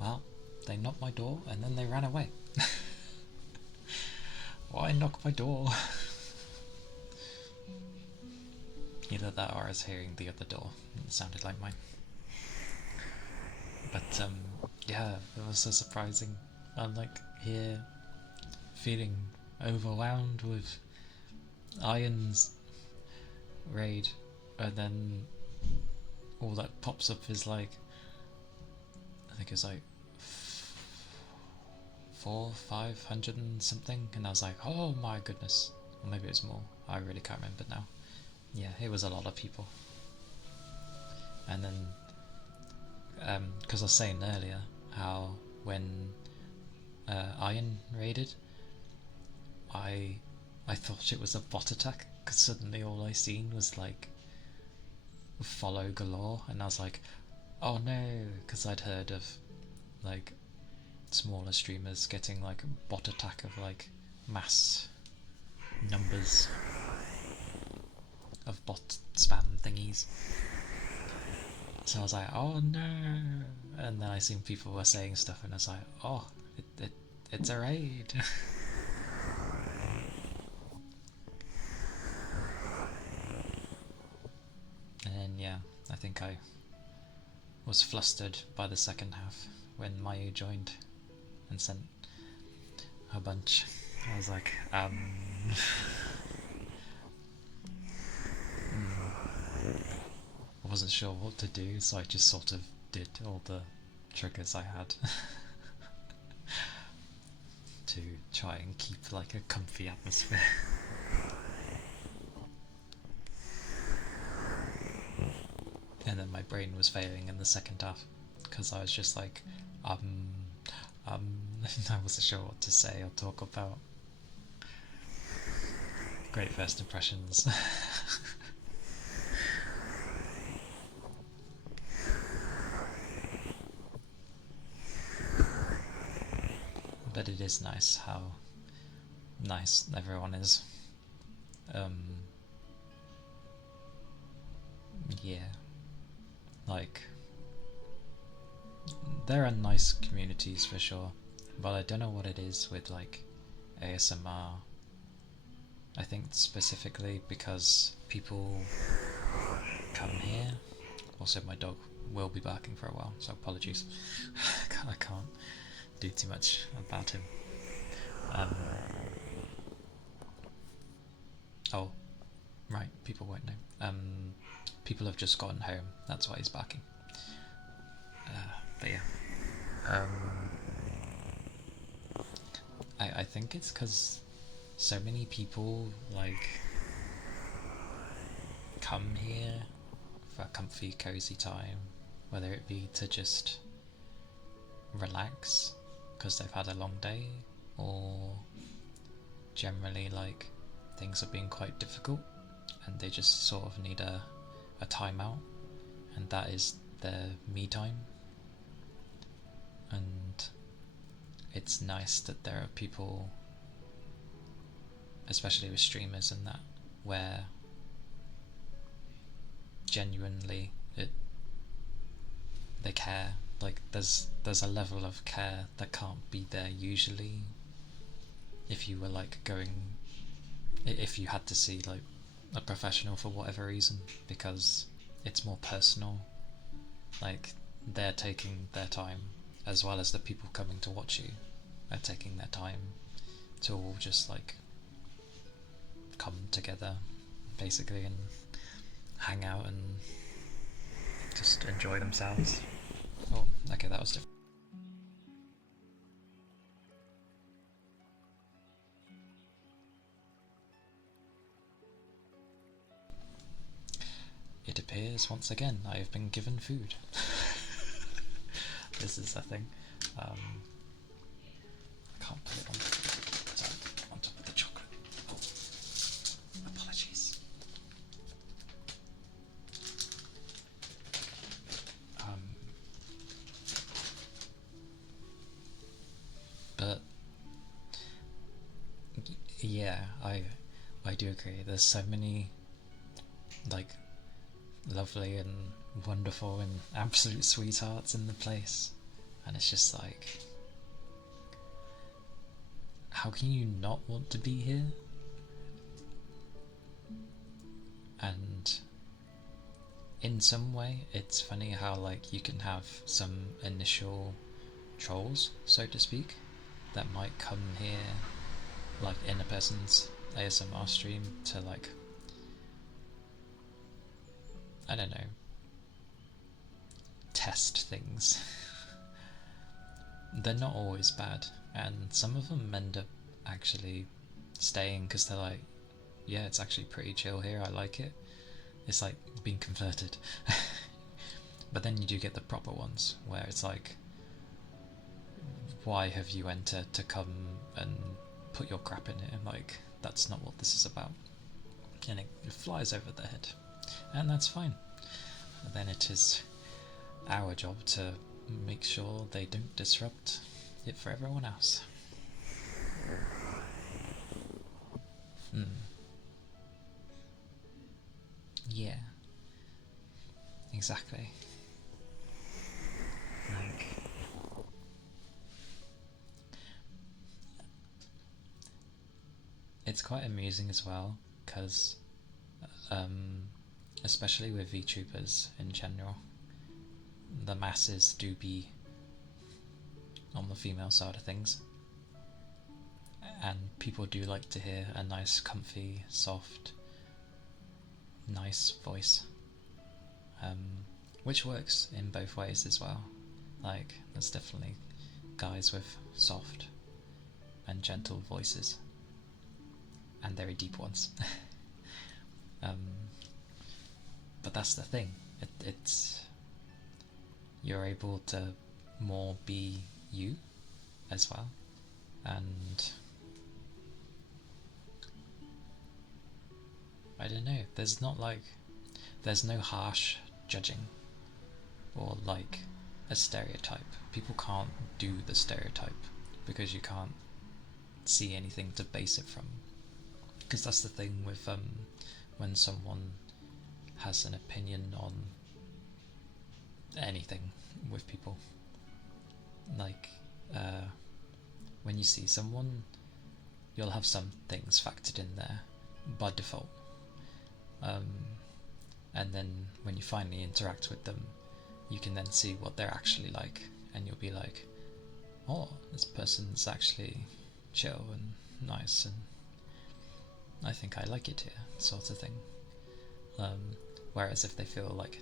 Well, they knocked my door and then they ran away. Why knock my door? Either that or I was hearing the other door and it sounded like mine. But yeah, it was so surprising. I'm like here feeling overwhelmed with Iron's raid, and then all that pops up is like, I think it's like 500 and something, and I was like, oh my goodness. Or maybe it was more, I really can't remember now. Yeah, it was a lot of people. And then because I was saying earlier how when Iron raided, I thought it was a bot attack, because suddenly all I seen was like follow galore, and I was like, oh no, because I'd heard of like smaller streamers getting like a bot attack of like mass numbers of bot spam thingies. So I was like, oh no, and then I seen people were saying stuff, and I was like, oh, it's a raid. And then yeah, I think I was flustered by the second half when Mayu joined and sent a bunch. I was like, I wasn't sure what to do, so I just sort of did all the triggers I had to try and keep like a comfy atmosphere. And then my brain was failing in the second half because I was just like, I wasn't sure what to say or talk about. Great first impressions. But it is nice how nice everyone is. Yeah. Like, there are nice communities for sure, but I don't know what it is with like ASMR I think specifically because people come here. Also, my dog will be barking for a while, so apologies. I can't do too much about him. Oh, right, people won't know. People have just gotten home, that's why he's barking. But yeah. I think it's because so many people, like, come here for a comfy, cozy time, whether it be to just relax because they've had a long day, or generally, like, things have been quite difficult and they just sort of need a time out, and that is their me time. And it's nice that there are people, especially with streamers and that, where genuinely they care. Like, there's a level of care that can't be there usually if you were like if you had to see like a professional for whatever reason, because it's more personal. Like, they're taking their time, as well as the people coming to watch you are taking their time to all just like come together basically and hang out and just enjoy themselves. Oh, okay, that was different. It appears once again I have been given food. This is a thing. I can't put it on top of the chocolate. Oh, apologies. But yeah, I do agree. There's so many like lovely and wonderful and absolute sweethearts in the place, and it's just like, how can you not want to be here? And in some way it's funny how like you can have some initial trolls, so to speak, that might come here like in a person's ASMR stream to like, I don't know, test things. They're not always bad, and some of them end up actually staying because they're like, yeah, it's actually pretty chill here, I like it. It's like being converted. But then you do get the proper ones where it's like, why have you entered to come and put your crap in it? Like, that's not what this is about. And it flies over their head, and that's fine. And then it is our job to make sure they don't disrupt it for everyone else. Yeah, exactly. Like, it's quite amusing as well, because especially with VTubers in general, the masses do be on the female side of things, and people do like to hear a nice, comfy, soft, nice voice, which works in both ways as well. Like, there's definitely guys with soft and gentle voices, and very deep ones. But that's the thing, it's you're able to more be you as well, and I don't know, there's no harsh judging or like a stereotype. People can't do the stereotype because you can't see anything to base it from. Because that's the thing with when someone has an opinion on anything with people, like when you see someone, you'll have some things factored in there, by default. And then when you finally interact with them, you can then see what they're actually like, and you'll be like, oh, this person's actually chill and nice, and I think I like it here, sort of thing. Whereas if they feel like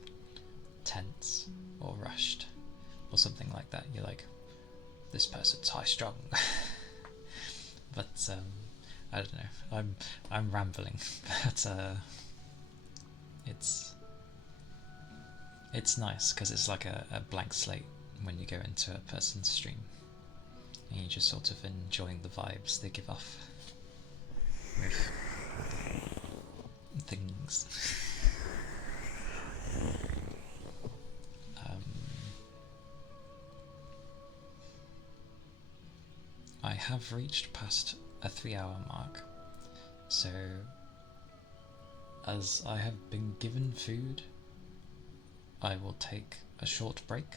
tense or rushed or something like that, you're like, this person's high strung. But I don't know. I'm rambling, but it's nice because it's like a blank slate when you go into a person's stream, and you're just sort of enjoying the vibes they give off with things. I have reached past a 3-hour mark, so as I have been given food, I will take a short break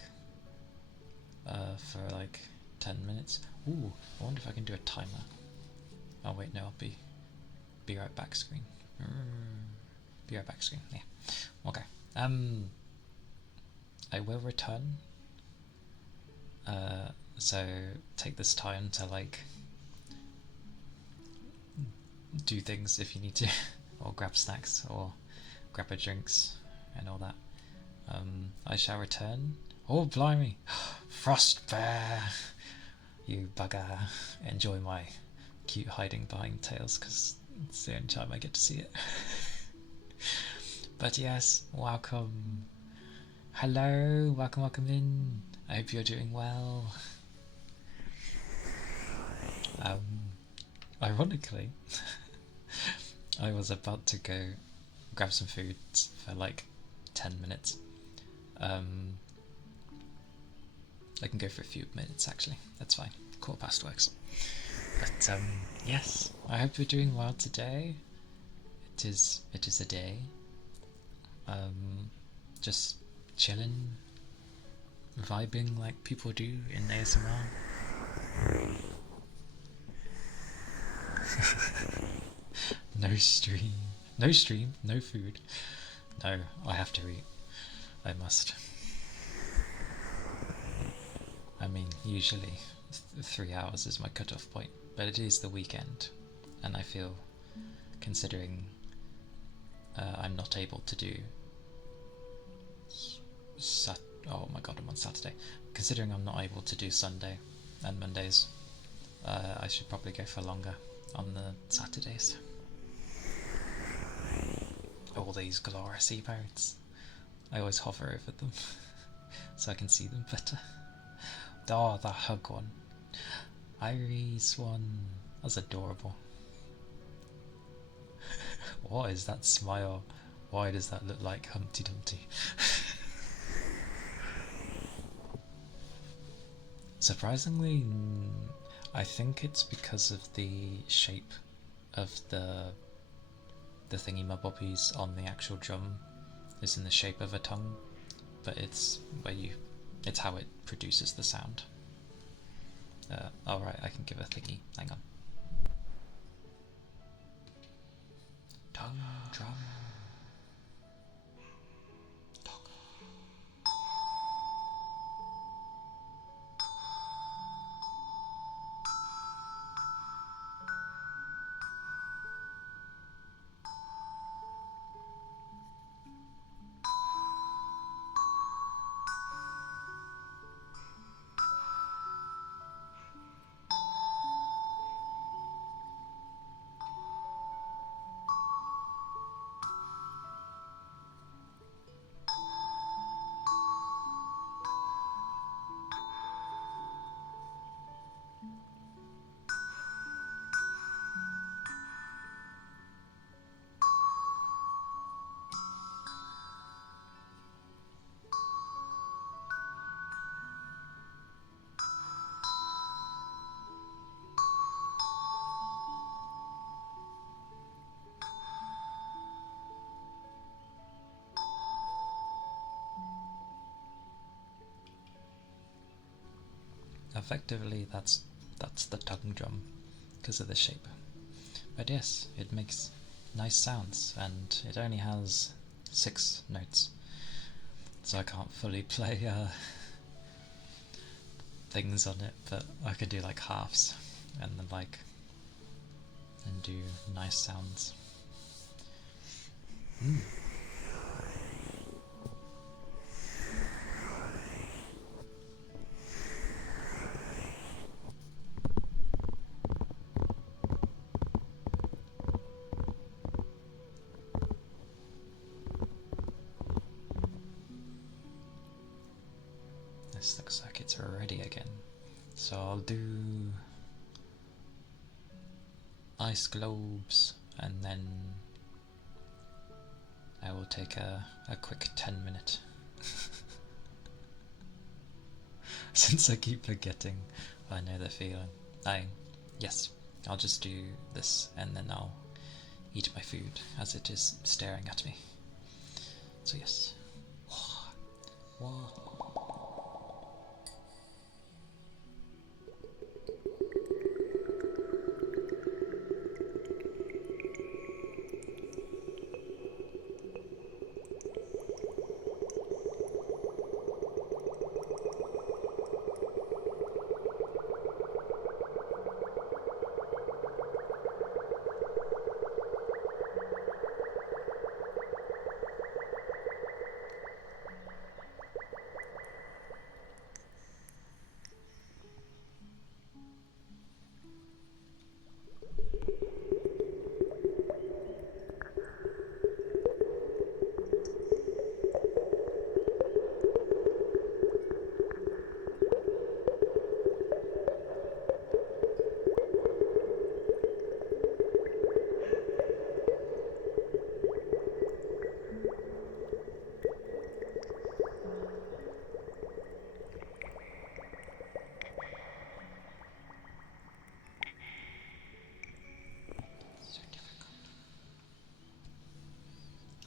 for like 10 minutes. Ooh, I wonder if I can do a timer. Oh wait, no, I'll be right back screen. Be right back screen, yeah. Okay. I will return. So take this time to like do things if you need to, or grab snacks, or grab a drinks and all that. I shall return. Oh blimey, Frost Bear, you bugger! Enjoy my cute hiding behind tails because it's the only time I get to see it. But yes, welcome. Hello, welcome in. I hope you're doing well. Ironically, I was about to go grab some food for like 10 minutes. I can go for a few minutes actually, that's fine. 1/4 works. But yes, I hope you're doing well today. It is a day. Just chilling, vibing like people do in ASMR. No stream, no food. No, I have to eat. I must. I mean, usually 3 hours is my cutoff point, but it is the weekend, and I feel, considering I'm not able to do oh my god, I'm on Saturday. Considering I'm not able to do Sunday and Mondays, I should probably go for longer on the Saturdays. All these glorious emotes. I always hover over them so I can see them better. Oh, the hug one. Iris one. That's adorable. What is that smile? Why does that look like Humpty Dumpty? Surprisingly, I think it's because of the shape of the thingy-mabobbies on the actual drum is in the shape of a tongue, but it's how it produces the sound. Alright, I can give a thingy. Hang on. Tongue drum. Effectively, that's the tongue drum because of the shape. But yes, it makes nice sounds, and it only has 6 notes, so I can't fully play things on it, but I could do like halves and then and do nice sounds. This looks like it's ready again. So I'll do ice globes, and then I will take a quick 10-minute. Since I keep forgetting, I know the feeling. Yes, I'll just do this and then I'll eat my food as it is staring at me. So yes. Whoa.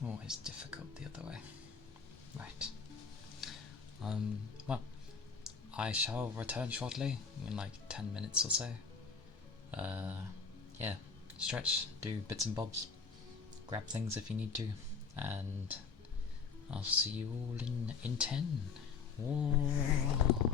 Always difficult the other way. Right. Well, I shall return shortly, in like 10 minutes or so. Yeah, stretch, do bits and bobs, grab things if you need to, and I'll see you all in 10. Whoa.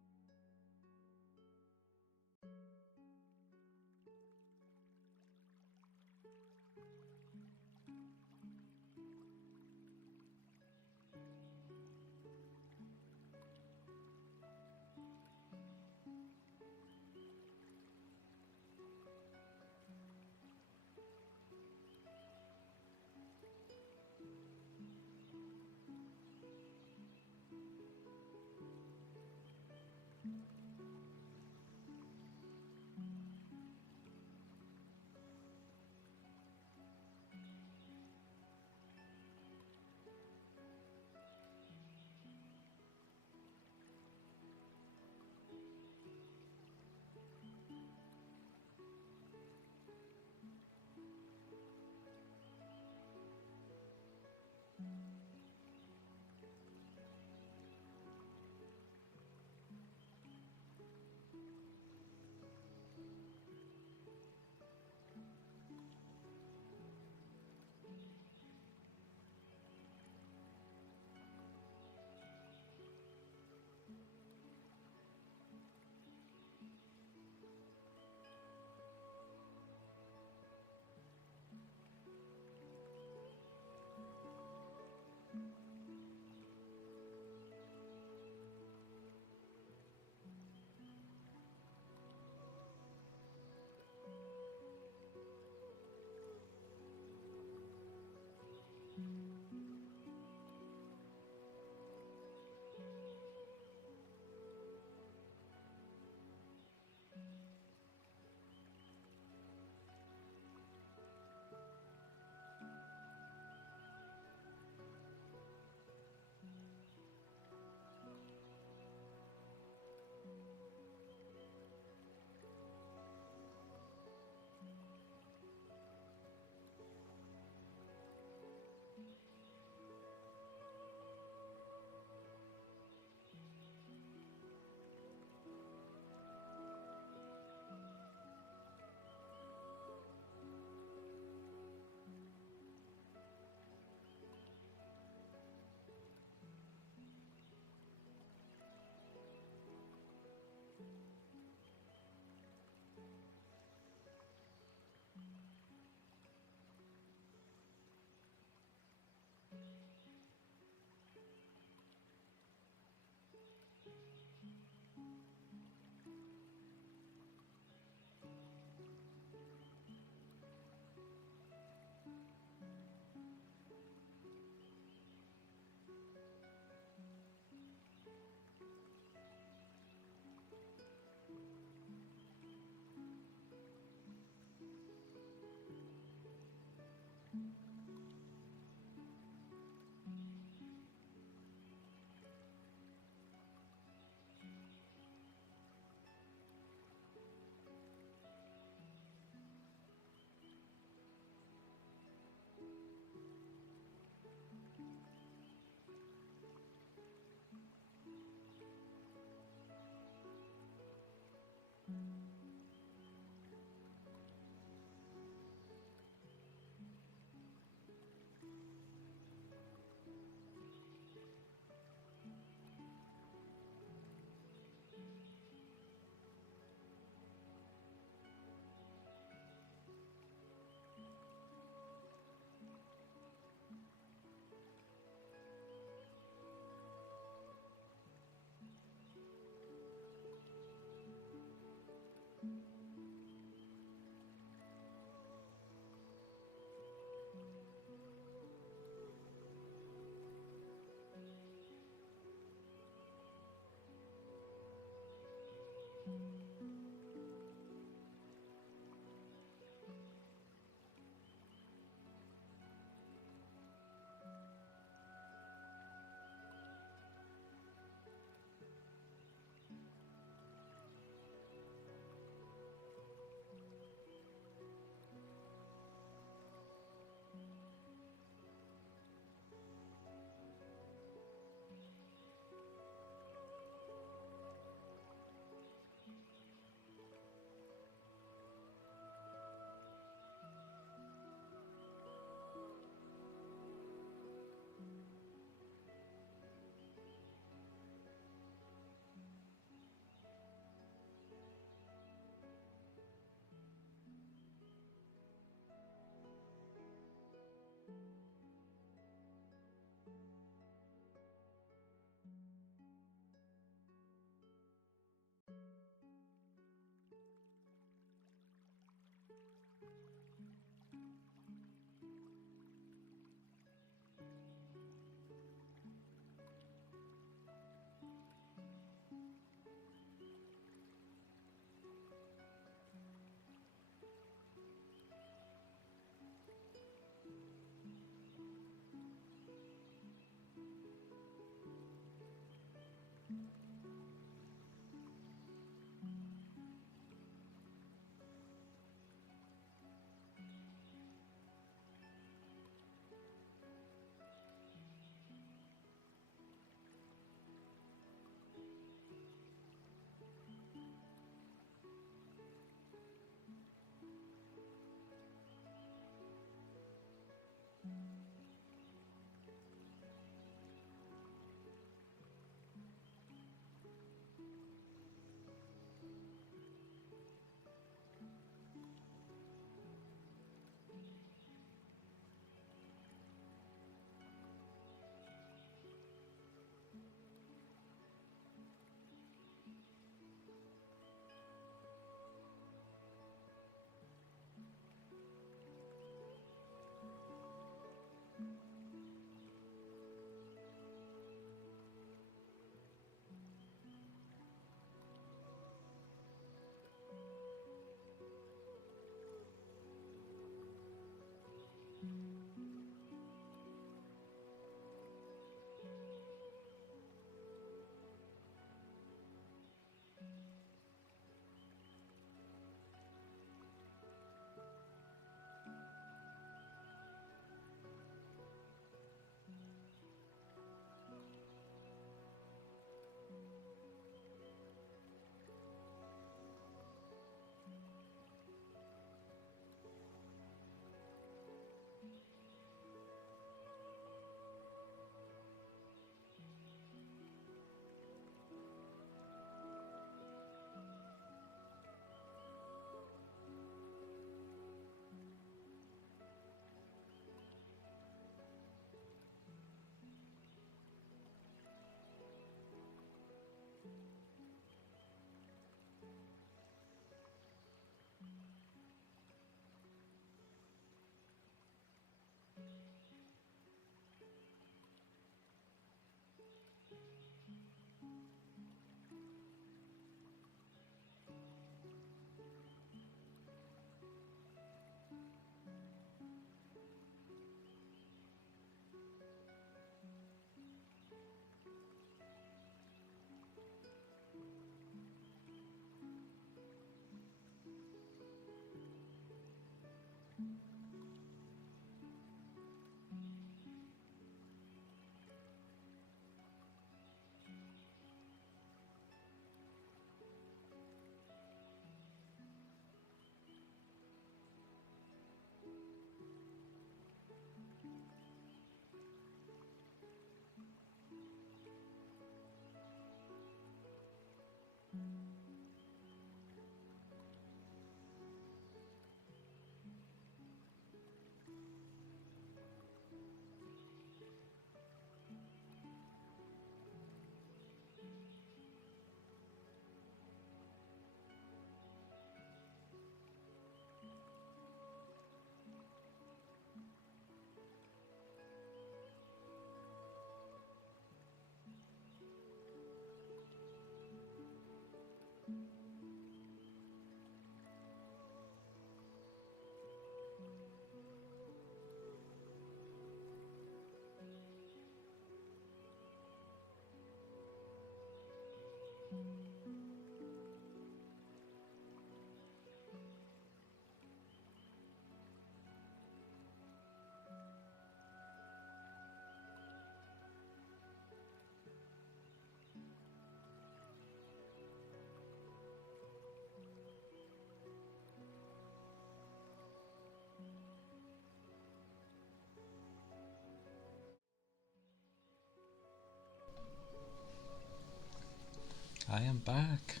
I am back.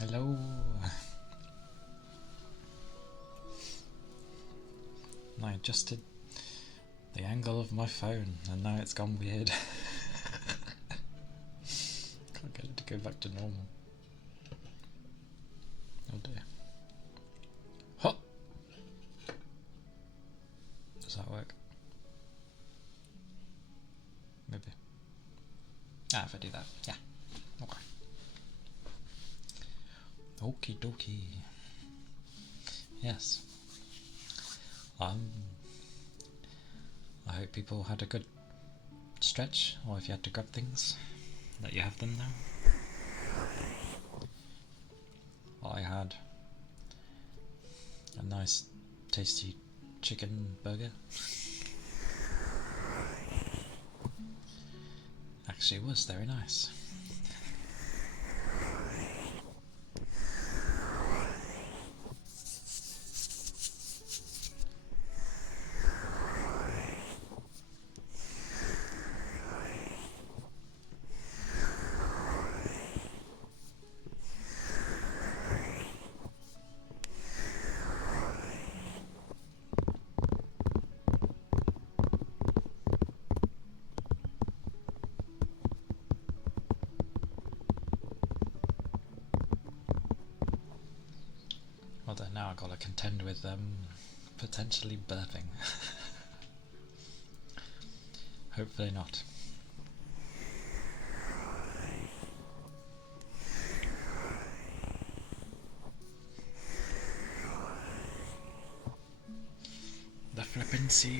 Hello. I adjusted the angle of my phone and now it's gone weird. Can't get it to go back to normal. Oh dear. Huh. Does that work? Maybe. Ah, if I do that, yeah. Okay. Okie dokie. Yes. I hope people had a good stretch, or if you had to grab things, that you have them now. I had a nice tasty chicken burger. Actually, it was very nice. Although now I've got to contend with potentially burping. Hopefully not. The flippin' seal.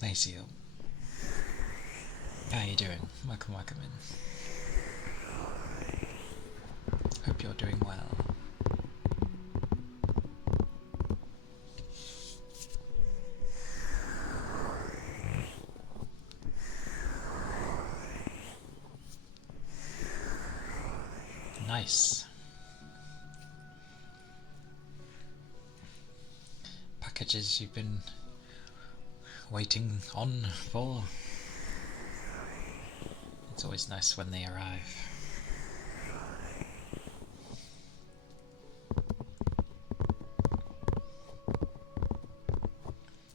Hey seal. How you doing? Welcome in. Hope you're doing well. Nice. Packages you've been waiting on for. It's always nice when they arrive.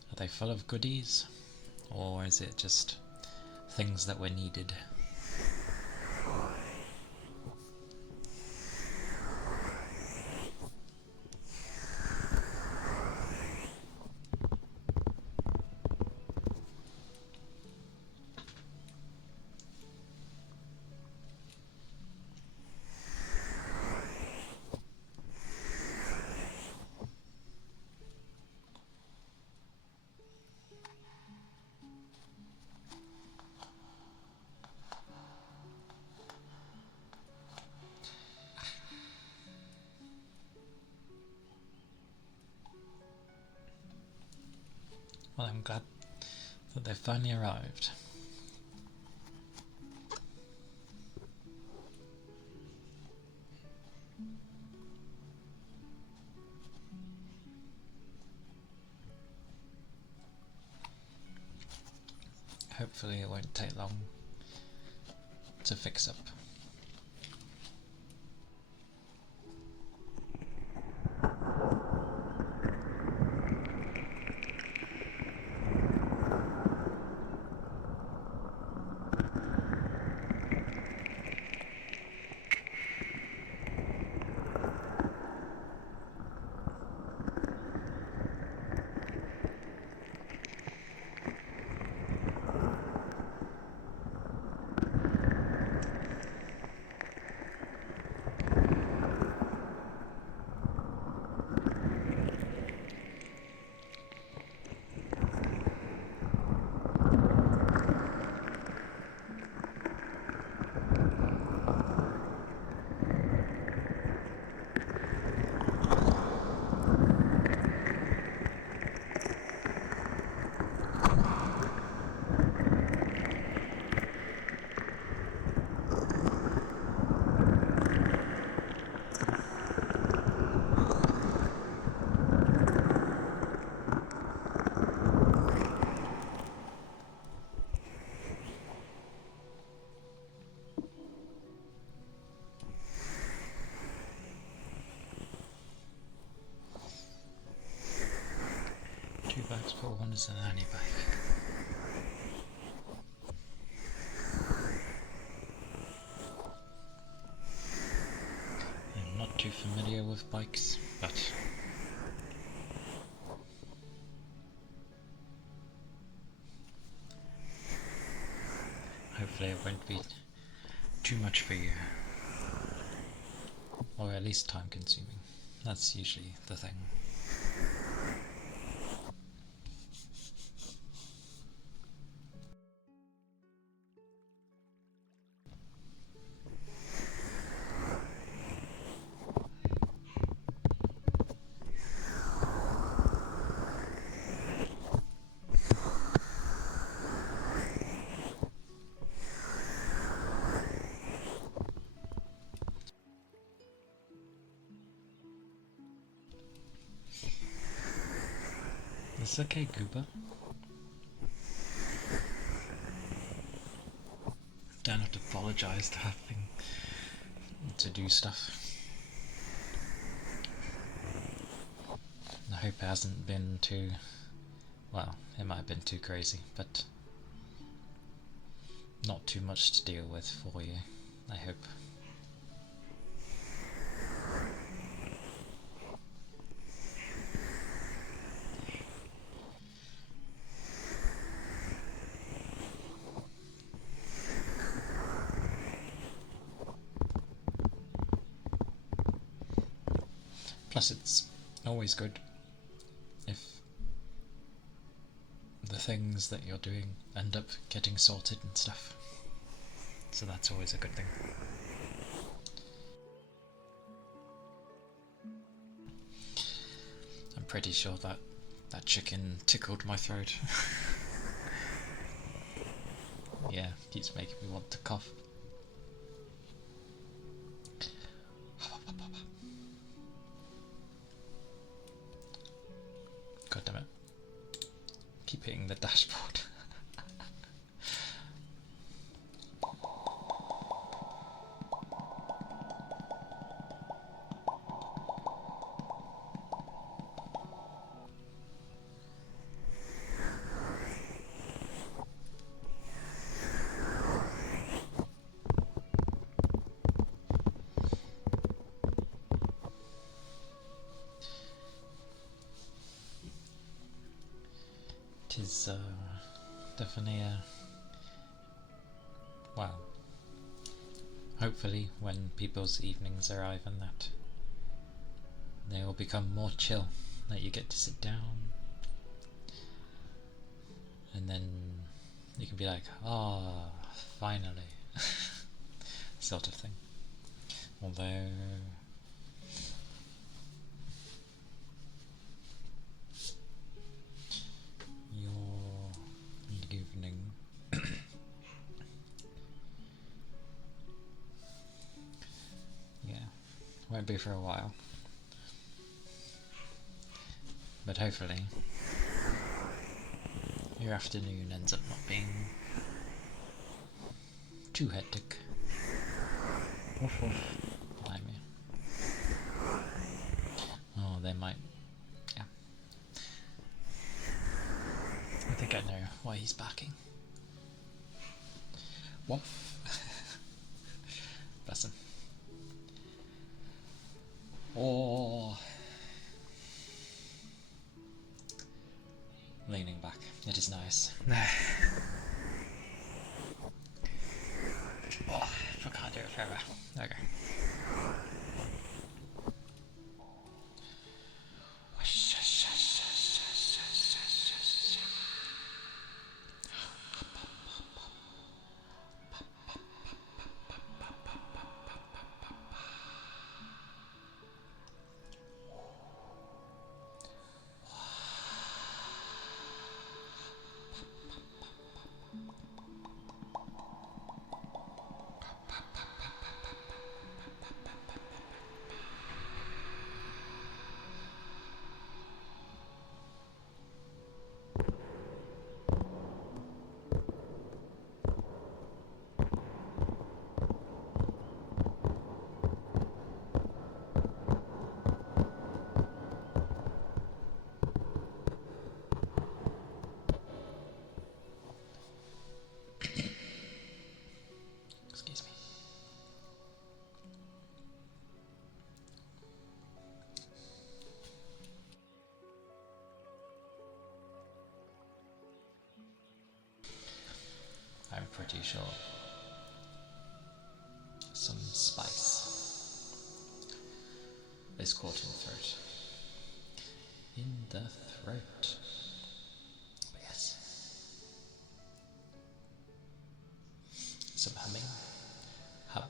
Are they full of goodies? Or is it just things that were needed? Well, I'm glad that they've finally arrived. Hopefully it won't take long to fix up. Two bags per one is an Annie bag. I'm not too familiar with bikes, but hopefully it won't be too much for you. Or at least time consuming. That's usually the thing. It's okay, Goober. Don't have to apologise to having to do stuff. I hope it hasn't been too... well, it might have been too crazy, but not too much to deal with for you, I hope. Plus, it's always good if the things that you're doing end up getting sorted and stuff. So that's always a good thing. I'm pretty sure that chicken tickled my throat. Yeah, keeps making me want to cough. God damn it. Keep hitting the dashboard. Tis definitely well, hopefully when people's evenings arrive and that they will become more chill, that you get to sit down and then you can be like, oh, finally, sort of thing. Although your evening yeah, won't be for a while, but hopefully your afternoon ends up not being too hectic. Blimey. Oh, they might. Yeah. I think I know why he's barking. Woof. Bless him. Oh. Leaning back. It is nice. Oh, I can't do it forever. Okay. Excuse me. I'm pretty sure some spice is caught in the throat. In the throat. But yes. Some humming. Hum.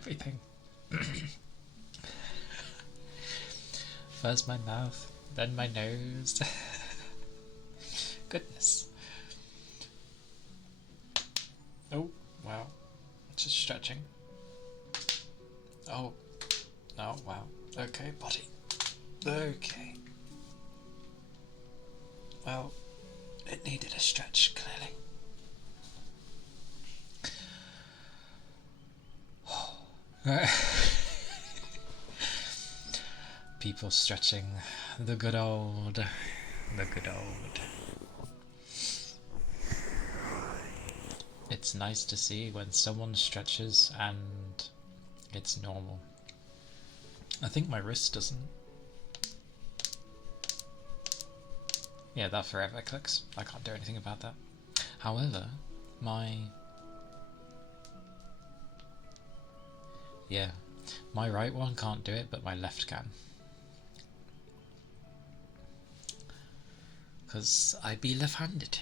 everything. First my mouth, then my nose. Goodness. Oh, wow. Just stretching. Oh, oh, wow. Okay, body. Okay. Well, it needed a stretch, clearly. People stretching. The good old. The good old. It's nice to see when someone stretches and it's normal. I think my wrist doesn't. Yeah, that forever clicks. I can't do anything about that. However, my right one can't do it, but my left can. Because I be left-handed.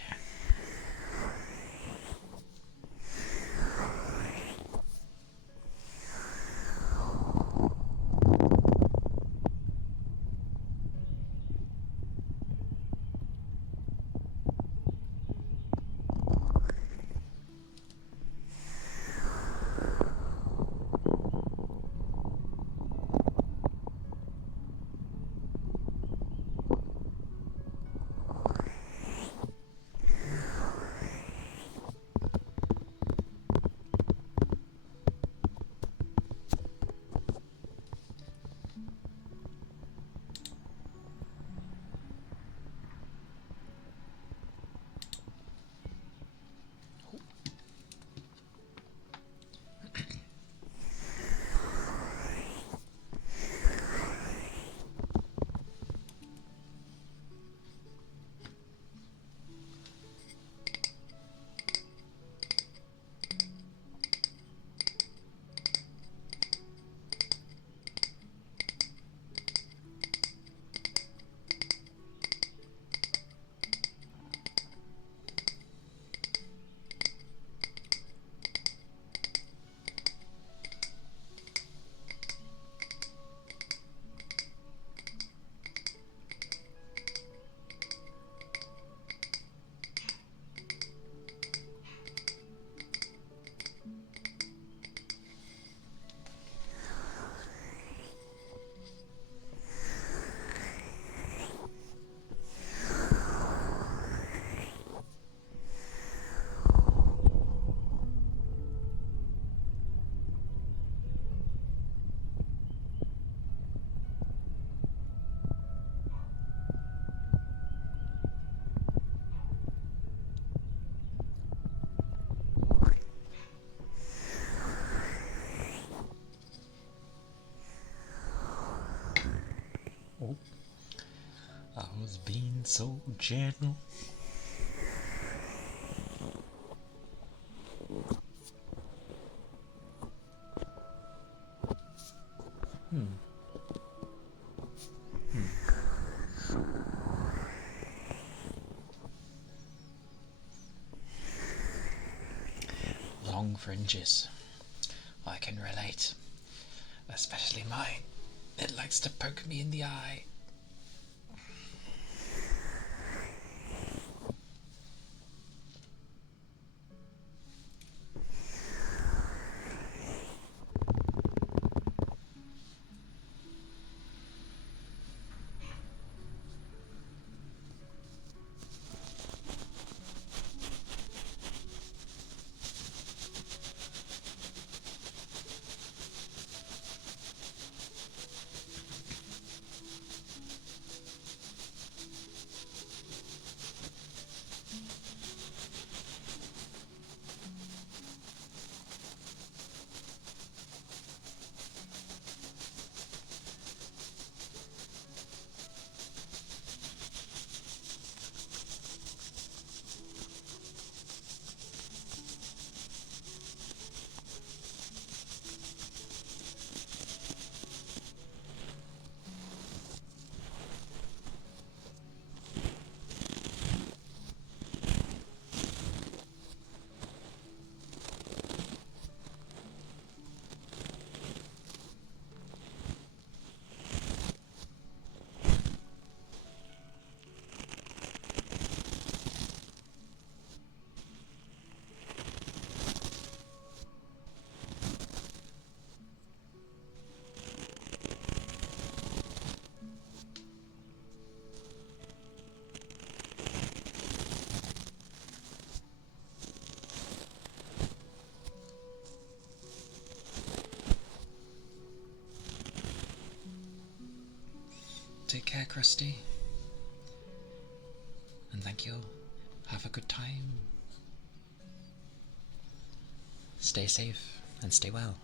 Oh, I was being so gentle. Long fringes. I can relate. Especially mine. It likes to poke me in the eye. care, Krusty. And thank you. Have a good time. Stay safe and stay well.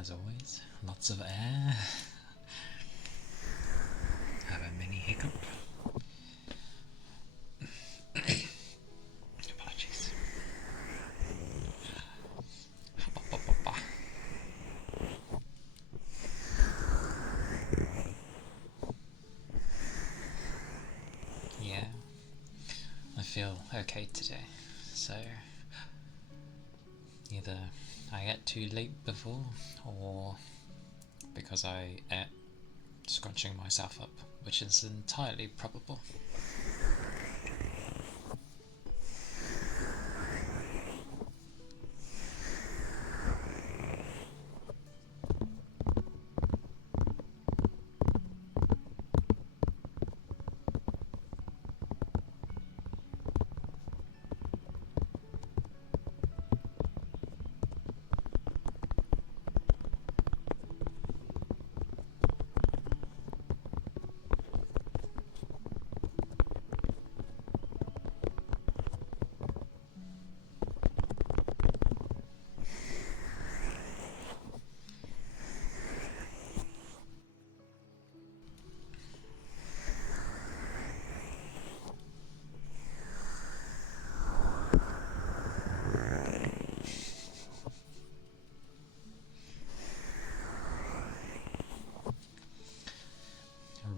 As always, lots of air. Have a mini hiccup. Apologies. Yeah, I feel okay today, so either I ate too late before, or because I ate scrunching myself up, which is entirely probable.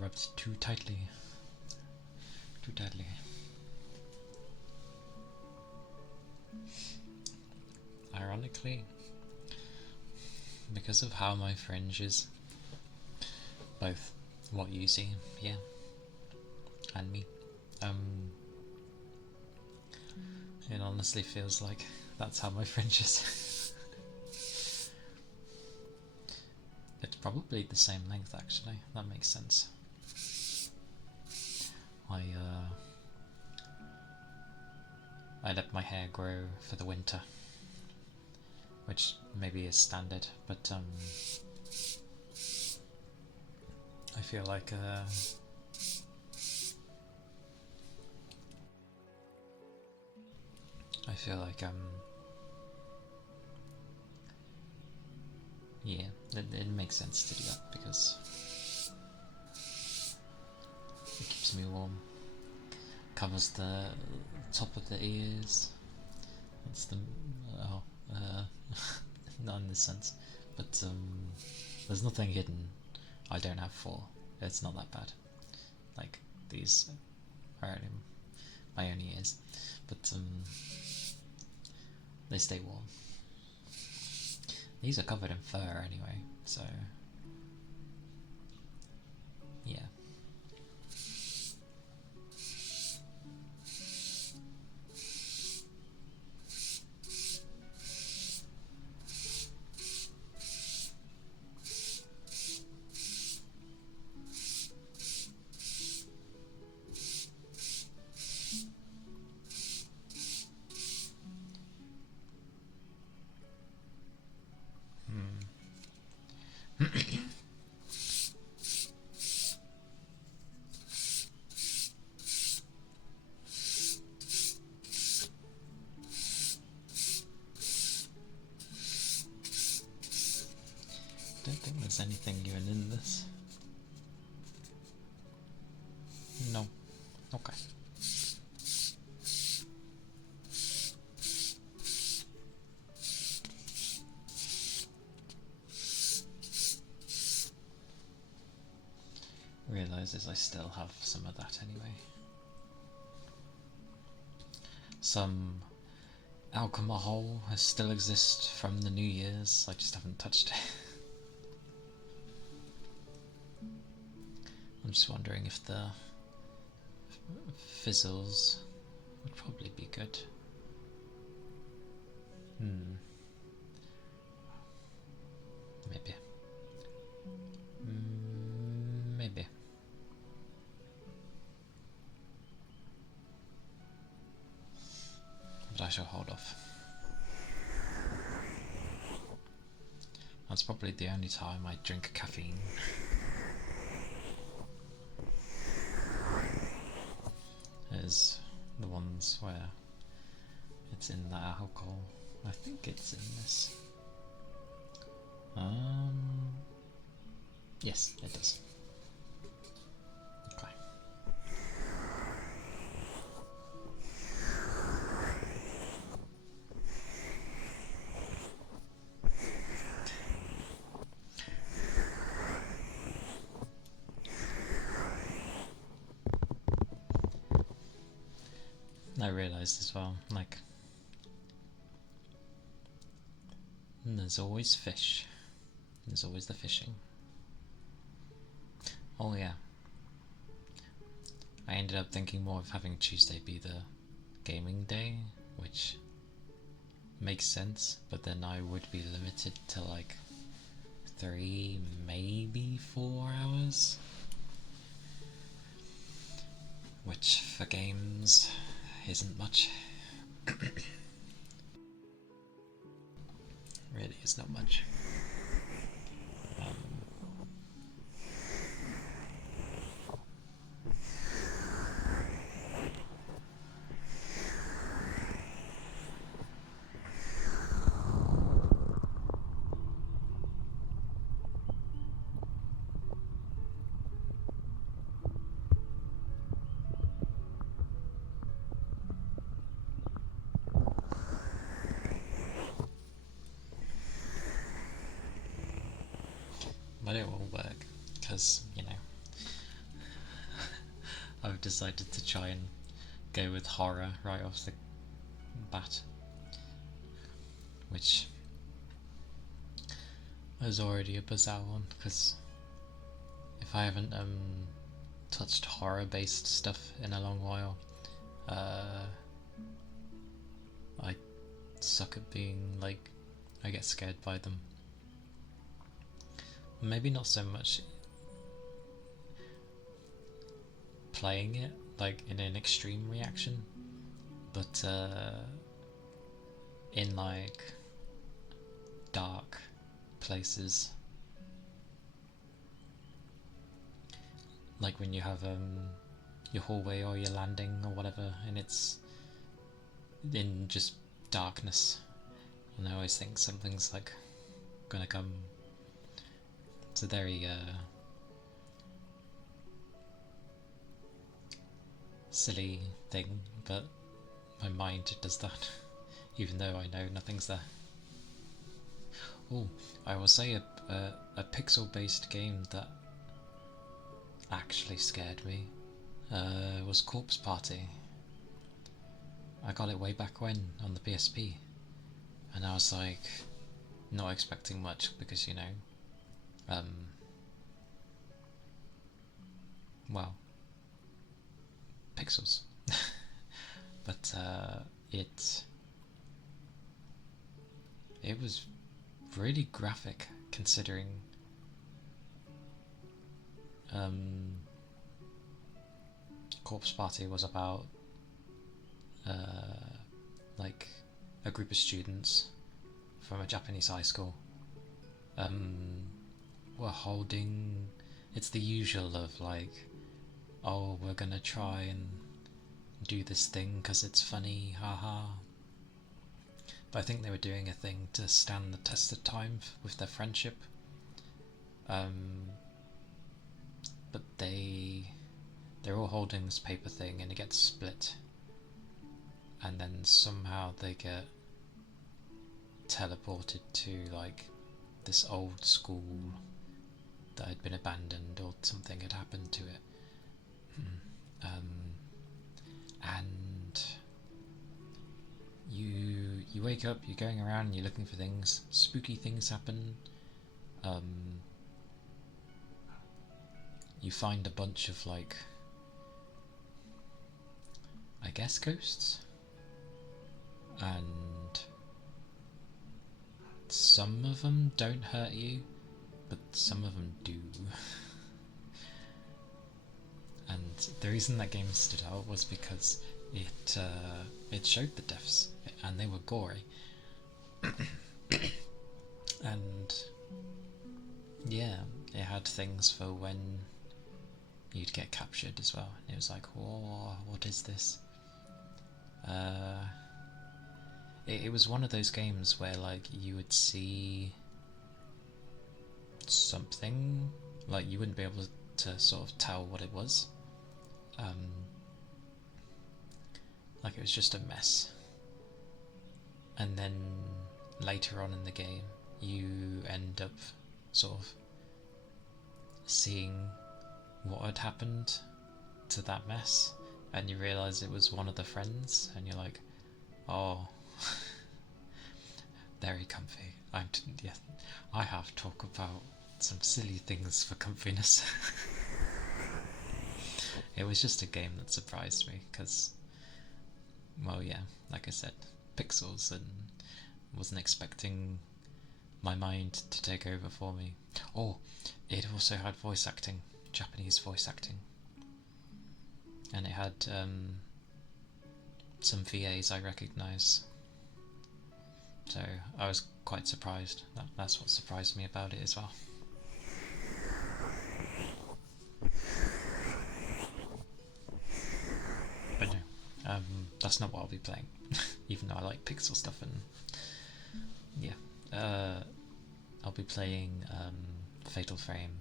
Rubbed too tightly. Too tightly. Ironically, because of how my fringe is. Both what you see here and me. It honestly feels like that's how my fringe is. It's probably the same length actually, that makes sense. I let my hair grow for the winter, which maybe is standard, but I feel like yeah, it makes sense to do that because it keeps me warm. Covers the top of the ears. That's the not in this sense, but there's nothing hidden. I don't have 4. It's not that bad. Like these are only my own ears, but they stay warm. These are covered in fur anyway, so yeah. Don't think there's anything even in this. No. Okay. Realizes I still have some of that anyway. Some alcohol still exists from the New Year's, I just haven't touched it. I'm just wondering if the fizzles would probably be good. Maybe. Maybe. But I shall hold off. That's probably the only time I drink caffeine. Is the ones where it's in the alcohol. I think it's in this. Yes, it does. Okay. I realised as well, like, there's always fish. There's always the fishing. Oh yeah. I ended up thinking more of having Tuesday be the gaming day, which makes sense, but then I would be limited to like 3, maybe 4 hours. Which for games isn't much. Really is not much. But it will work, because, you know, I've decided to try and go with horror right off the bat, which there's already a Bazaar one, because if I haven't touched horror-based stuff in a long while, I suck at being like, I get scared by them. Maybe not so much playing it like in an extreme reaction, but in like dark places, like when you have your hallway or your landing or whatever, and it's in just darkness, and I always think something's like gonna come. It's a very silly thing, but my mind does that, even though I know nothing's there. Oh, I will say a pixel-based game that actually scared me was Corpse Party. I got it way back when on the PSP, and I was like not expecting much because, you know, well, pixels. But it was really graphic, considering Corpse Party was about like a group of students from a Japanese high school were holding, it's the usual of like, oh, we're gonna try and do this thing because it's funny, haha. But I think they were doing a thing to stand the test of time with their friendship. But they're all holding this paper thing, and it gets split, and then somehow they get teleported to like this old school that had been abandoned, or something had happened to it. And you wake up, you're going around and you're looking for things, spooky things happen. You find a bunch of like, I guess, ghosts, and some of them don't hurt you, but some of them do. And the reason that game stood out was because it showed the deaths, and they were gory. And yeah, it had things for when you'd get captured as well. And it was like, whoa, what is this? It was one of those games where like you would see something, like you wouldn't be able to sort of tell what it was. Like it was just a mess. And then later on in the game, you end up sort of seeing what had happened to that mess, and you realise it was one of the friends, and you're like, oh, very comfy. I have talk about some silly things for comfiness. It was just a game that surprised me, because, well, yeah, like I said, pixels, and wasn't expecting my mind to take over for me. Oh, it also had voice acting, Japanese voice acting, and it had some VAs I recognise, so I was quite surprised. That's what surprised me about it as well. But no, that's not what I'll be playing, even though I like pixel stuff. And yeah, I'll be playing Fatal Frame.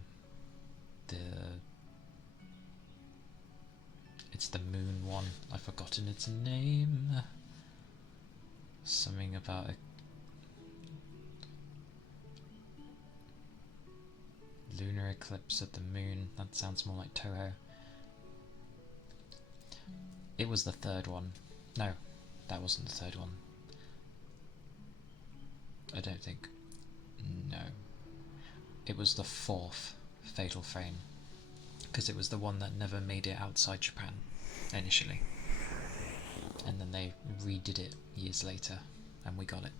It's the moon one. I've forgotten its name. Something about a lunar eclipse of the moon. That sounds more like Toho. It was the third one. No, that wasn't the third one. I don't think. No. it was the fourth Fatal Frame, because it was the one that never made it outside Japan initially, and then they redid it years later and we got it.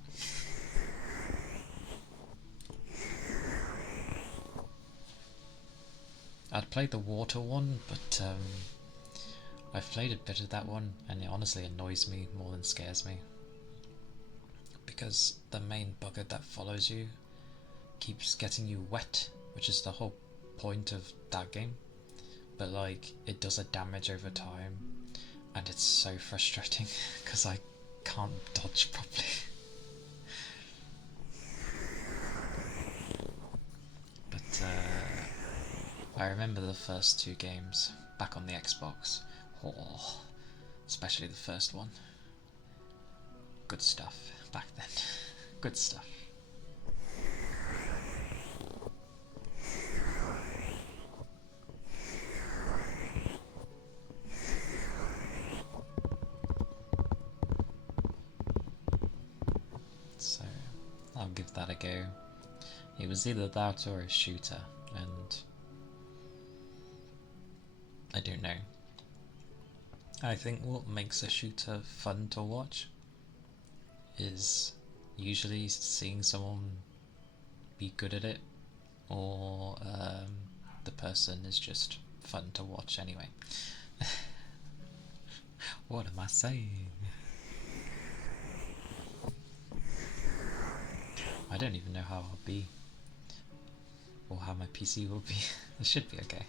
I'd played the water one, but I've played a bit of that one and it honestly annoys me more than scares me, because the main bugger that follows you keeps getting you wet, which is the whole point of that game, but like it does a damage over time and it's so frustrating because I can't dodge properly. But I remember the first two games back on the Xbox. Oh, especially the first one. Good stuff back then. Good stuff. So I'll give that a go. It was either that or a shooter, and I don't know. I think what makes a shooter fun to watch is usually seeing someone be good at it, or the person is just fun to watch anyway. What am I saying? I don't even know how I'll be, or how my PC will be. It should be okay.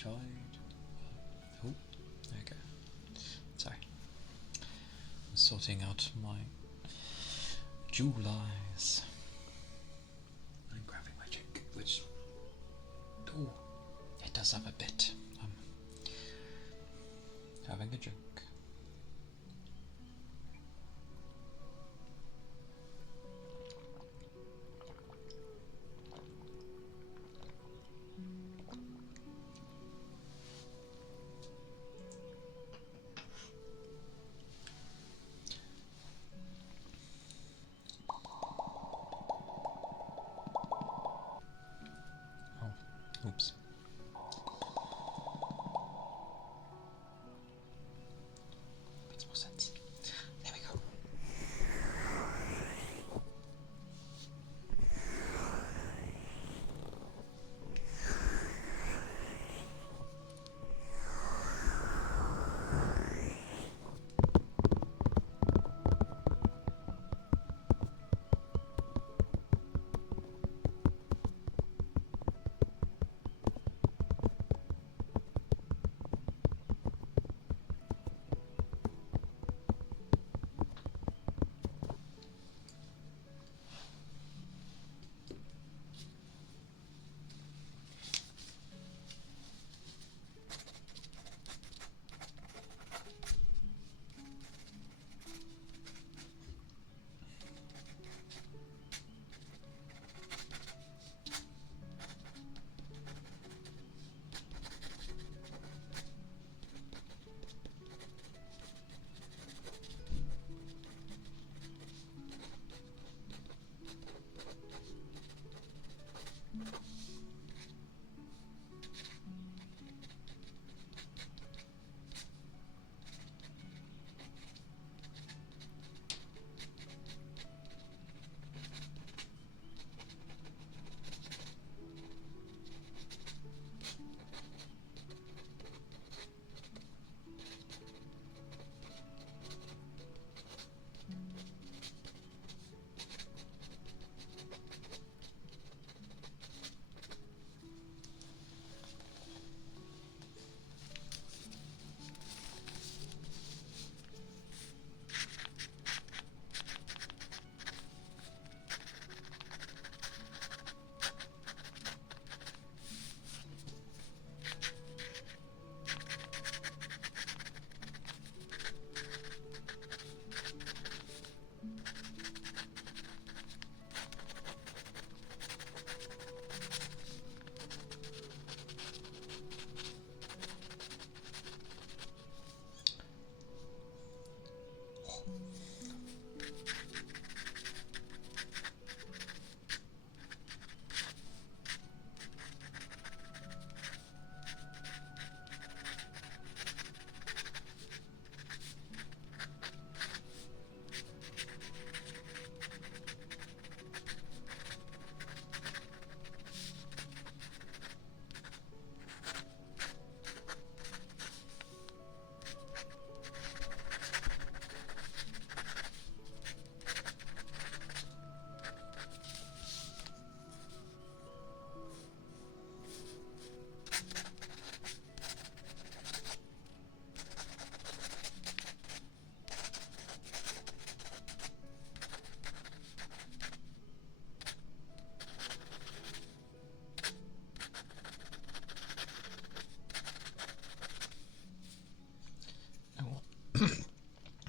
enjoyed. Oh, there we go. Sorry. I'm sorting out my jewel eyes. I'm grabbing my drink, which, oh, it does have a bit. I'm having a drink. Oops. Makes more sense. There we go.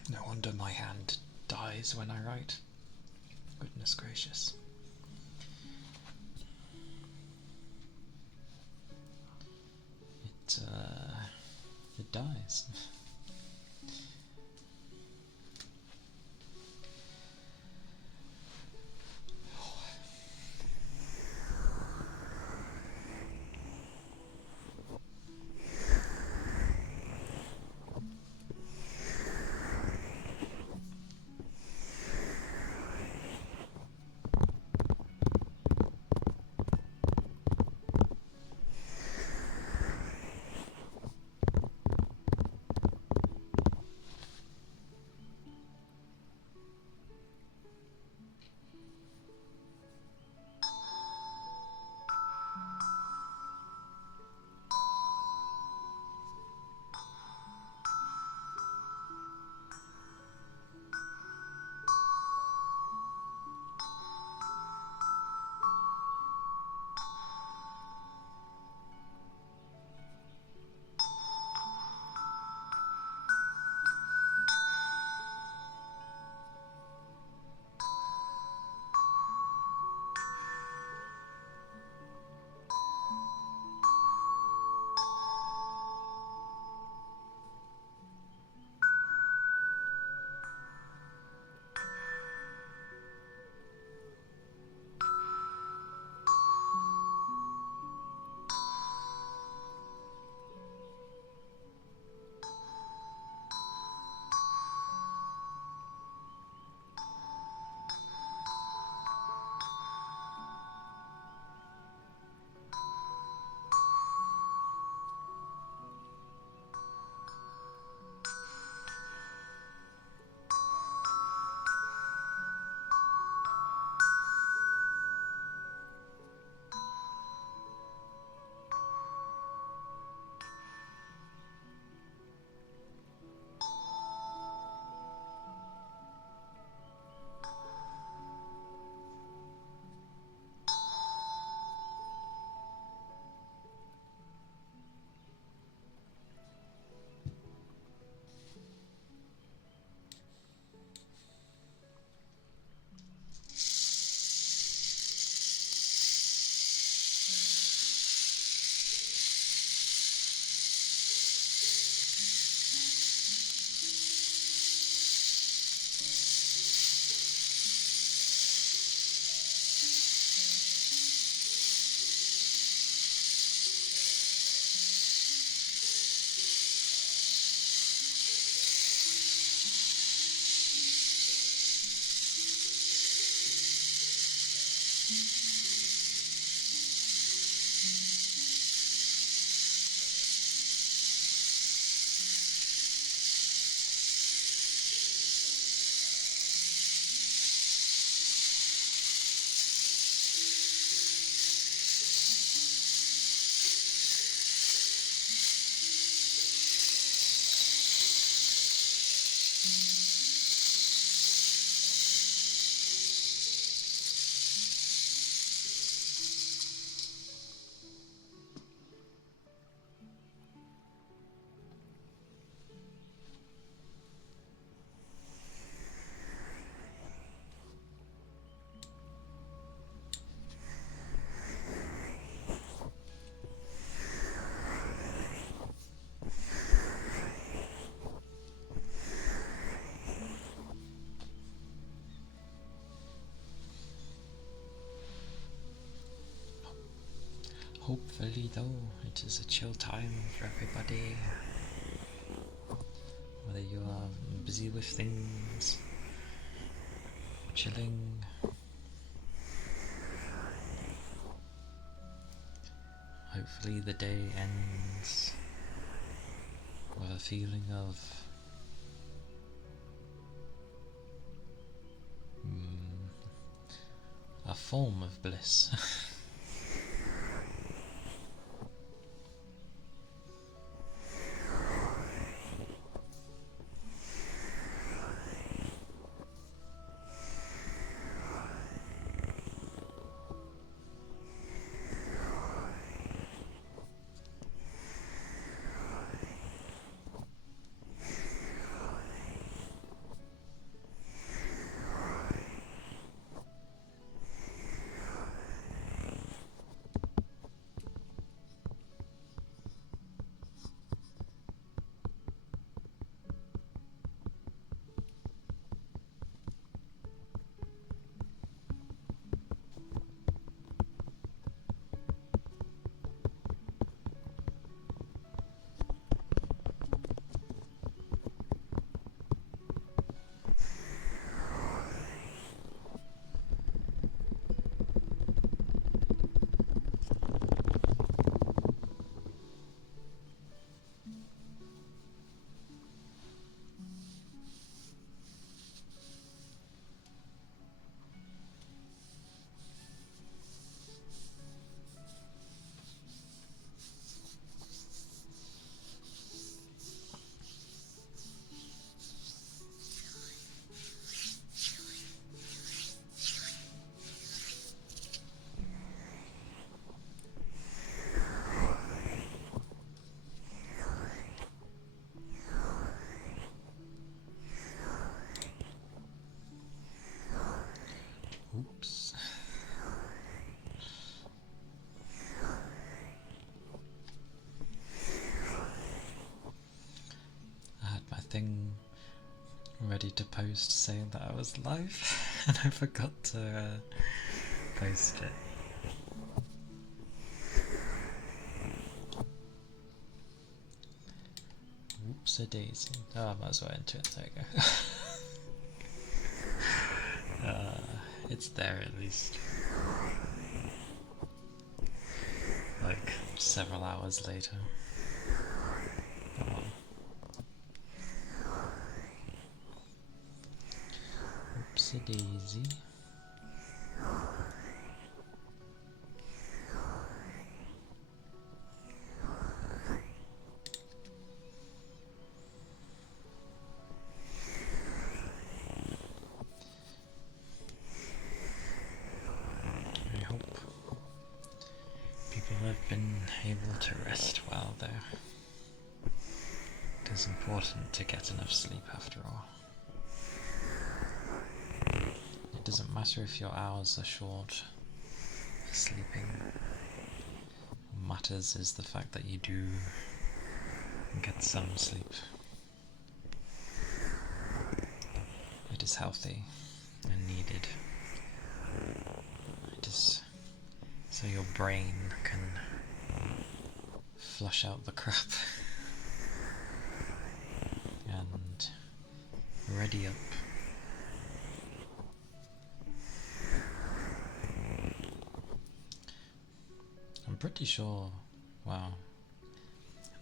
No wonder my hand dies when I write. Goodness gracious. It dies. hopefully though, it is a chill time for everybody. Whether you are busy with things, chilling, hopefully the day ends with a feeling of a form of bliss. Oops. I had my thing ready to post saying that I was live and I forgot to post it. Oops-a-daisy. Oh, I might as well enter it. There we go. It's there at least. Like, several hours later. Oh. Oops-a-daisy. I've been able to rest well there. It is important to get enough sleep after all. It doesn't matter if your hours are short for sleeping. What matters is the fact that you do get some sleep. It is healthy and needed. It is so your brain can flush out the crap and ready up. I'm pretty sure, well,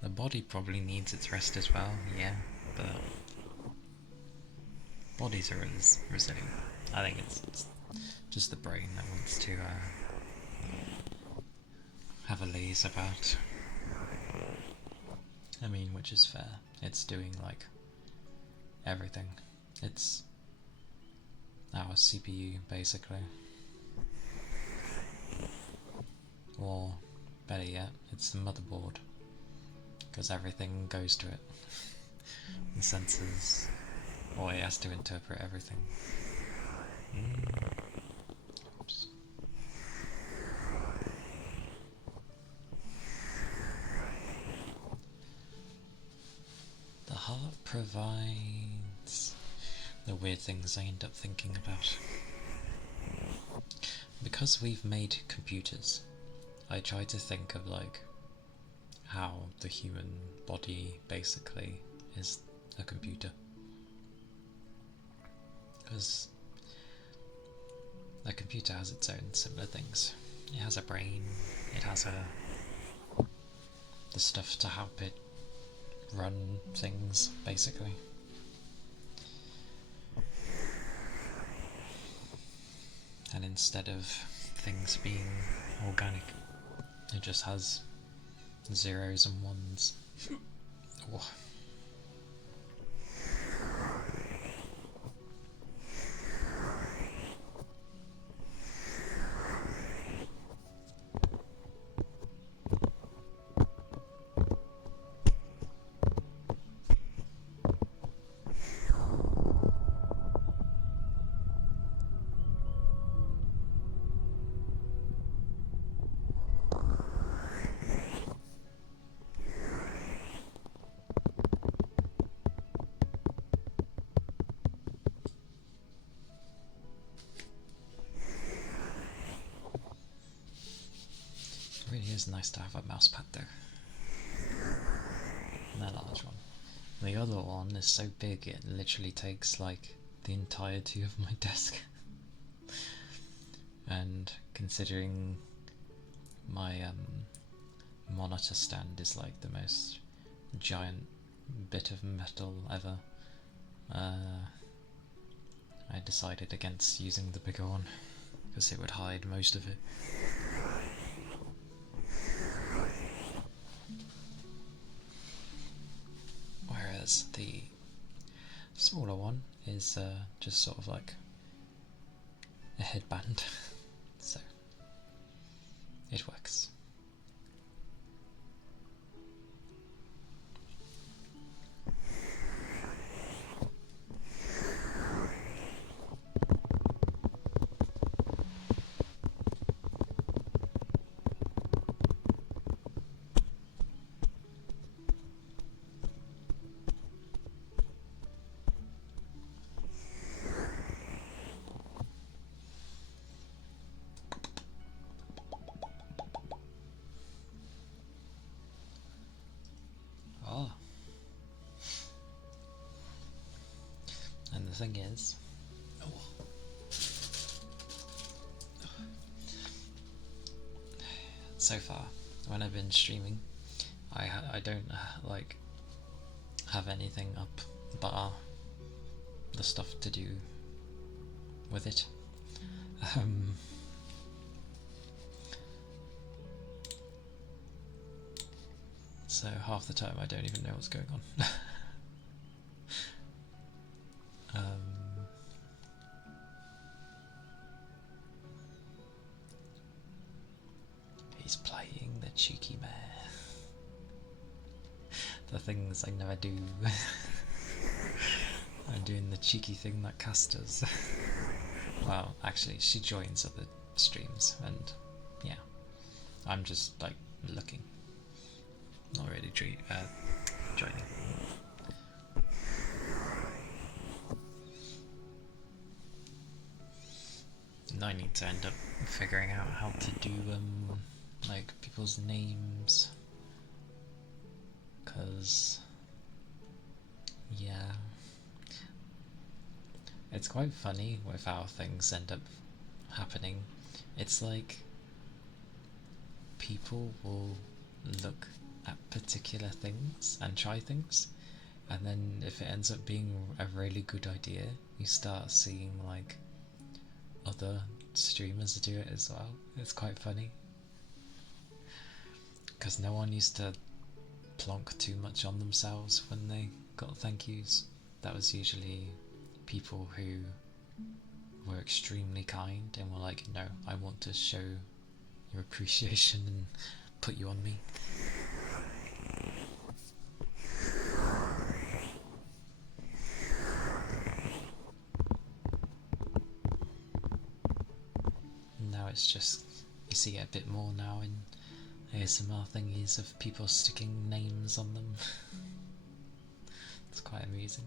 the body probably needs its rest as well, yeah, but bodies are resilient. I think it's just the brain that wants to have a laze about. I mean, which is fair. It's doing like everything. It's our CPU basically. Or better yet, it's the motherboard. Because everything goes to it. The sensors, or it has to interpret everything. Oops. The heart provides the weird things I end up thinking about. Because we've made computers, I try to think of like how the human body basically is a computer, because a computer has its own similar things. It has a brain, it has the stuff to help it run things, basically. And instead of things being organic, it just has zeros and ones. Oh. It really is nice to have a mouse pad though. And a large one. The other one is so big it literally takes like the entirety of my desk. And considering my monitor stand is like the most giant bit of metal ever, I decided against using the bigger one because it would hide most of it. Whereas the smaller one is just sort of like a headband, so it works. And the thing is, so far when I've been streaming, I don't like have anything up but the stuff to do with it. So half the time I don't even know what's going on. He's playing the cheeky man. The things I never do. I'm doing the cheeky thing that Cass does. Well, actually, she joins other streams, and yeah, I'm just like looking, not really joining. And I need to end up figuring out how to do like people's names, because yeah, it's quite funny with how things end up happening. It's like people will look at particular things and try things, and then if it ends up being a really good idea, you start seeing like other streamers do it as well. It's quite funny, because no one used to plonk too much on themselves when they got thank yous. That was usually people who were extremely kind and were like, no, I want to show your appreciation and put you on me. Now it's just, you see it a bit more now in ASMR thingies of people sticking names on them. It's quite amusing.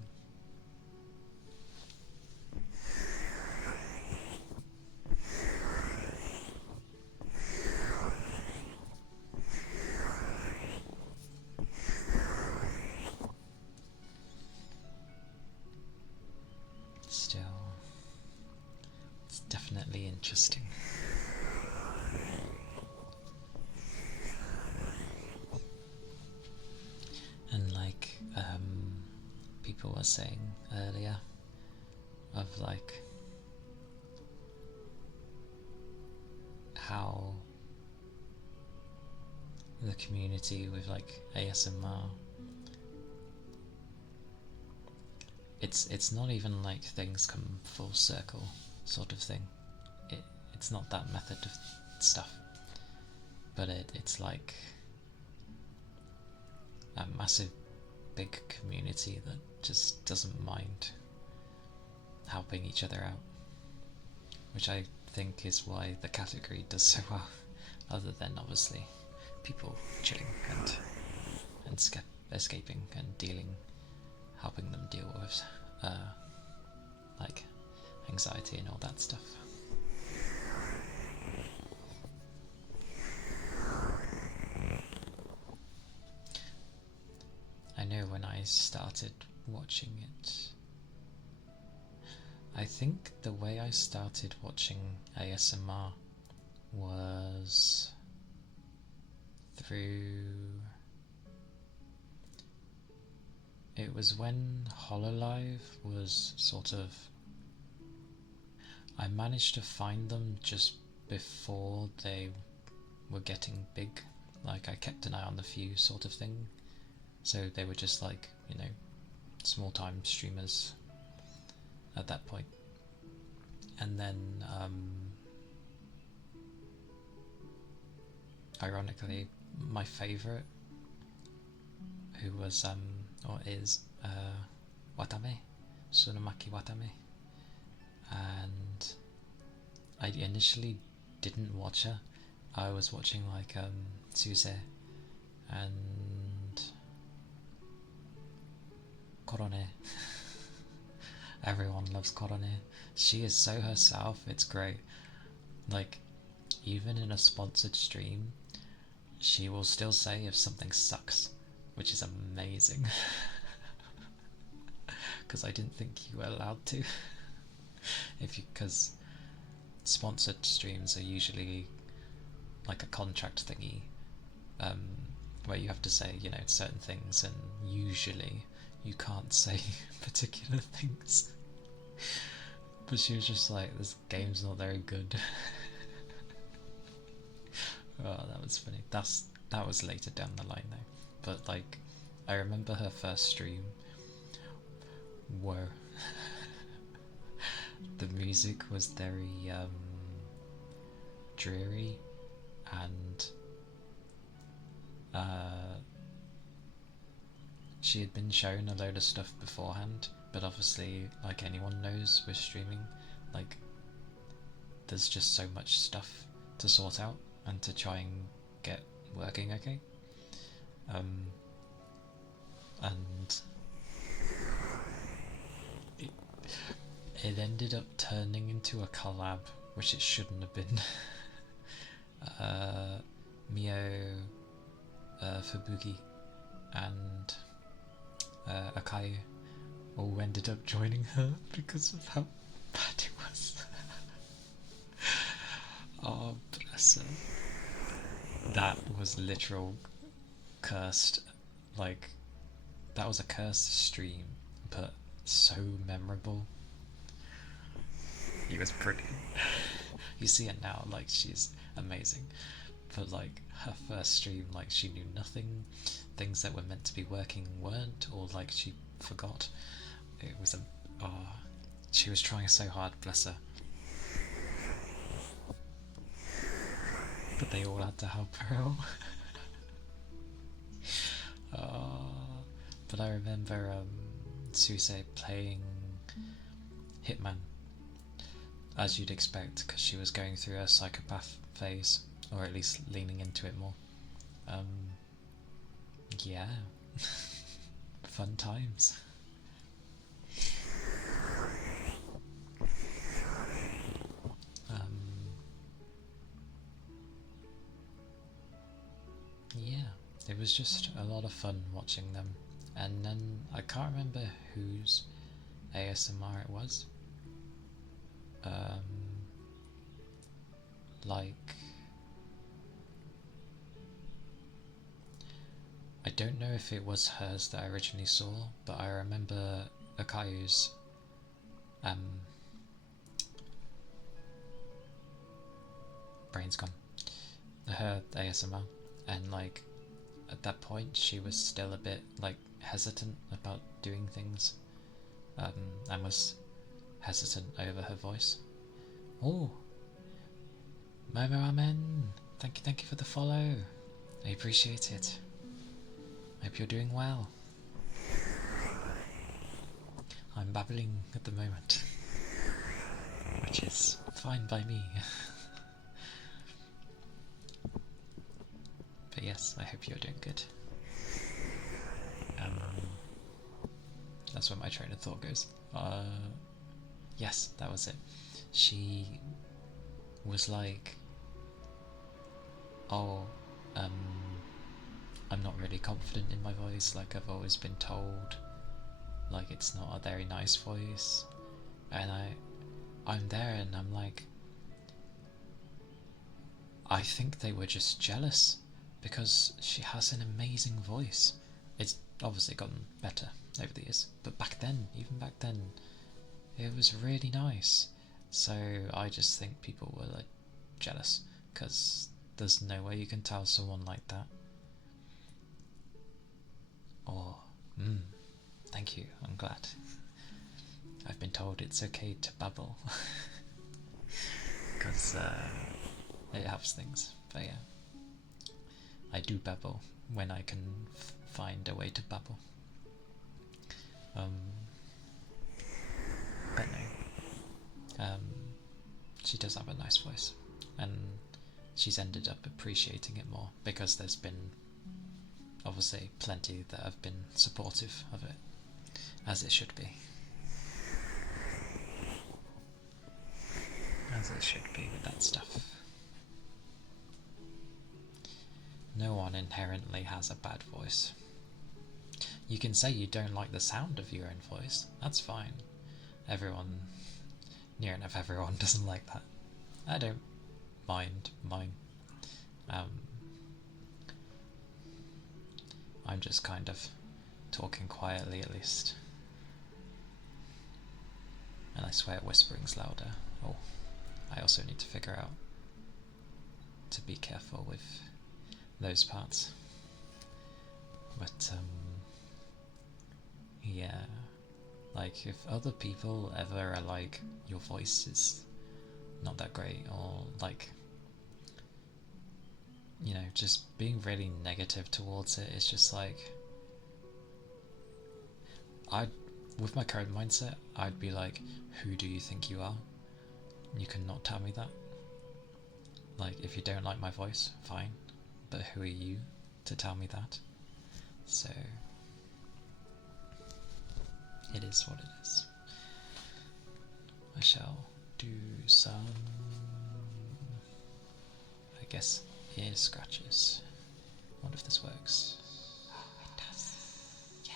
interesting. And like people were saying earlier, of like how the community with like ASMR, it's not even like things come full circle sort of thing. It's not that method of stuff, but it's like a massive big community that just doesn't mind helping each other out, which I think is why the category does so well, other than obviously people chilling and escaping and helping them deal with like anxiety and all that stuff. I know when I started watching it, I think the way I started watching ASMR was through... It was when HoloLive was sort of... I managed to find them just before they were getting big. Like, I kept an eye on the few sort of thing. So they were just like, you know, small time streamers at that point. And then ironically, my favourite, who was or is Watame, Tsunomaki Watame, and I initially didn't watch her. I was watching like Suse and Korone. Everyone loves Korone. She is so herself, it's great. Like, even in a sponsored stream, she will still say if something sucks, which is amazing. Because I didn't think you were allowed to. Because sponsored streams are usually like a contract thingy, where you have to say, you know, certain things, and usually you can't say particular things. But she was just like, this game's not very good. Oh, that was funny. That was later down the line though. But like, I remember her first stream. Whoa. The music was very dreary, and she had been shown a load of stuff beforehand, but obviously, like anyone knows with streaming, like there's just so much stuff to sort out and to try and get working okay. And it ended up turning into a collab, which it shouldn't have been. Mio Fubuki and Akayu all ended up joining her because of how bad it was. Oh, bless her. That was literal cursed. Like, that was a cursed stream, but so memorable. He was brilliant. You see it now, like, she's amazing. But like, her first stream, like, she knew nothing. Things that were meant to be working weren't, or like she forgot. It was she was trying so hard, bless her. But they all had to help her out. But I remember Suse playing Hitman, as you'd expect, because she was going through a psychopath phase, or at least leaning into it more. Yeah. Fun times. Yeah, it was just a lot of fun watching them. And then I can't remember whose ASMR it was. like, I don't know if it was hers that I originally saw, but I remember Akayu's brain's gone. Her ASMR, and like at that point she was still a bit like hesitant about doing things, and was hesitant over her voice. Oh, Momo Amen, thank you for the follow. I appreciate it. Hope you're doing well. I'm babbling at the moment, which is fine by me. But yes, I hope you're doing good. That's where my train of thought goes. Yes, that was it. She was like, oh, I'm not really confident in my voice, like I've always been told, like it's not a very nice voice, and I'm there and I'm like, I think they were just jealous, because she has an amazing voice. It's obviously gotten better over the years, but back then, even back then, it was really nice. So I just think people were like jealous, because there's no way you can tell someone like that. Or, thank you, I'm glad. I've been told it's okay to babble, because it helps things, but yeah. I do babble when I can find a way to babble. But no. She does have a nice voice, and she's ended up appreciating it more, because there's been obviously plenty that have been supportive of it, as it should be. As it should be with that stuff. No one inherently has a bad voice. You can say you don't like the sound of your own voice, that's fine. Everyone, near enough everyone, doesn't like that. I don't mind mine. I'm just kind of talking quietly at least. And I swear whispering's louder. Oh, I also need to figure out to be careful with those parts. But yeah, like if other people ever are like, your voice is not that great, or like, you know, just being really negative towards it, it's just like, with my current mindset, I'd be like, who do you think you are? You cannot tell me that. Like, if you don't like my voice, fine, but who are you to tell me that? So it is what it is. I shall do some, I guess, ear scratches. I wonder if this works. It does. Yeah.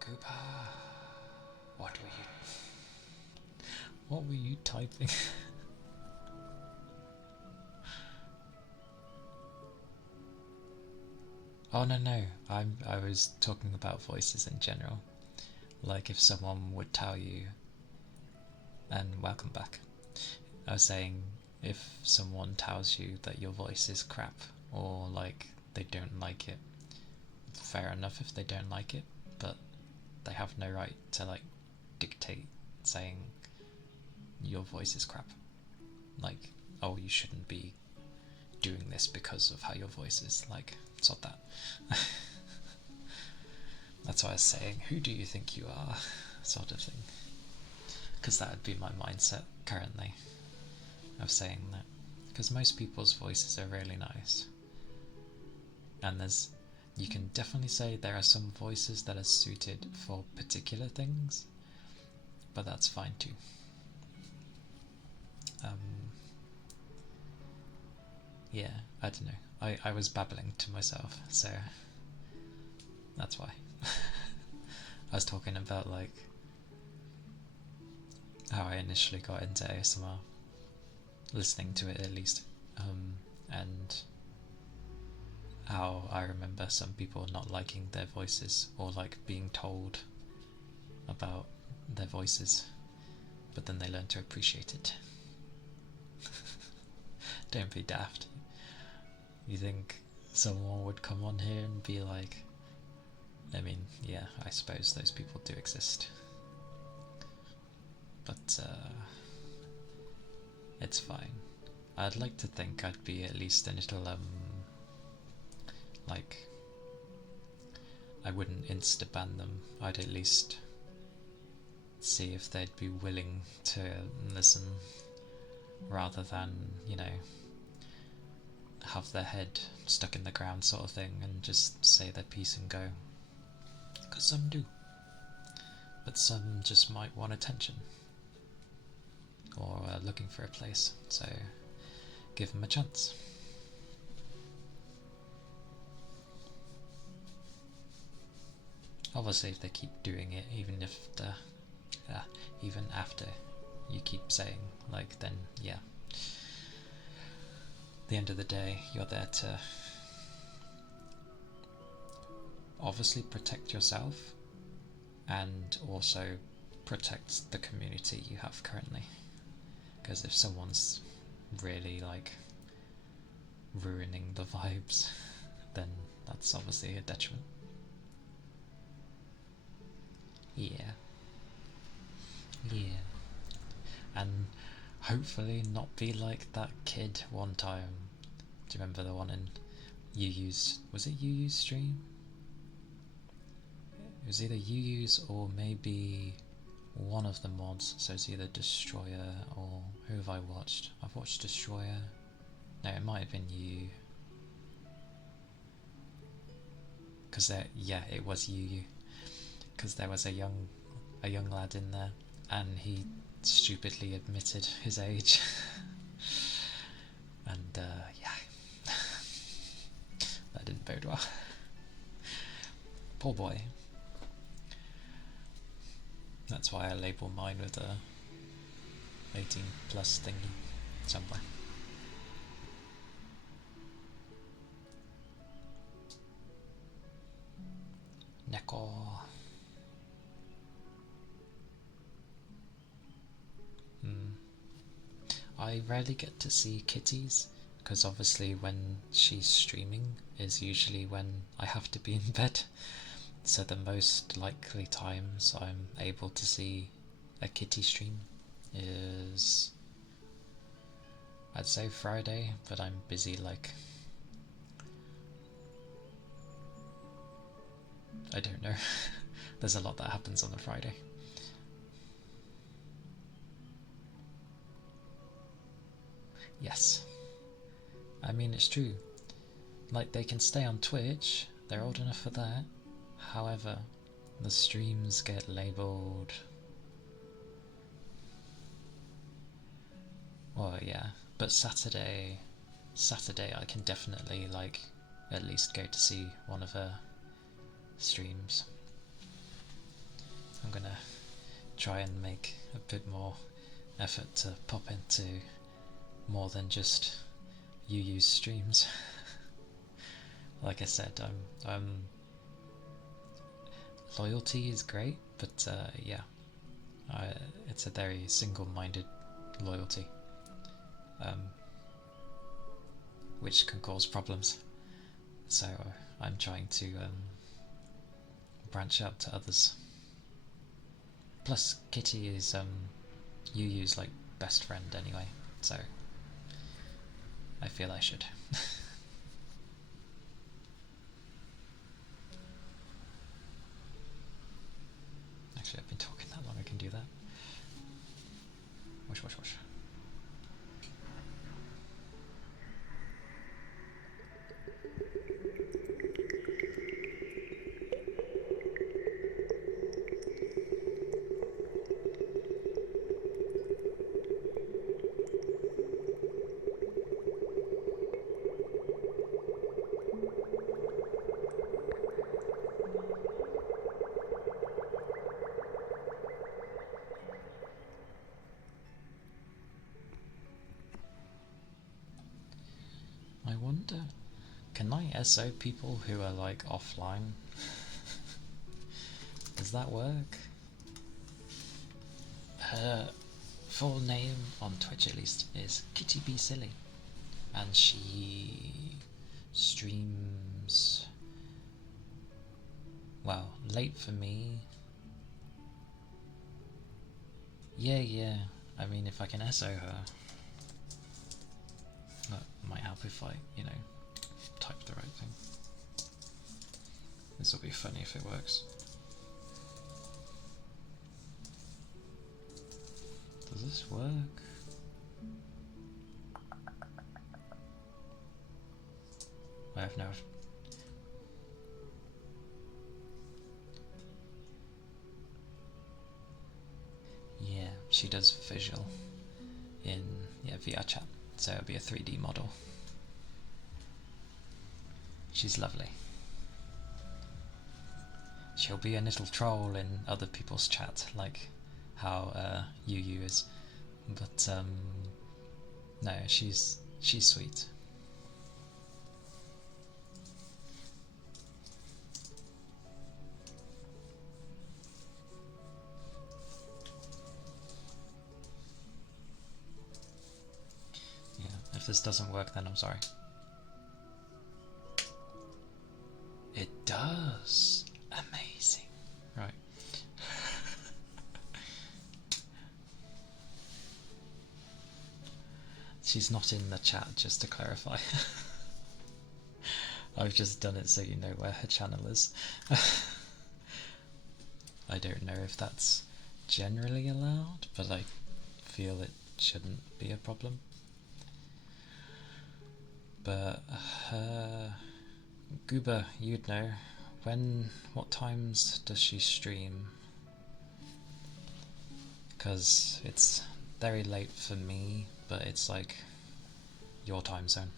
Koopa, what were you typing? Oh no, I was talking about voices in general. Like if someone would tell you, and welcome back. I was saying, if someone tells you that your voice is crap, or like they don't like it, fair enough if they don't like it, but they have no right to like dictate saying your voice is crap. Like, oh, you shouldn't be doing this because of how your voice is. Like, sod that. That's why I was saying, who do you think you are? Sort of thing. Because that would be my mindset currently, of saying that. Because most people's voices are really nice. And you can definitely say there are some voices that are suited for particular things, but that's fine too. Yeah, I don't know. I was babbling to myself, so that's why. I was talking about like how I initially got into ASMR, listening to it at least, and how I remember some people not liking their voices or like being told about their voices, but then they learn to appreciate it. Don't be daft. You think someone would come on here and be like, I mean, yeah, I suppose those people do exist. But it's fine. I'd like to think I'd be at least a little, like, I wouldn't insta-ban them. I'd at least see if they'd be willing to listen, rather than, you know, have their head stuck in the ground sort of thing and just say their piece and go. Because some do. But some just might want attention. Or looking for a place. So give them a chance. Obviously if they keep doing it, even after you keep saying, like, then yeah. At the end of the day, you're there to obviously protect yourself and also protect the community you have currently. Because if someone's really like ruining the vibes, then that's obviously a detriment. Yeah. And hopefully not be like that kid one time. Do you remember the one in was it UU's stream? It was either UU's or maybe one of the mods, so it's either Destroyer or who have I watched? I've watched Destroyer. No, it might have been UU. Because it was UU. Because there was a young lad in there, and he stupidly admitted his age. And yeah, that didn't bode well. Poor boy. That's why I label mine with a 18 plus thingy somewhere. Neko. I rarely get to see kitties, because obviously when she's streaming is usually when I have to be in bed, so the most likely times I'm able to see a kitty stream is, I'd say Friday, but I'm busy like, I don't know. There's a lot that happens on a Friday. Yes. I mean, it's true. Like, they can stay on Twitch, they're old enough for that. However, the streams get labelled. Well, yeah, but Saturday I can definitely, like, at least go to see one of her streams. I'm gonna try and make a bit more effort to pop into more than just UU's streams. Like I said, loyalty is great, but yeah, it's a very single-minded loyalty, which can cause problems. So I'm trying to branch out to others. Plus, Kitty is UU's like best friend anyway, so I feel I should. Actually, I've been talking that long, I can do that. Wash. wonder, can I SO people who are like offline? Does that work? Her full name on Twitch at least is Kitty B Silly, and she streams, well, late for me. Yeah, I mean, if I can SO her, that might help if I, type the right thing. This will be funny if it works. Does this work? I have no... Yeah, she does visual in VR chat, so it'll be a 3D model. She's lovely. She'll be a little troll in other people's chat, like how Yu is, but no, she's sweet. Yeah, if this doesn't work, then I'm sorry. It does. Amazing. Right. She's not in the chat, just to clarify. I've just done it so you know where her channel is. I don't know if that's generally allowed, but I feel it shouldn't be a problem. But Goober, you'd know. What times does she stream? Because it's very late for me, but it's like your time zone.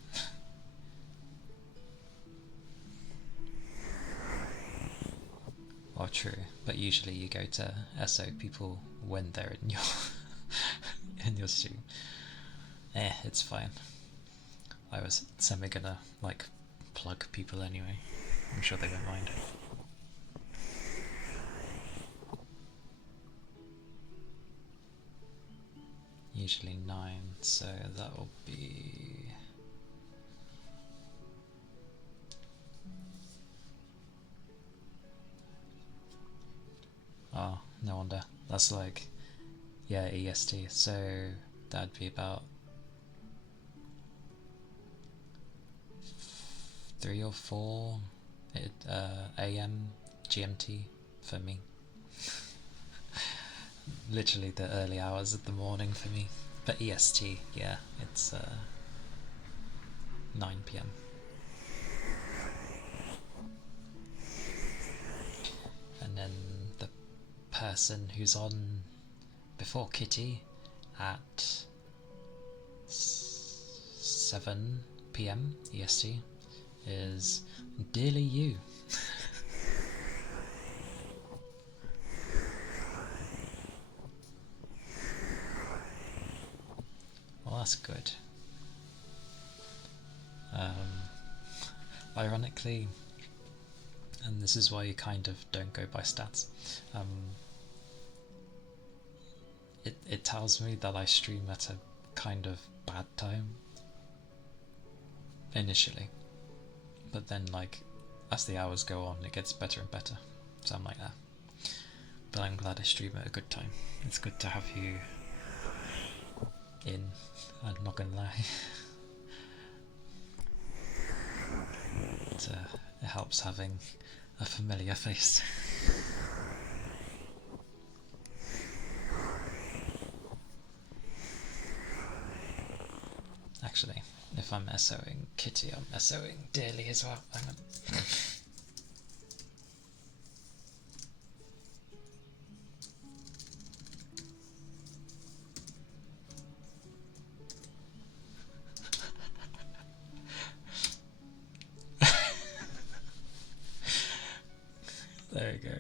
Well, true, but usually you go to SO people when they're in your in your stream. It's fine. I was gonna like plug people anyway. I'm sure they won't mind. Usually 9, so that will be... Oh, no wonder. That's like, yeah, EST, so that'd be about 3 or 4 AM GMT for me. Literally the early hours of the morning for me. But EST, yeah, it's 9 PM. And then the person who's on before Kitty at 7 PM EST is Dearly You. Well, that's good. Ironically, and this is why you kind of don't go by stats, it tells me that I stream at a kind of bad time initially, but then like as the hours go on it gets better and better, so I'm like, but I'm glad I stream at a good time. It's good to have you in, I'm not gonna lie. It helps having a familiar face. Actually, if I'm SOing Kitty, I'm SOing Dearly as well. Hang on. There you go.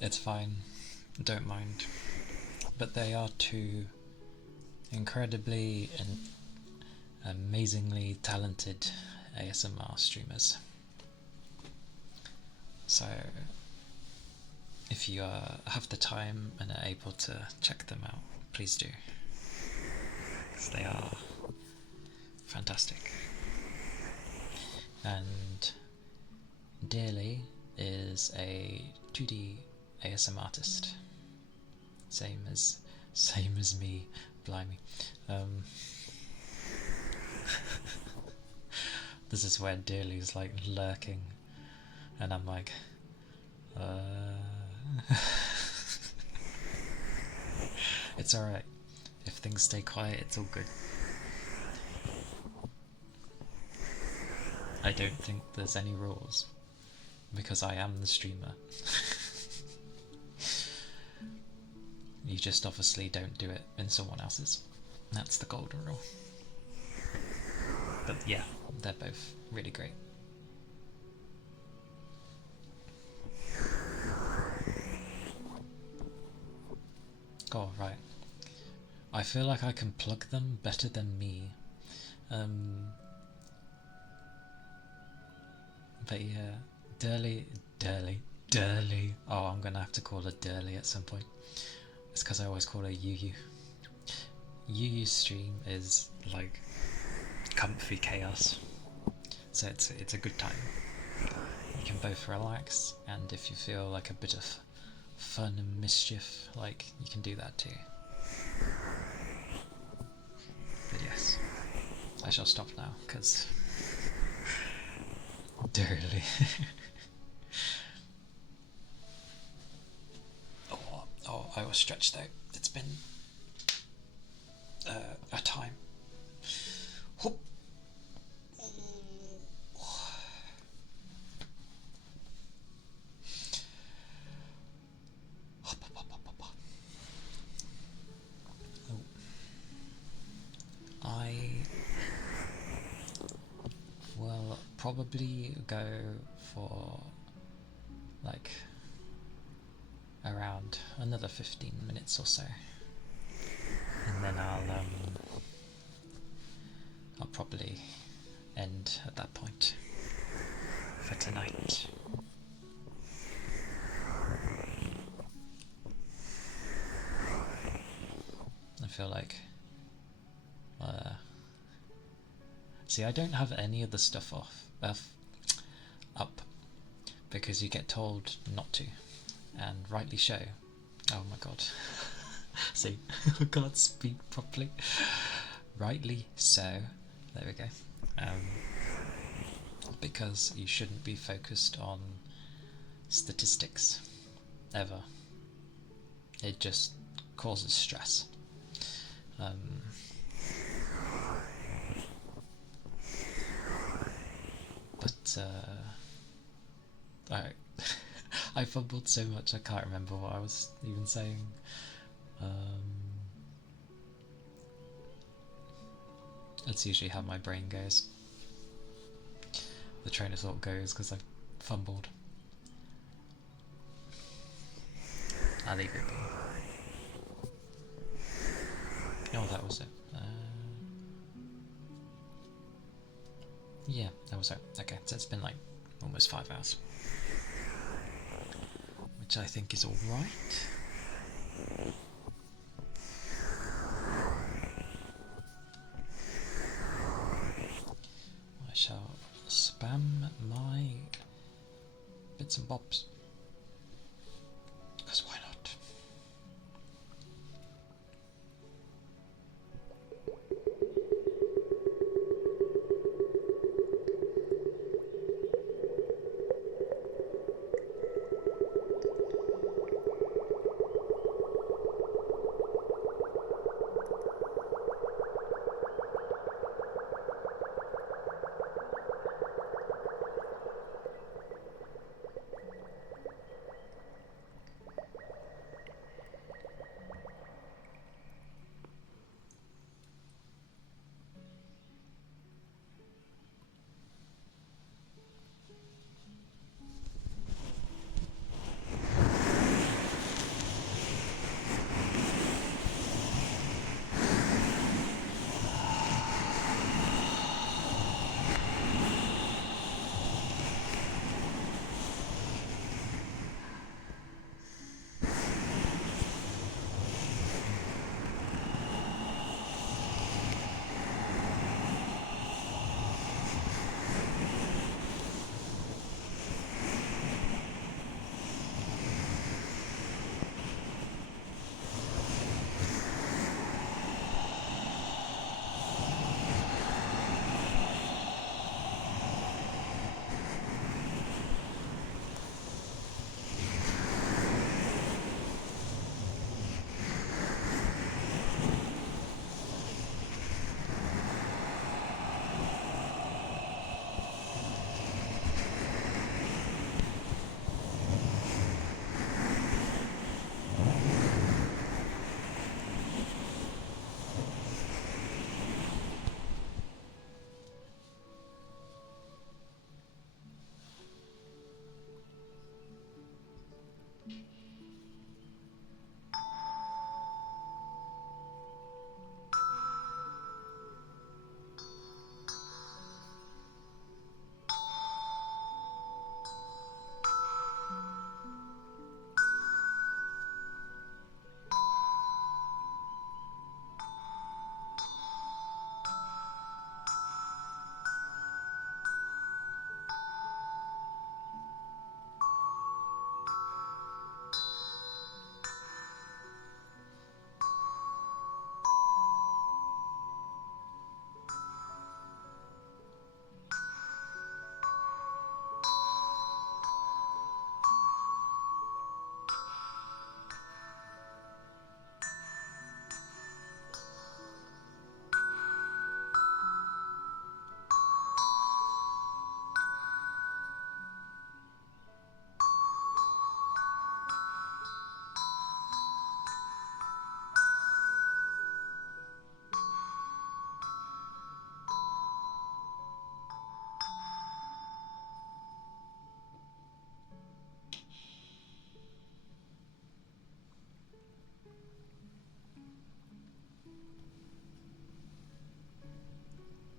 It's fine, don't mind. But they are two incredibly amazingly talented ASMR streamers. So if you have the time and are able to check them out, please do, because they are fantastic. And Dearly is a 2D ASM artist, same as me, blimey. This is where Dearly's like lurking, and I'm like, It's alright. If things stay quiet, it's all good. I don't think there's any rules, because I am the streamer. You just obviously don't do it in someone else's. That's the golden rule. But yeah, they're both really great. Oh, right. I feel like I can plug them better than me. But yeah, Durley. Oh, I'm gonna have to call her Durley at some point. It's because I always call her Yu. Yu's stream is like comfy chaos, so it's a good time. You can both relax, and if you feel like a bit of fun and mischief, like, you can do that too. But yes, I shall stop now, because Dirty. Oh, I was stretched though. It's been a time. Whoop. I will probably go for like around another 15 minutes or so, and then I'll probably end at that point for tonight. I feel like see, I don't have any of the stuff up because you get told not to, and rightly so. Oh my god. See, I can't speak properly. Rightly so. There we go. Because you shouldn't be focused on statistics ever. It just causes stress. But I fumbled so much I can't remember what I was even saying. That's usually how my brain goes. The train of thought goes because I fumbled. I'll leave it be. Oh, that was it. Yeah, that was it. Okay, so it's been like almost 5 hours, which I think is alright. I shall spam my bits and bobs, because why not?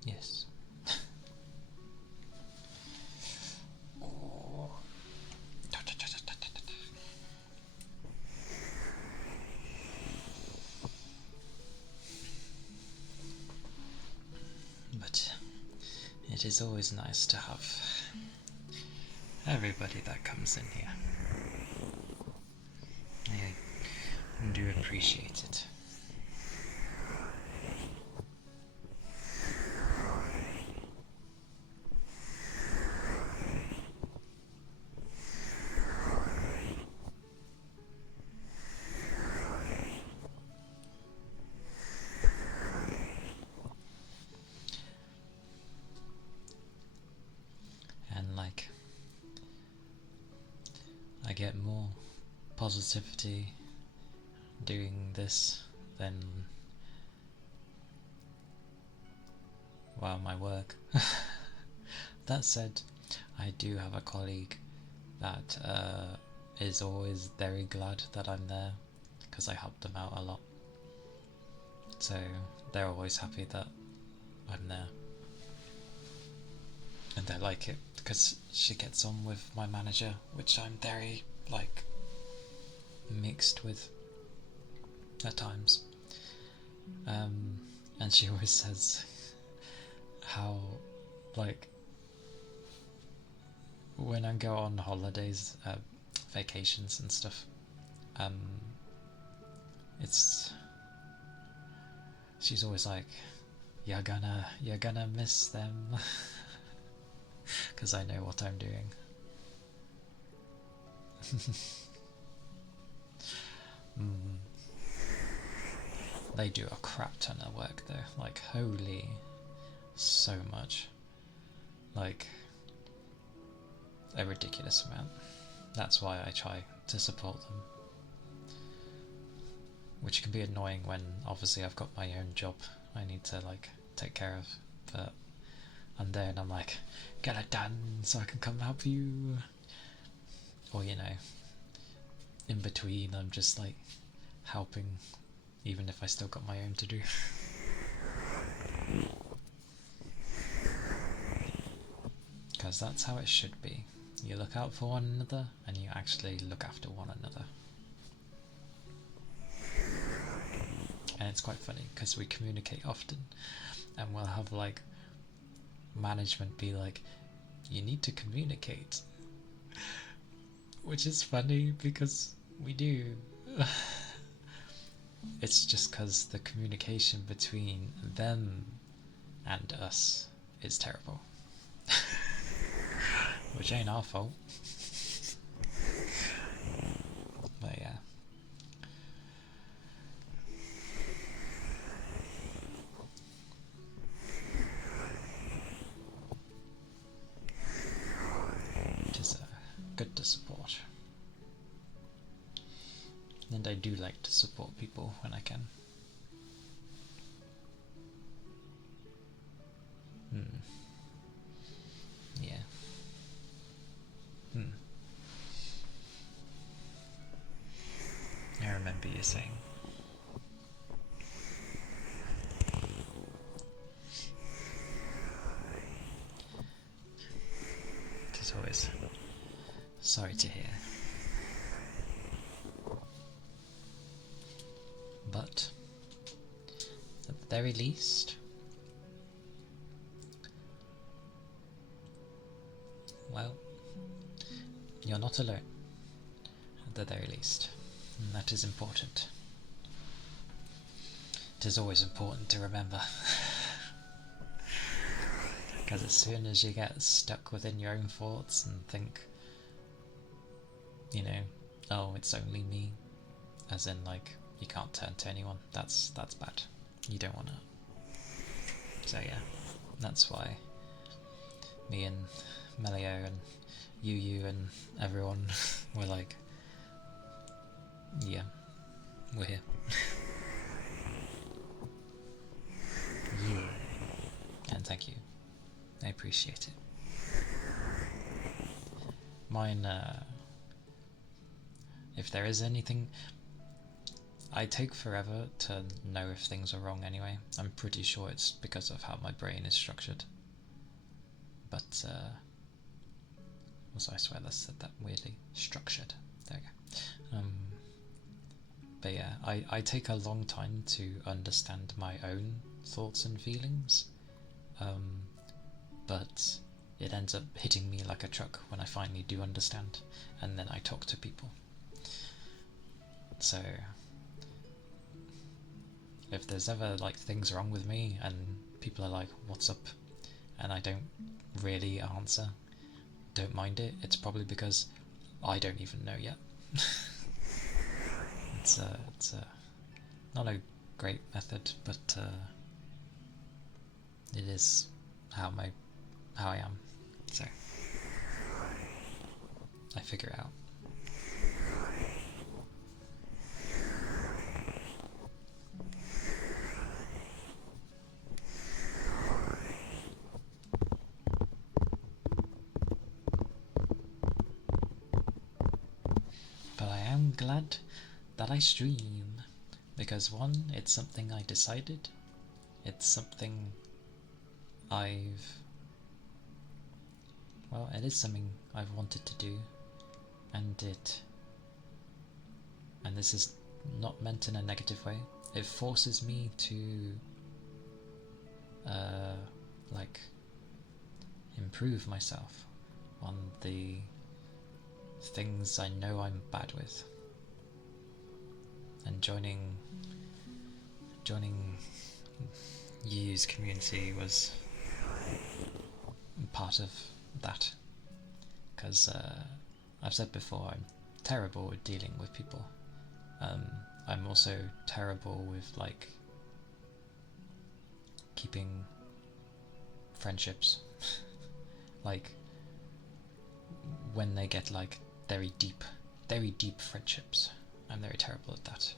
Yes. Oh. But it is always nice to have everybody that comes in here. I do appreciate it. And like, I get more positivity doing this than, well, my work. That said, I do have a colleague that is always very glad that I'm there because I help them out a lot. So they're always happy that I'm there. And they like it because she gets on with my manager, which I'm very, like, mixed with at times. And she always says how, like, when I go on holidays, vacations and stuff, she's always like, you're gonna miss them, because I know what I'm doing. They do a crap ton of work though, like, holy, so much, like, a ridiculous amount. That's why I try to support them, which can be annoying when obviously I've got my own job I need to, like, take care of, but I'm there and I'm like, get it done so I can come help you. Or, you know, in between I'm just like helping even if I still got my own to do. Because that's how it should be. You look out for one another and you actually look after one another. And it's quite funny because we communicate often and we'll have, like, management be like, you need to communicate, which is funny because we do. It's just because the communication between them and us is terrible. Which ain't our fault. But yeah. It is good to support. And I do like to support people when I can. Yeah. I remember you saying. It is always sorry to hear. But at the very least, well, you're not alone. At the very least. And that is important. It is always important to remember. Because as soon as you get stuck within your own thoughts and think, you know, oh, it's only me, as in, like, you can't turn to anyone, that's bad. You don't want to. So yeah, that's why me and Melio and you and everyone were like, yeah, we're here. And thank you. I appreciate it. Mine, if there is anything, I take forever to know if things are wrong anyway. I'm pretty sure it's because of how my brain is structured. But, also I swear I said that weirdly. Structured. There we go. But yeah, I take a long time to understand my own thoughts and feelings. But it ends up hitting me like a truck when I finally do understand, and then I talk to people. So if there's ever like things wrong with me and people are like, what's up, and I don't really answer, don't mind it. It's probably because I don't even know yet. It's not a great method, but it is how I am. So I figure it out. But I am glad that I stream, because one, it's something I decided, it's something it is something I've wanted to do, and this is not meant in a negative way, it forces me to like improve myself on the things I know I'm bad with. And joining Yu's community was part of that, because I've said before, I'm terrible at dealing with people. I'm also terrible with like keeping friendships. Like when they get like very deep friendships, I'm very terrible at that.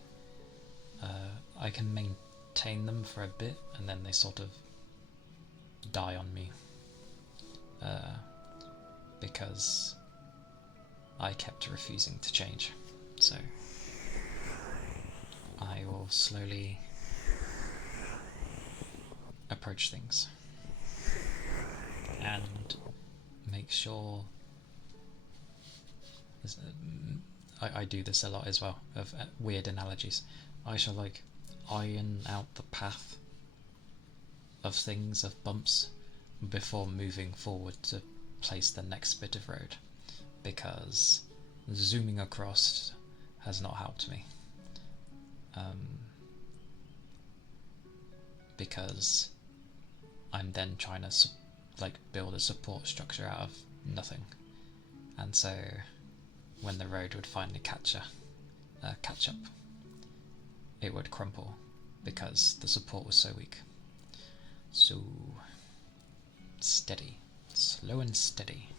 I can maintain them for a bit and then they sort of die on me, because I kept refusing to change. So I will slowly approach things and make sure I do this a lot as well, of weird analogies. I shall like iron out the path of things, of bumps, before moving forward to place the next bit of road, because zooming across has not helped me. Because I'm then trying to like build a support structure out of nothing, and so when the road would finally catch up, it would crumple because the support was so weak. So steady, slow and steady.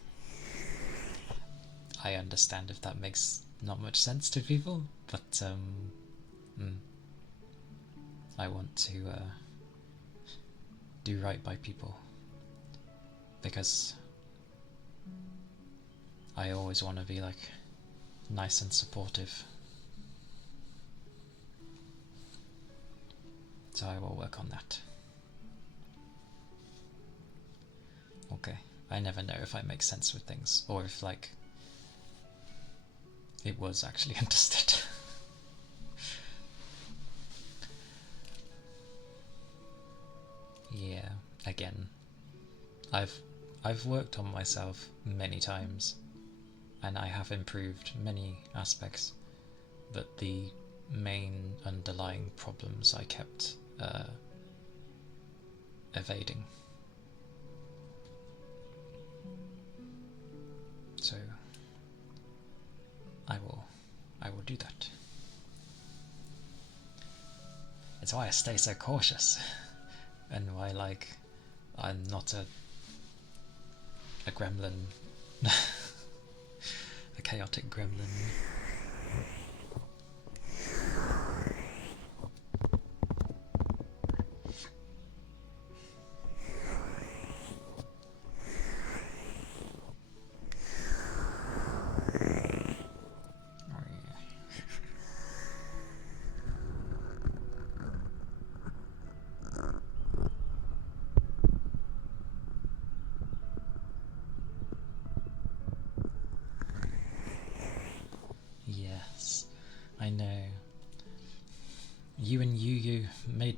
I understand if that makes not much sense to people, but I want to do right by people, because I always want to be like nice and supportive. So I will work on that. Okay, I never know if I make sense with things, or if like it was actually understood. Yeah, again, I've worked on myself many times, and I have improved many aspects, but the main underlying problems I kept evading. So I will do that. It's why I stay so cautious, and why like I'm not a gremlin, a chaotic gremlin.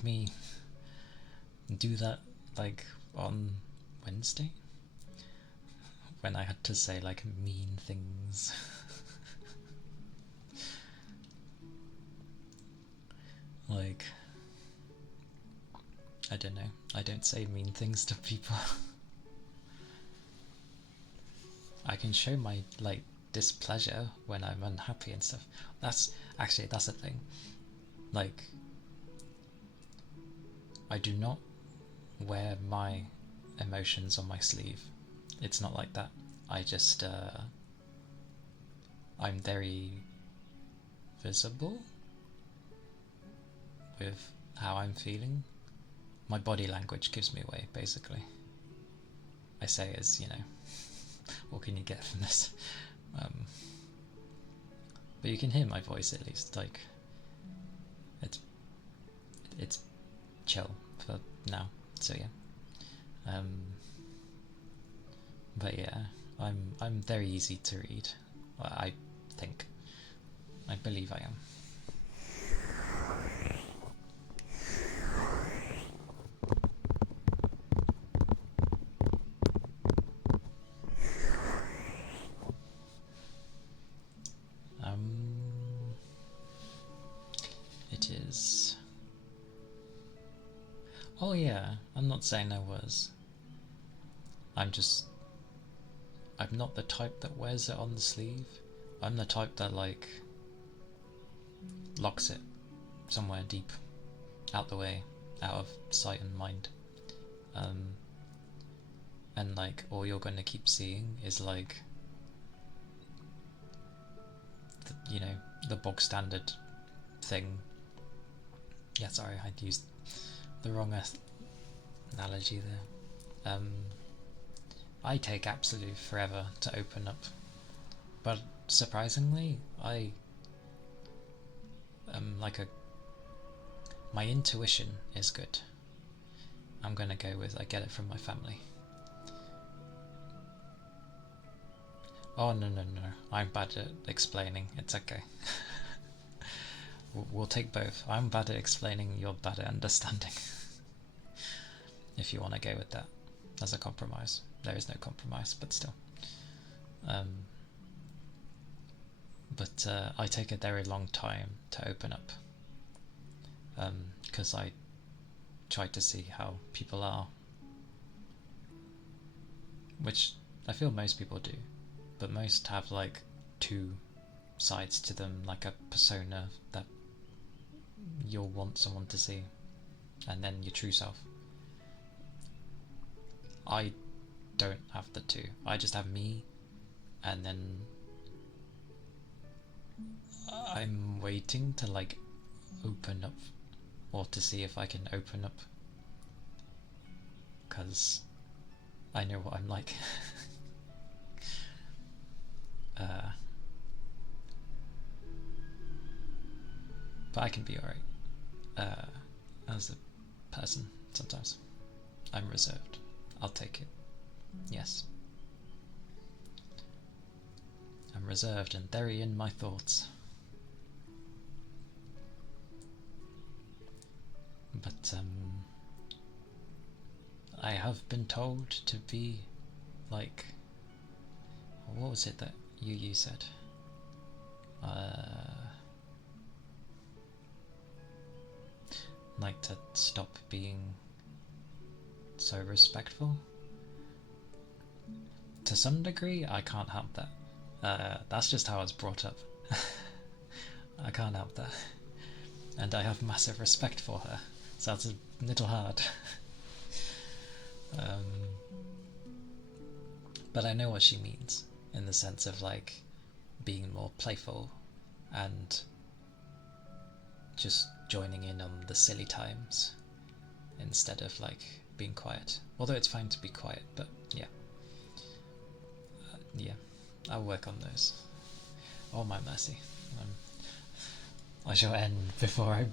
made me do that like on Wednesday when I had to say like mean things. Like, I don't know, I don't say mean things to people. I can show my like displeasure when I'm unhappy and stuff. That's a thing. Like, I do not wear my emotions on my sleeve. It's not like that. I just I'm very visible with how I'm feeling. My body language gives me away, basically. I say as, you know, what can you get from this? But you can hear my voice at least. Like, it's chill for now. So yeah. But yeah, I'm very easy to read. Well, I think. I believe I am. It is. Oh yeah, I'm not saying I was. I'm not the type that wears it on the sleeve. I'm the type that like locks it somewhere deep, out the way, out of sight and mind. And like all you're gonna keep seeing is like you know, the bog standard thing. Yeah, sorry, I'd used the wrong analogy there. I take absolute forever to open up, but surprisingly, I am like my intuition is good. I'm gonna go with I get it from my family. Oh no, I'm bad at explaining. It's okay. We'll take both. I'm bad at explaining, you're bad at understanding. If you want to go with that as a compromise. There is no compromise, but still. But I take a very long time to open up. Because I try to see how people are. Which I feel most people do. But most have like two sides to them, like a persona that you'll want someone to see, and then your true self. I don't have the two. I just have me, and then I'm waiting to like open up, or to see if I can open up, because I know what I'm like. But I can be alright as a person sometimes. I'm reserved. I'll take it. Yes. I'm reserved and bury in my thoughts. But I have been told to be like, what was it that you said? Like to stop being so respectful. To some degree, I can't help that. That's just how I was brought up. I can't help that. And I have massive respect for her, so that's a little hard. But I know what she means, in the sense of like being more playful and just joining in on the silly times instead of like being quiet. Although it's fine to be quiet, but yeah. Yeah, I'll work on those. Oh my mercy. I shall end before I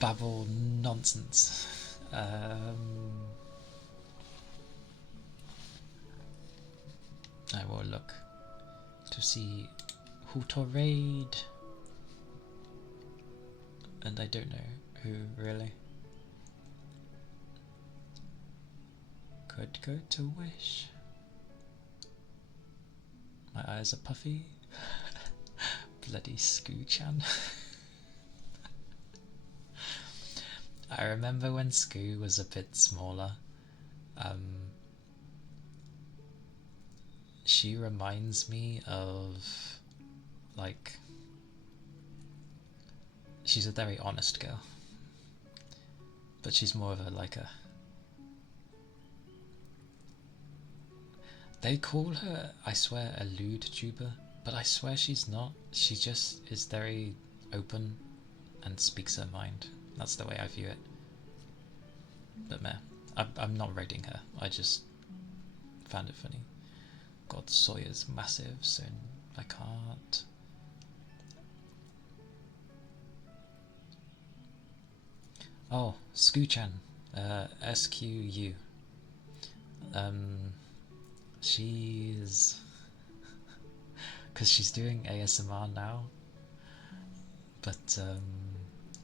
babble nonsense. I will look to see who to raid. And I don't know who, really. Could go to Wish. My eyes are puffy. Bloody Scoo-chan. I remember when Scoo was a bit smaller. She reminds me of, like, she's a very honest girl, but she's more of a, like a, they call her, I swear, a lewd tuber, but I swear she's not. She just is very open and speaks her mind. That's the way I view it. But meh, I'm not rating her, I just found it funny. God, Sawyer's massive, so I can't. Oh, Scoo-chan, SQU. She's, because she's doing ASMR now, but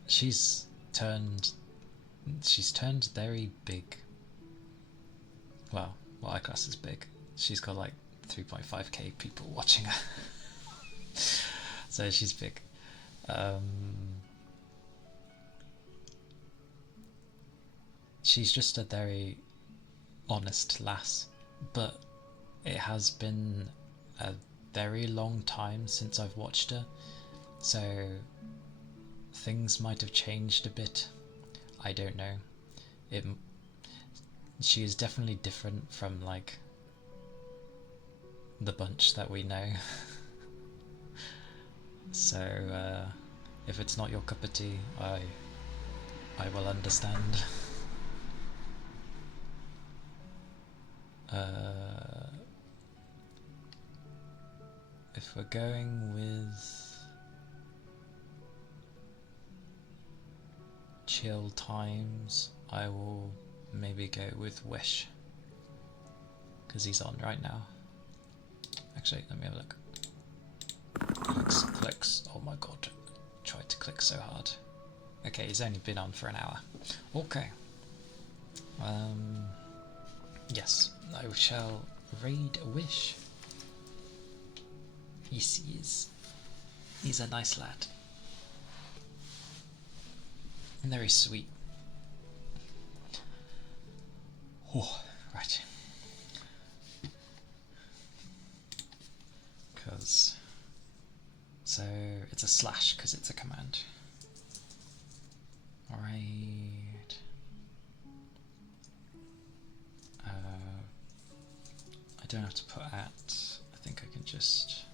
she's turned very big. Well, what I class as big. She's got like 3.5k people watching her. So she's big. She's just a very honest lass, but it has been a very long time since I've watched her, so things might have changed a bit. I don't know. She is definitely different from like the bunch that we know. So if it's not your cup of tea, I will understand. If we're going with chill times, I will maybe go with Wish, because he's on right now. Actually, let me have a look. Clicks. Oh my god, tried to click so hard. Okay, he's only been on for an hour. Okay. Yes, I shall raid Wish. Yes, he is. He's a nice lad. Very sweet. Oh, right. So it's a slash because it's a command. Alright. I don't have to put at. I think I can just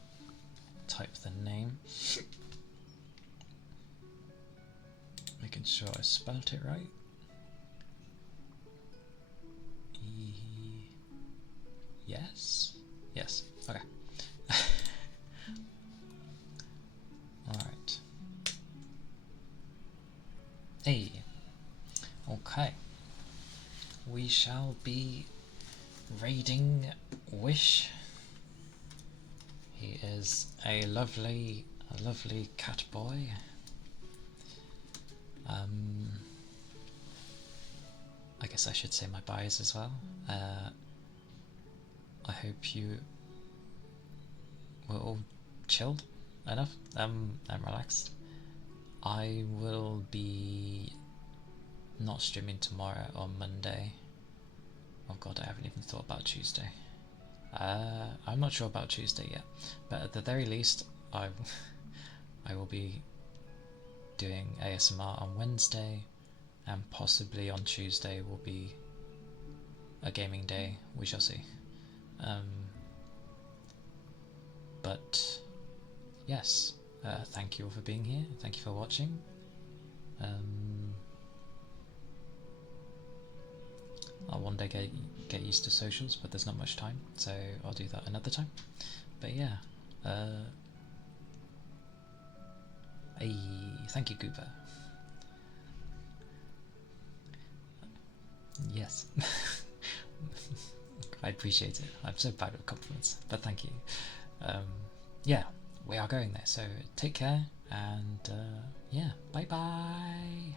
type the name. Making sure I spelt it right. Yes? Yes. Okay. Alright. Hey. Okay. We shall be raiding Wish. He is a lovely cat boy. I guess I should say my bias as well. I hope you were all chilled enough and relaxed. I will be not streaming tomorrow or Monday. Oh god, I haven't even thought about Tuesday. I'm not sure about Tuesday yet, but at the very least I will be doing ASMR on Wednesday, and possibly on Tuesday will be a gaming day. We shall see. But yes, thank you all for being here. Thank you for watching. I'll one day get used to socials, but there's not much time, so I'll do that another time. But yeah, hey, thank you, Gooper. Yes. I appreciate it. I'm so bad with compliments, but thank you. Yeah, we are going there, so take care, and yeah, bye bye.